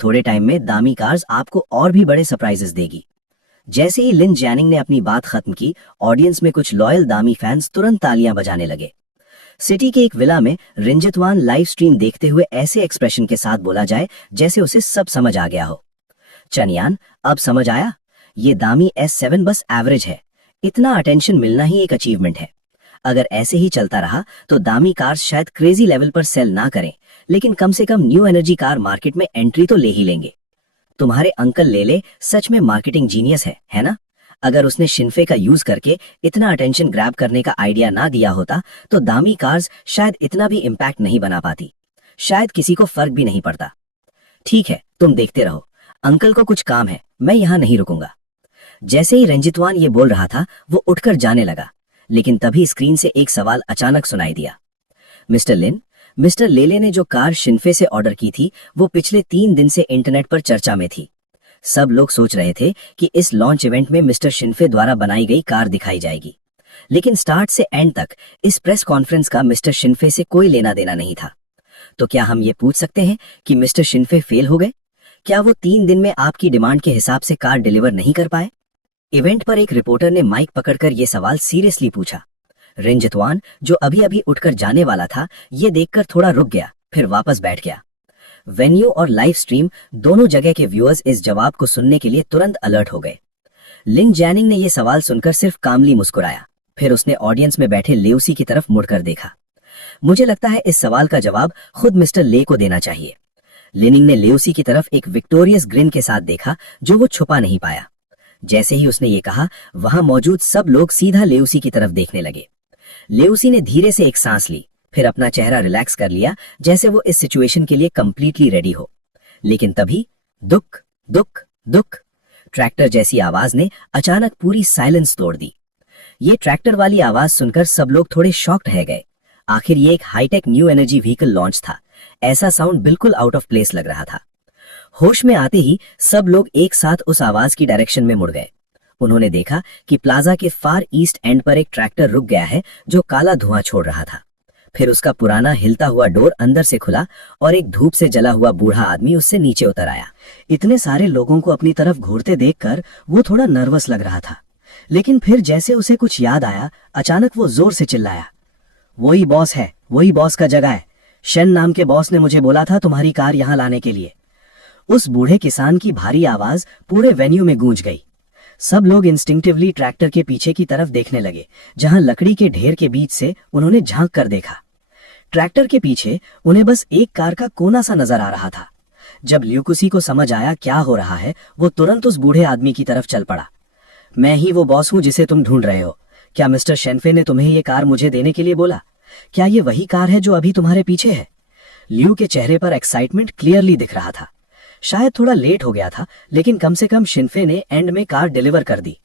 थोड़े टाइम में दामी कार्स आपको और भी बड़े सरप्राइजेस देगी। जैसे ही लिन जैनिंग ने अपनी बात खत्म की, ऑडियंस में कुछ लॉयल दामी फैंस तुरंत तालियां बजाने लगे। सिटी के एक विला में रिंजतवान लाइव स्ट्रीम देखते हुए ऐसे एक्सप्रेशन के साथ बोला जाए जैसे उसे सब समझ आ गया हो। चनियान, अब समझ आया? ये दामी S7 बस एवरेज है। इतना अटेंशन मिलना ही एक अचीवमेंट है। अगर ऐसे ही चलता रहा तो दामी कार्स शायद क्रेजी लेवल पर सेल ना करें, लेकिन कम से कम न्यू एनर्जी कार मार्केट में एंट्री तो ले ही लेंगे। तुम्हारे अंकल लेले सच में मार्केटिंग जीनियस है ना? अगर उसने शिन्फे का यूज करके इतना अटेंशन ग्रैब करने का आइडिया ना दिया होता तो दामी कार्स शायद इतना भी इम्पैक्ट नहीं बना पाती। शायद किसी को फर्क भी नहीं पड़ता। ठीक है, तुम देखते रहो, अंकल को कुछ काम है, मैं यहाँ नहीं रुकूंगा। जैसे ही रंजितवान ये बोल रहा था, वो उठकर जाने लगा, लेकिन तभी स्क्रीन से एक सवाल अचानक सुनाई दिया। मिस्टर लिन, मिस्टर लेले ने जो कार शिन्फे से ऑर्डर की थी, वो पिछले 3 दिन से इंटरनेट पर चर्चा में थी। सब लोग सोच रहे थे कि इस लॉन्च इवेंट में मिस्टर शिन्फे द्वारा बनाई गई कार दिखाई जाएगी, लेकिन स्टार्ट से एंड तक इस प्रेस कॉन्फ्रेंस का मिस्टर शिन्फे से कोई लेना देना नहीं था। तो क्या हम ये पूछ सकते हैं कि मिस्टर शिन्फे फेल हो गए? क्या वो 3 दिन में आपकी डिमांड के हिसाब से कार डिलीवर नहीं कर पाए? इवेंट पर एक रिपोर्टर ने माइक पकड़कर यह सवाल सीरियसली पूछा। रिंजतवान, जो अभी अभी उठकर जाने वाला था, ये देखकर थोड़ा रुक गया, फिर वापस बैठ गया। वेन्यू और लाइव स्ट्रीम दोनों जगह के व्यूअर्स इस जवाब को सुनने के लिए तुरंत अलर्ट हो गए। लिन जैनिंग ने यह सवाल सुनकर सिर्फ कामली मुस्कुराया, फिर उसने ऑडियंस में बैठे लेउसी की तरफ मुड़कर देखा। मुझे लगता है इस सवाल का जवाब खुद मिस्टर ले को देना चाहिए। लिनिंग ने लेउसी की तरफ एक विक्टोरियस ग्रिन के साथ देखा, जो वो छुपा नहीं पाया। जैसे ही उसने ये कहा, वहां मौजूद सब लोग सीधा लेउसी की तरफ देखने लगे। लेउसी ने धीरे से एक सांस ली, फिर अपना चेहरा रिलैक्स कर लिया, जैसे वो इस सिचुएशन के लिए कंप्लीटली रेडी हो। लेकिन तभी दुक दुक दुक ट्रैक्टर जैसी आवाज ने अचानक पूरी साइलेंस तोड़ दी। ये ट्रैक्टर वाली आवाज सुनकर सब लोग थोड़े शॉक्ड रह गए। आखिर ये एक high tech new energy vehicle launch था। ऐसा साउंड बिल्कुल आउट ऑफ प्लेस लग रहा था। होश में आते ही सब लोग एक साथ उस आवाज की डायरेक्शन में मुड़ गए। उन्होंने देखा कि प्लाजा के फार ईस्ट एंड पर एक ट्रैक्टर रुक गया है, जो काला धुआं छोड़ रहा था। फिर उसका पुराना हिलता हुआ डोर अंदर से खुला और एक धूप से जला हुआ बूढ़ा आदमी उससे नीचे उतर आया। इतने सारे लोगों को अपनी तरफ घूरते देखकर वो थोड़ा नर्वस लग रहा था, लेकिन फिर जैसे उसे कुछ याद आया, अचानक वो जोर से चिल्लाया, वही बॉस है, वही बॉस का जगह है। शन नाम के बॉस ने मुझे बोला था तुम्हारी कार यहाँ लाने के लिए। उस बूढ़े किसान की भारी आवाज पूरे वेन्यू में गूंज गई। सब लोग इंस्टिंक्टिवली ट्रैक्टर के पीछे की तरफ देखने लगे, जहां लकड़ी के ढेर के बीच से उन्होंने झांक कर देखा। ट्रैक्टर के पीछे उन्हें बस एक कार का कोना सा नजर आ रहा था। जब ल्यूकुसी को समझ आया क्या हो रहा है, वो तुरंत उस बूढ़े आदमी की तरफ चल पड़ा। मैं ही वो बॉस हूं जिसे तुम ढूंढ रहे हो। क्या मिस्टर शेनफे ने तुम्हें ये कार मुझे देने के लिए बोला? क्या ये वही कार है जो अभी तुम्हारे पीछे है? ल्यू के चेहरे पर एक्साइटमेंट क्लियरली दिख रहा था। शायद थोड़ा लेट हो गया था, लेकिन कम से कम शिनफे ने एंड में कार डिलीवर कर दी।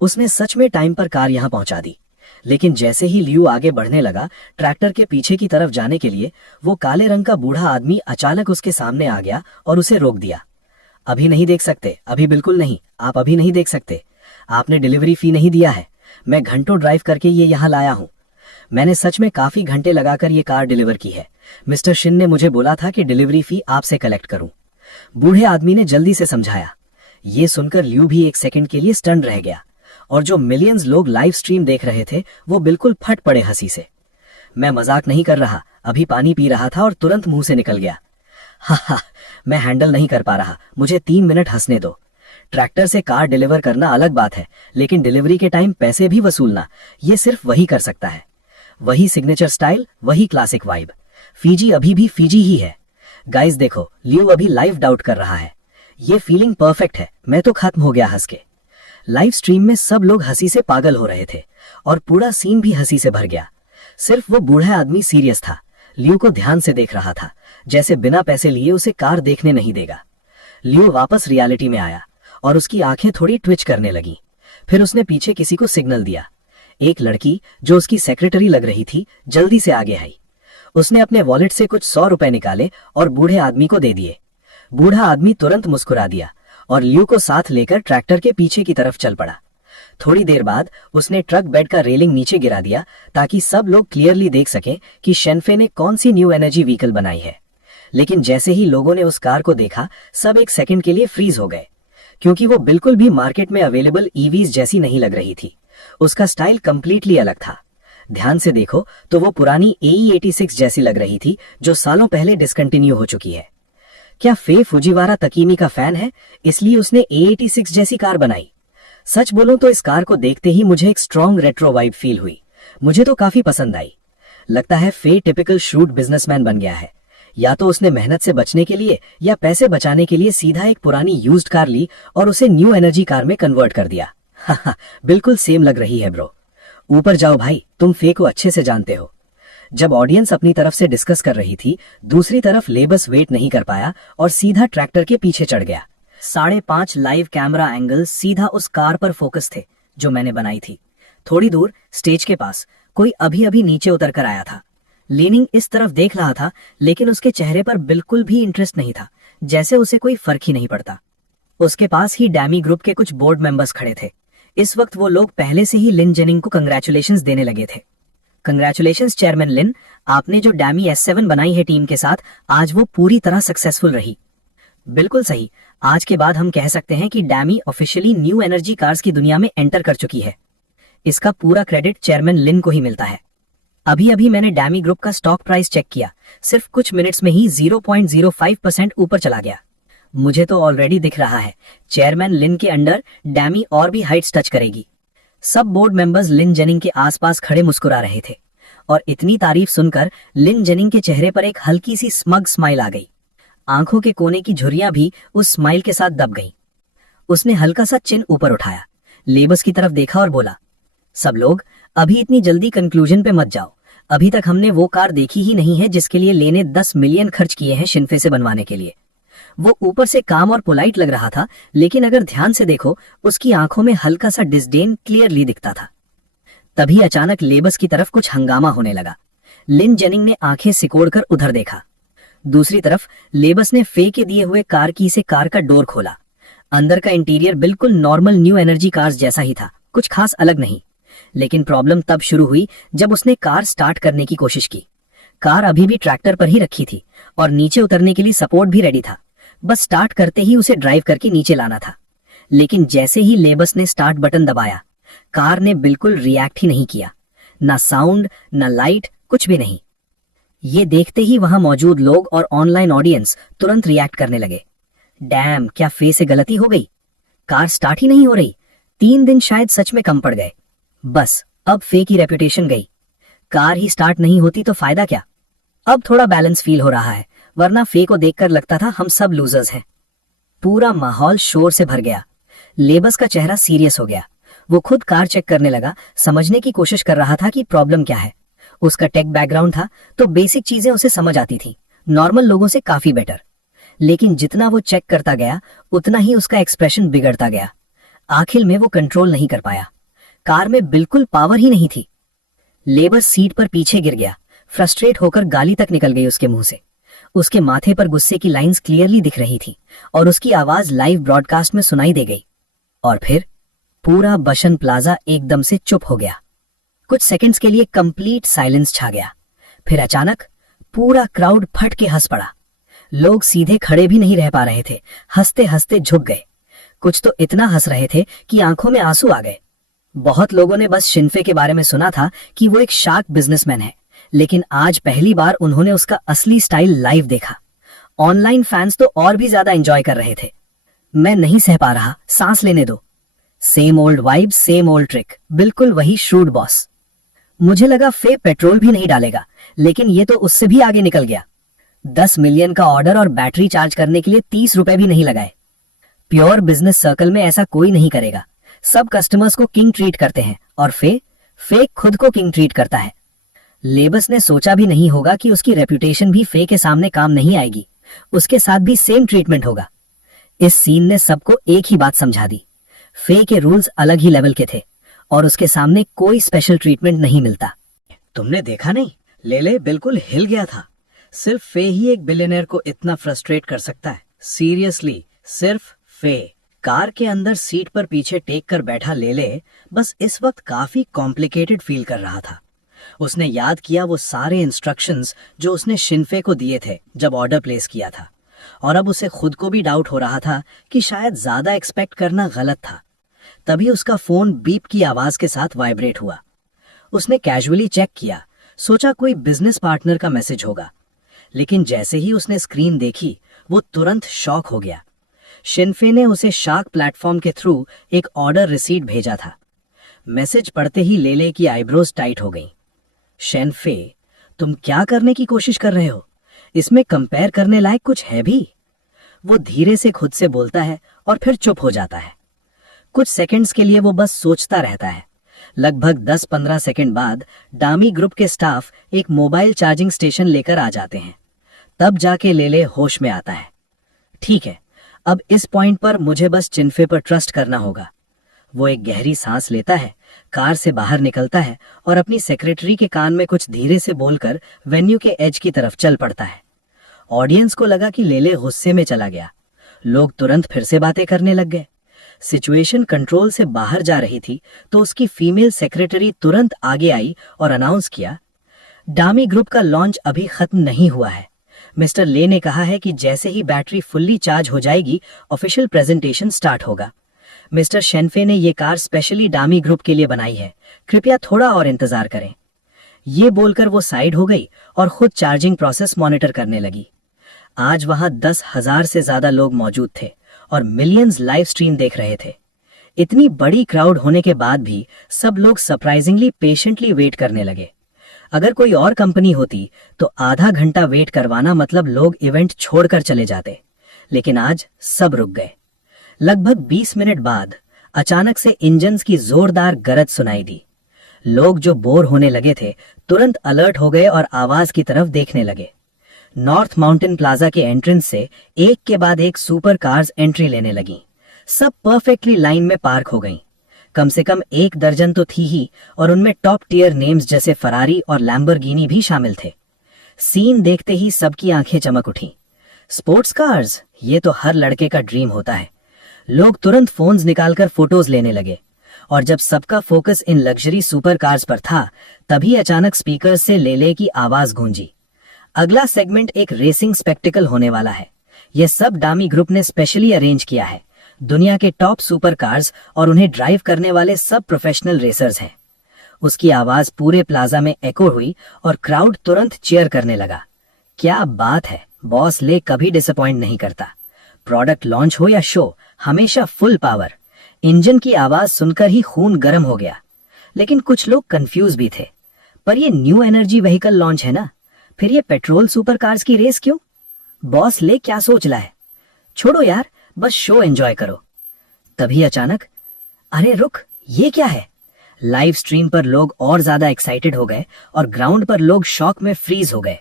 उसने सच में टाइम पर कार यहां पहुंचा दी। लेकिन जैसे ही ल्यू आगे बढ़ने लगा ट्रैक्टर के पीछे की तरफ जाने के लिए, वो काले रंग का बूढ़ा आदमी अचानक उसके सामने आ गया और उसे रोक दिया। अभी नहीं देख सकते, अभी बिल्कुल नहीं, आप अभी नहीं देख सकते। आपने डिलीवरी फी नहीं दिया है। मैं घंटों ड्राइव करके ये यहाँ लाया हूँ। मैंने सच में काफी घंटे लगाकर ये कार डिलीवर की है। मिस्टर शिन ने मुझे बोला था कि डिलीवरी फी आपसे कलेक्ट करूं। बूढ़े आदमी ने जल्दी से समझाया। ये सुनकर ल्यू भी एक सेकंड के लिए स्टन रह गया, और जो मिलियंस लोग लाइव स्ट्रीम देख रहे थे वो बिल्कुल फट पड़े हंसी से। मैं मजाक नहीं कर रहा, अभी पानी पी रहा था और तुरंत मुंह से निकल गया। हा हा, मैं हैंडल नहीं कर पा रहा, मुझे 3 मिनट हंसने दो। ट्रैक्टर से कार डिलीवर करना अलग बात है, लेकिन डिलीवरी के टाइम पैसे भी वसूलना, ये सिर्फ वही कर सकता है। वही सिग्नेचर स्टाइल, वही क्लासिक वाइब। फीजी अभी भी फीजी ही है। गाइस देखो, ल्यू अभी लाइव डाउट कर रहा है। ये फीलिंग परफेक्ट है। मैं तो खत्म हो गया हंस के। लाइव स्ट्रीम में सब लोग हंसी से पागल हो रहे थे और पूरा सीन भी हंसी से भर गया। सिर्फ वो बूढ़ा आदमी सीरियस था, ल्यू को ध्यान से देख रहा था, जैसे बिना पैसे लिए उसे कार देखने नहीं देगा। ल्यू वापस रियलिटी में आया और उसकी आंखें थोड़ी ट्विच करने लगी। फिर उसने पीछे किसी को सिग्नल दिया। एक लड़की जो उसकी सेक्रेटरी लग रही थी जल्दी से आगे आई। उसने अपने वॉलेट से कुछ 100 रुपए निकाले और बूढ़े आदमी को दे दिए। बूढ़ा आदमी तुरंत मुस्कुरा दिया और ल्यू को साथ लेकर ट्रैक्टर के पीछे की तरफ चल पड़ा। थोड़ी देर बाद उसने ट्रक बेड का रेलिंग नीचे गिरा दिया ताकि सब लोग क्लियरली देख सकें कि शेनफे ने कौन सी न्यू एनर्जी व्हीकल बनाई है। लेकिन जैसे ही लोगों ने उस कार को देखा, सब एक सेकंड के लिए फ्रीज हो गए, क्योंकि वो बिल्कुल भी मार्केट में अवेलेबल ईवीज जैसी नहीं लग रही थी। उसका स्टाइल कंप्लीटली अलग था। ध्यान से देखो तो वो पुरानी AE86 जैसी लग रही थी, जो सालों पहले डिसकंटिन्यू हो चुकी है। क्या फे फुजीवारा तकीमी का फैन है, इसलिए उसने A86 जैसी कार बनाई? सच बोलूं तो इस कार को देखते ही मुझे एक स्ट्रॉन्ग रेट्रो वाइब फील हुई। मुझे तो काफी पसंद आई। लगता है फे टिपिकल शूट बिजनेसमैन बन गया है। या तो उसने मेहनत से बचने के लिए या पैसे बचाने के लिए सीधा एक पुरानी यूज्ड कार ली और उसे न्यू एनर्जी कार में कन्वर्ट कर दिया। हा, बिल्कुल सेम लग रही है ब्रो। ऊपर जाओ भाई, तुम फे को अच्छे से जानते हो। जब ऑडियंस अपनी तरफ से डिस्कस कर रही थी, दूसरी तरफ लेबस वेट नहीं कर पाया और सीधा ट्रैक्टर के पीछे चढ़ गया। 5.5 लाइव कैमरा एंगल सीधा उस कार पर फोकस थे जो मैंने बनाई थी। थोड़ी दूर स्टेज के पास कोई अभी अभी नीचे उतर कर आया था। लीनिंग इस तरफ देख रहा था, लेकिन उसके चेहरे पर बिल्कुल भी इंटरेस्ट नहीं था, जैसे उसे कोई फर्क ही नहीं पड़ता। उसके पास ही डैमी ग्रुप के कुछ बोर्ड मेंबर्स खड़े थे। इस वक्त वो लोग पहले से ही लिन जेनिंग को कंग्रेचुलेशंस देने लगे थे। कंग्रेचुलेशंस चेयरमैन लिन, आपने जो डैमी S7 बनाई है टीम के साथ, आज वो पूरी तरह सक्सेसफुल रही। बिल्कुल सही, आज के बाद हम कह सकते हैं कि डैमी ऑफिशियली न्यू एनर्जी कार्स की दुनिया में एंटर कर चुकी है। इसका पूरा क्रेडिट चेयरमैन लिन को ही मिलता है। अभी अभी मैंने डैमी ग्रुप का स्टॉक प्राइस चेक किया, सिर्फ कुछ मिनट्स में ही 0.05% ऊपर चला गया। मुझे तो ऑलरेडी दिख रहा है चेयरमैन लिन के अंडर डैमी और भी हाइट्स टच करेगी। सब बोर्ड मेंबर्स लिन जेनिंग के आसपास खड़े मुस्कुरा रहे थे और इतनी तारीफ सुनकर लिन जेनिंग के चेहरे पर एक हल्की सी स्मग स्माइल आ गई। आंखों के कोने की झुर्रियां भी उस स्माइल के साथ दब गईं। उसने हल्का सा चिन ऊपर उठाया, लेबस की तरफ देखा और बोला, सब लोग अभी इतनी जल्दी कंक्लूजन पे मत जाओ। अभी तक हमने वो कार देखी ही नहीं है जिसके लिए लेने 10 मिलियन खर्च किए हैं शिनफे से बनवाने के लिए। वो ऊपर से काम और पोलाइट लग रहा था, लेकिन अगर ध्यान से देखो उसकी आंखों में हल्का सा डिस्डेन क्लियरली दिखता था। तभी अचानक लेबस की तरफ कुछ हंगामा होने लगा। लिन जेनिंग ने आंखें सिकोड़कर उधर देखा। दूसरी तरफ लेबस ने फे के दिए हुए कार की से कार का डोर खोला। अंदर का इंटीरियर बिल्कुल नॉर्मल न्यू एनर्जी कार्स जैसा ही था, कुछ खास अलग नहीं। लेकिन प्रॉब्लम तब शुरू हुई जब उसने कार स्टार्ट करने की कोशिश की। कार अभी भी ट्रैक्टर पर ही रखी थी और नीचे उतरने के लिए सपोर्ट भी रेडी था। बस स्टार्ट करते ही उसे ड्राइव करके नीचे लाना था। लेकिन जैसे ही लेबस ने स्टार्ट बटन दबाया, कार ने बिल्कुल रिएक्ट ही नहीं किया। ना साउंड, ना लाइट, कुछ भी नहीं। ये देखते ही वहां मौजूद लोग और ऑनलाइन ऑडियंस तुरंत रिएक्ट करने लगे। डैम, क्या फे से गलती हो गई? कार स्टार्ट ही नहीं हो रही। 3 दिन शायद सच में कम पड़ गए। बस अब फे की रेपुटेशन गई। कार ही स्टार्ट नहीं होती तो फायदा क्या? अब थोड़ा बैलेंस फील हो रहा है, वरना फे को देखकर लगता था हम सब लूजर्स हैं। पूरा माहौल शोर से भर गया। लेबस का चेहरा सीरियस हो गया। वो खुद कार चेक करने लगा, समझने की कोशिश कर रहा था कि प्रॉब्लम क्या है। उसका टेक बैकग्राउंड था तो बेसिक चीजें उसे समझ आती थी, नॉर्मल लोगों से काफी बेटर। लेकिन जितना वो चेक करता गया उतना ही उसका एक्सप्रेशन बिगड़ता गया। आखिर में वो कंट्रोल नहीं कर पाया। कार में बिल्कुल पावर ही नहीं थी। लेबस सीट पर पीछे गिर गया। फ्रस्ट्रेट होकर गाली तक निकल गई उसके मुंह से। उसके माथे पर गुस्से की लाइंस क्लियरली दिख रही थी और उसकी आवाज लाइव ब्रॉडकास्ट में सुनाई दे गई। और फिर पूरा बशन प्लाजा एकदम से चुप हो गया। कुछ सेकंड्स के लिए कंप्लीट साइलेंस छा गया। फिर अचानक पूरा क्राउड फट के हंस पड़ा। लोग सीधे खड़े भी नहीं रह पा रहे थे, हंसते हंसते झुक गए। कुछ तो इतना हंस रहे थे कि आंखों में आंसू आ गए। बहुत लोगों ने बस शिनफे के बारे में सुना था कि वो एक शार्क बिजनेसमैन है, लेकिन आज पहली बार उन्होंने उसका असली स्टाइल लाइव देखा। ऑनलाइन फैंस तो और भी ज्यादा एंजॉय कर रहे थे। मैं नहीं सह पा रहा, सांस लेने दो। Same old vibe, same old trick, बिल्कुल वही श्रूड बॉस। मुझे लगा फे पेट्रोल भी नहीं डालेगा, लेकिन ये तो उससे भी आगे निकल गया। 10 मिलियन का ऑर्डर और बैटरी चार्ज करने के लिए 30 रुपए भी नहीं लगाए। प्योर बिजनेस सर्कल में ऐसा कोई नहीं करेगा। सब कस्टमर्स को किंग ट्रीट करते हैं और फे खुद को किंग ट्रीट करता है। लेबस ने सोचा भी नहीं होगा कि उसकी रेपुटेशन भी फे के सामने काम नहीं आएगी। उसके साथ भी सेम ट्रीटमेंट होगा। इस सीन ने सबको एक ही बात समझा दी, फे के रूल्स अलग ही लेवल के थे और उसके सामने कोई स्पेशल ट्रीटमेंट नहीं मिलता। तुमने देखा नहीं, लेले बिल्कुल हिल गया था। सिर्फ फे ही एक बिलियनर को इतना फ्रस्ट्रेट कर सकता है। सीरियसली, सिर्फ फे। कार के अंदर सीट पर पीछे टेक कर बैठा लेले बस इस वक्त काफी कॉम्प्लिकेटेड फील कर रहा था। उसने याद किया वो सारे इंस्ट्रक्शंस जो उसने शिनफे को दिए थे जब ऑर्डर प्लेस किया था, और अब उसे खुद को भी डाउट हो रहा था कि शायद ज्यादा एक्सपेक्ट करना गलत था। तभी उसका फोन बीप की आवाज के साथ वाइब्रेट हुआ। उसने कैजुअली चेक किया, सोचा कोई बिजनेस पार्टनर का मैसेज होगा, लेकिन जैसे ही उसने स्क्रीन देखी वो तुरंत शॉक हो गया। शिनफे ने उसे शार्क प्लेटफॉर्म के थ्रू एक ऑर्डर रिसीट भेजा था। मैसेज पढ़ते ही लेले की आईब्रोज टाइट हो गईं। शिनफे, तुम क्या करने की कोशिश कर रहे हो? इसमें कंपेयर करने लायक कुछ है भी? वो धीरे से खुद से बोलता है और फिर चुप हो जाता है। कुछ सेकंड्स के लिए वो बस सोचता रहता है। लगभग 10-15 सेकंड बाद डामी ग्रुप के स्टाफ एक मोबाइल चार्जिंग स्टेशन लेकर आ जाते हैं। तब जाके लेले होश में आता है। ठीक है, अब इस पॉइंट पर मुझे बस चिनफे पर ट्रस्ट करना होगा। वो एक गहरी सांस लेता है, कार से बाहर निकलता है और अपनी सेक्रेटरी के कान में कुछ धीरे से बोलकर वेन्यू के एज की तरफ चल पड़ता है। ऑडियंस को लगा कि लेले गुस्से में चला गया। लोग तुरंत फिर से बातें करने लग गए। सिचुएशन कंट्रोल से बाहर जा रही थी तो उसकी फीमेल सेक्रेटरी तुरंत आगे आई और अनाउंस किया, डामी ग्रुप का लॉन्च अभी खत्म नहीं हुआ है। मिस्टर ले ने कहा है कि जैसे ही बैटरी फुल्ली चार्ज हो जाएगी ऑफिशियल प्रेजेंटेशन स्टार्ट होगा। मिस्टर शेनफे ने ये कार स्पेशली डामी ग्रुप के लिए बनाई है, कृपया थोड़ा और इंतजार करें। ये बोलकर वो साइड हो गई और खुद चार्जिंग प्रोसेस मॉनिटर करने लगी। आज वहां 10,000 से ज्यादा लोग मौजूद थे और मिलियंस लाइव स्ट्रीम देख रहे थे। इतनी बड़ी क्राउड होने के बाद भी सब लोग सरप्राइजिंगली पेशेंटली वेट करने लगे। अगर कोई और कंपनी होती तो आधा घंटा वेट करवाना मतलब लोग इवेंट छोड़कर चले जाते, लेकिन आज सब रुक गए। लगभग 20 मिनट बाद अचानक से इंजन्स की जोरदार गरज सुनाई दी। लोग जो बोर होने लगे थे तुरंत अलर्ट हो गए और आवाज की तरफ देखने लगे। नॉर्थ माउंटेन प्लाजा के एंट्रेंस से एक के बाद एक सुपर कार्स एंट्री लेने लगीं। सब परफेक्टली लाइन में पार्क हो गईं। कम से कम 1 दर्जन तो थी ही, और उनमें टॉप टियर नेम्स जैसे फरारी और लैम्बोर्गिनी भी शामिल थे। सीन देखते ही सबकी आंखें चमक उठीं। स्पोर्ट्स कार्स, ये तो हर लड़के का ड्रीम होता है। लोग तुरंत फोन्स निकालकर फोटोज लेने लगे, और जब सबका focus in luxury super cars पर था तभी अचानक स्पीकर से लेले की आवाज गूंजी, अगला सेगमेंट एक रेसिंग स्पेक्टिकल होने वाला है। यह सब डामी ग्रुप ने स्पेशली अरेंज किया है। दुनिया के टॉप सुपर कार्स और उन्हें ड्राइव करने वाले सब प्रोफेशनल रेसर्स हैं। उसकी आवाज पूरे प्लाजा में एको हुई और क्राउड तुरंत चीयर करने लगा। क्या बात है, बॉस ले कभी डिसअपॉइंट नहीं करता। प्रोडक्ट लॉन्च हो या शो, हमेशा फुल पावर। इंजन की आवाज सुनकर ही खून गर्म हो गया। लेकिन कुछ लोग कंफ्यूज भी थे। पर ये न्यू एनर्जी व्हीकल लॉन्च है ना, फिर ये पेट्रोल सुपर कार्स की रेस क्यों? बॉस ले क्या सोच रहा है? छोड़ो यार, बस शो एंजॉय करो। तभी अचानक, अरे रुक, ये क्या है? लाइव स्ट्रीम पर लोग और ज्यादा एक्साइटेड हो गए और ग्राउंड पर लोग शॉक में फ्रीज हो गए।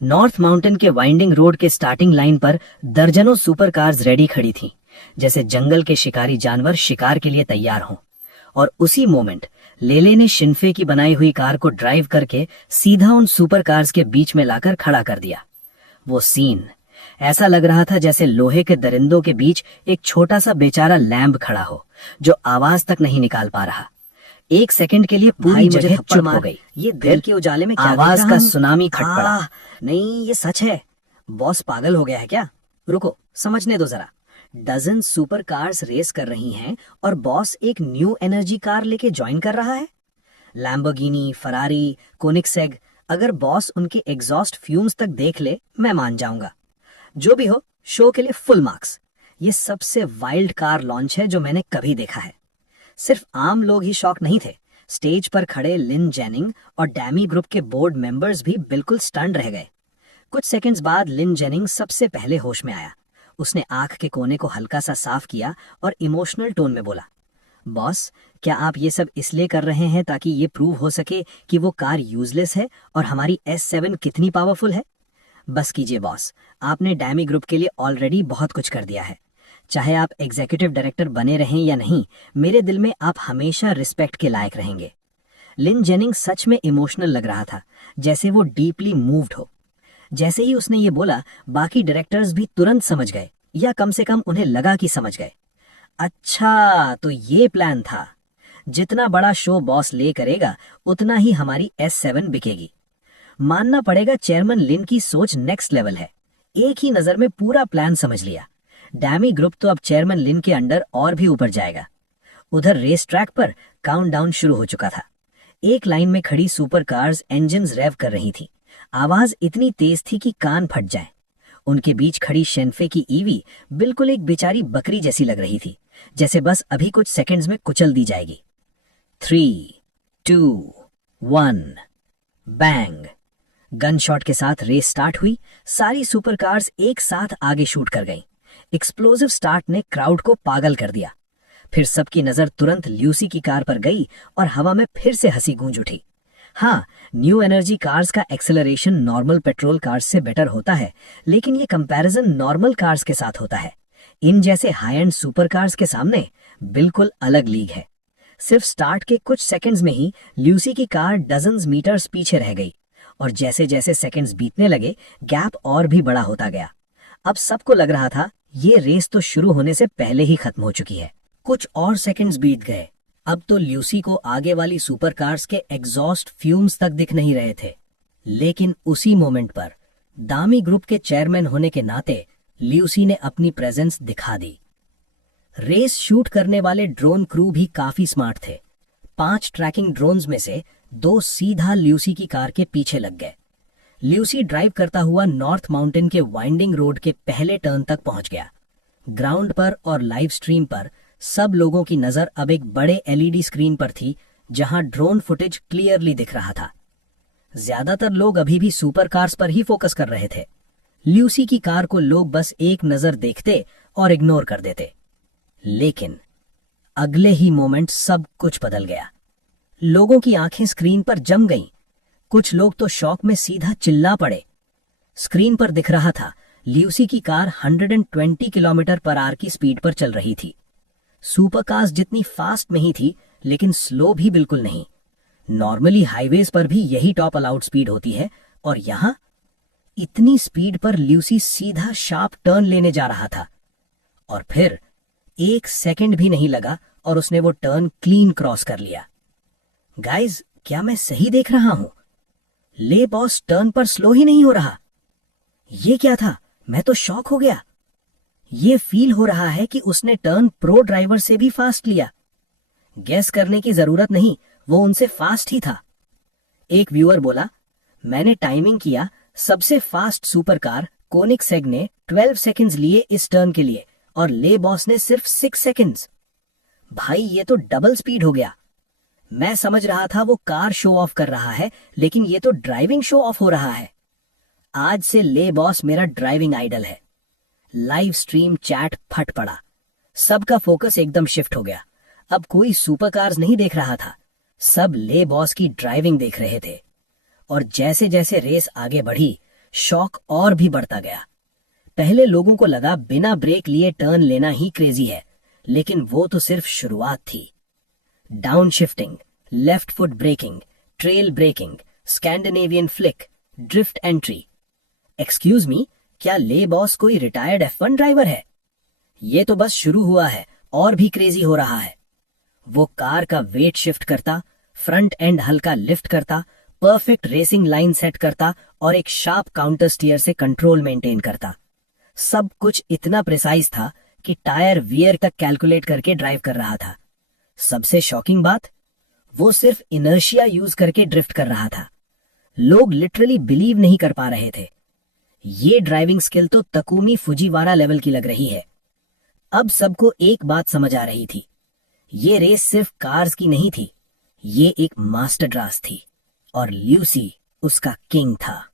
नॉर्थ माउंटेन के वाइंडिंग रोड के स्टार्टिंग लाइन पर दर्जनों सुपर कार्स रेडी खड़ी थीं, जैसे जंगल के शिकारी जानवर शिकार के लिए तैयार हों। और उसी मोमेंट लेले ने शिनफे की बनाई हुई कार को ड्राइव करके सीधा उन सुपर कार्स के बीच में लाकर खड़ा कर दिया। वो सीन ऐसा लग रहा था जैसे लोहे के दरिंदों के बीच एक छोटा सा बेचारा लैम्ब खड़ा हो, जो आवाज तक नहीं निकाल पा रहा। एक सेकंड के लिए पूरी जगह चुप हो गई। ये दिल के उजाले में क्या आवाज का सुनामी खट पड़ा। नहीं, ये सच है। बॉस पागल हो गया है क्या? रुको, समझने दो जरा। डजन सुपर कार्स रेस कर रही हैं और बॉस एक न्यू एनर्जी कार लेके ज्वाइन कर रहा है। लैम्बोर्गिनी, फरारी, कोनिग्सेग, अगर बॉस उनके एग्जॉस्ट फ्यूम्स तक देख ले, मैं मान जाऊंगा। जो भी हो, शो के लिए फुल मार्क्स। ये सबसे वाइल्ड कार लॉन्च है जो मैंने कभी देखा है। सिर्फ आम लोग ही शॉक नहीं थे, स्टेज पर खड़े लिन जेनिंग और डैमी ग्रुप के बोर्ड मेंबर्स भी बिल्कुल स्टन्ड रह गए। कुछ सेकंड्स बाद लिन जेनिंग सबसे पहले होश में आया। उसने आंख के कोने को हल्का सा साफ किया और इमोशनल टोन में बोला, बॉस, क्या आप ये सब इसलिए कर रहे हैं ताकि ये प्रूव हो सके कि वो कार यूजलेस है और हमारी S7 कितनी पावरफुल है? बस कीजिए बॉस, आपने डैमी ग्रुप के लिए ऑलरेडी बहुत कुछ कर दिया है। चाहे आप एग्जीक्यूटिव डायरेक्टर बने रहें या नहीं, मेरे दिल में आप हमेशा रिस्पेक्ट के लायक रहेंगे। लिन जेनिंग सच में इमोशनल लग रहा था, जैसे वो डीपली मूव्ड हो। जैसे ही उसने ये बोला, बाकी डायरेक्टर्स भी तुरंत समझ गए, या कम से कम उन्हें लगा कि समझ गए। अच्छा, तो ये प्लान था। जितना बड़ा शो बॉस ले करेगा, उतना ही हमारी S7 बिकेगी। मानना पड़ेगा, चेयरमैन लिन की सोच नेक्स्ट लेवल है। एक ही नजर में पूरा प्लान समझ लिया। डैमी ग्रुप तो अब चेयरमैन लिन के अंडर और भी ऊपर जाएगा। उधर रेस ट्रैक पर काउंटडाउन शुरू हो चुका था। एक लाइन में खड़ी सुपर कार्स इंजन्स रेव कर रही थी। आवाज इतनी तेज थी कि कान फट जाए। उनके बीच खड़ी शेनफे की ईवी बिल्कुल एक बेचारी बकरी जैसी लग रही थी, जैसे बस अभी कुछ सेकंड्स में कुचल दी जाएगी। 3, 2, 1, बैंग। गन शॉट के साथ रेस स्टार्ट हुई। सारी सुपर कार्स एक साथ आगे शूट कर गईं। एक्सप्लोसिव स्टार्ट ने क्राउड को पागल कर दिया। फिर सबकी नजर तुरंत ल्यूसी की कार पर गई और हवा में फिर से हंसी गूंज उठी। हाँ, न्यू एनर्जी कार्स का एक्सेलरेशन नॉर्मल पेट्रोल कार्स से बेटर होता है, लेकिन ये कंपैरिजन नॉर्मल कार्स के साथ होता है। इन जैसे हाई एंड सुपर कार्स के सामने बिल्कुल अलग लीग है। सिर्फ स्टार्ट के कुछ सेकंड्स में ही ल्यूसी की कार डजन्स मीटर्स पीछे रह गई, और जैसे जैसे सेकंड्स बीतने लगे, गैप और भी बड़ा होता गया। अब सबको लग रहा था ये रेस तो शुरू होने से पहले ही खत्म हो चुकी है। कुछ और सेकंड्स बीत गए। अब तो ल्यूसी को आगे वाली सुपर कार्स के एग्जॉस्ट फ्यूम्स तक दिख नहीं रहे थे। लेकिन उसी मोमेंट पर दामी ग्रुप के चेयरमैन होने के नाते ल्यूसी ने अपनी प्रेजेंस दिखा दी। रेस शूट करने वाले ड्रोन क्रू भी काफी स्मार्ट थे। 5 ट्रैकिंग ड्रोन्स में से 2 सीधा ल्यूसी की कार के पीछे लग गए। ल्यूसी ड्राइव करता हुआ नॉर्थ माउंटेन के वाइंडिंग रोड के पहले टर्न तक पहुंच गया। ग्राउंड पर और लाइव स्ट्रीम पर सब लोगों की नजर अब एक बड़े LED स्क्रीन पर थी, जहां ड्रोन फुटेज क्लियरली दिख रहा था। ज्यादातर लोग अभी भी सुपर कार्स पर ही फोकस कर रहे थे। ल्यूसी की कार को लोग बस एक नजर देखते और इग्नोर कर देते। लेकिन अगले ही मोमेंट सब कुछ बदल गया। लोगों की आंखें स्क्रीन पर जम गईं। कुछ लोग तो शॉक में सीधा चिल्ला पड़े। स्क्रीन पर दिख रहा था ल्यूसी की कार 120 किलोमीटर पर आवर की स्पीड पर चल रही थी। सुपर कार्स जितनी फास्ट नहीं थी, लेकिन स्लो भी बिल्कुल नहीं। नॉर्मली हाईवेज पर भी यही टॉप अलाउड स्पीड होती है, और यहां इतनी स्पीड पर ल्यूसी सीधा शार्प टर्न लेने जा रहा था। और फिर 1 सेकंड भी नहीं लगा और उसने वो टर्न क्लीन क्रॉस कर लिया। गाइज, क्या मैं सही देख रहा हूं? ले बॉस टर्न पर स्लो ही नहीं हो रहा। ये क्या था? मैं तो शॉक हो गया। ये फील हो रहा है कि उसने टर्न प्रो ड्राइवर से भी फास्ट लिया। गेस करने की जरूरत नहीं, वो उनसे फास्ट ही था। एक व्यूअर बोला, मैंने टाइमिंग किया, सबसे फास्ट सुपर कार कोनिग्सेग ने 12 सेकंड्स लिए इस टर्न के लिए और ले बॉस ने सिर्फ 6 सेकंड्स। भाई ये तो डबल स्पीड हो गया। मैं समझ रहा था वो कार शो ऑफ कर रहा है, लेकिन ये तो ड्राइविंग शो ऑफ हो रहा है। आज से ले बॉस मेरा ड्राइविंग आइडल है। लाइव स्ट्रीम चैट फट पड़ा। सबका फोकस एकदम शिफ्ट हो गया। अब कोई सुपर कार्स नहीं देख रहा था, सब ले बॉस की ड्राइविंग देख रहे थे। और जैसे जैसे रेस आगे बढ़ी, शौक और भी बढ़ता गया। पहले लोगों को लगा बिना ब्रेक लिए टर्न लेना ही क्रेजी है, लेकिन वो तो सिर्फ शुरुआत थी। Down shifting, left foot braking, trail braking, Scandinavian flick, drift entry. Excuse me, क्या ले बॉस कोई रिटायर्ड F1 ड्राइवर है? ये तो बस शुरू हुआ है, और भी क्रेजी हो रहा है। वो कार का वेट शिफ्ट करता, फ्रंट एंड हल्का लिफ्ट करता, परफेक्ट रेसिंग लाइन सेट करता और एक शार्प काउंटर स्टीयर से कंट्रोल मेंटेन करता। सब कुछ इतना प्रिसाइज था कि टायर वियर तक कैलकुलेट करके ड्राइव कर रहा था। सबसे शॉकिंग बात, वो सिर्फ इनर्शिया यूज करके ड्रिफ्ट कर रहा था। लोग लिटरली बिलीव नहीं कर पा रहे थे। ये ड्राइविंग स्किल तो तकुमी फुजीवारा लेवल की लग रही है। अब सबको एक बात समझ आ रही थी, ये रेस सिर्फ कार्स की नहीं थी, ये एक मास्टर क्लास थी और ल्यूसी उसका किंग था।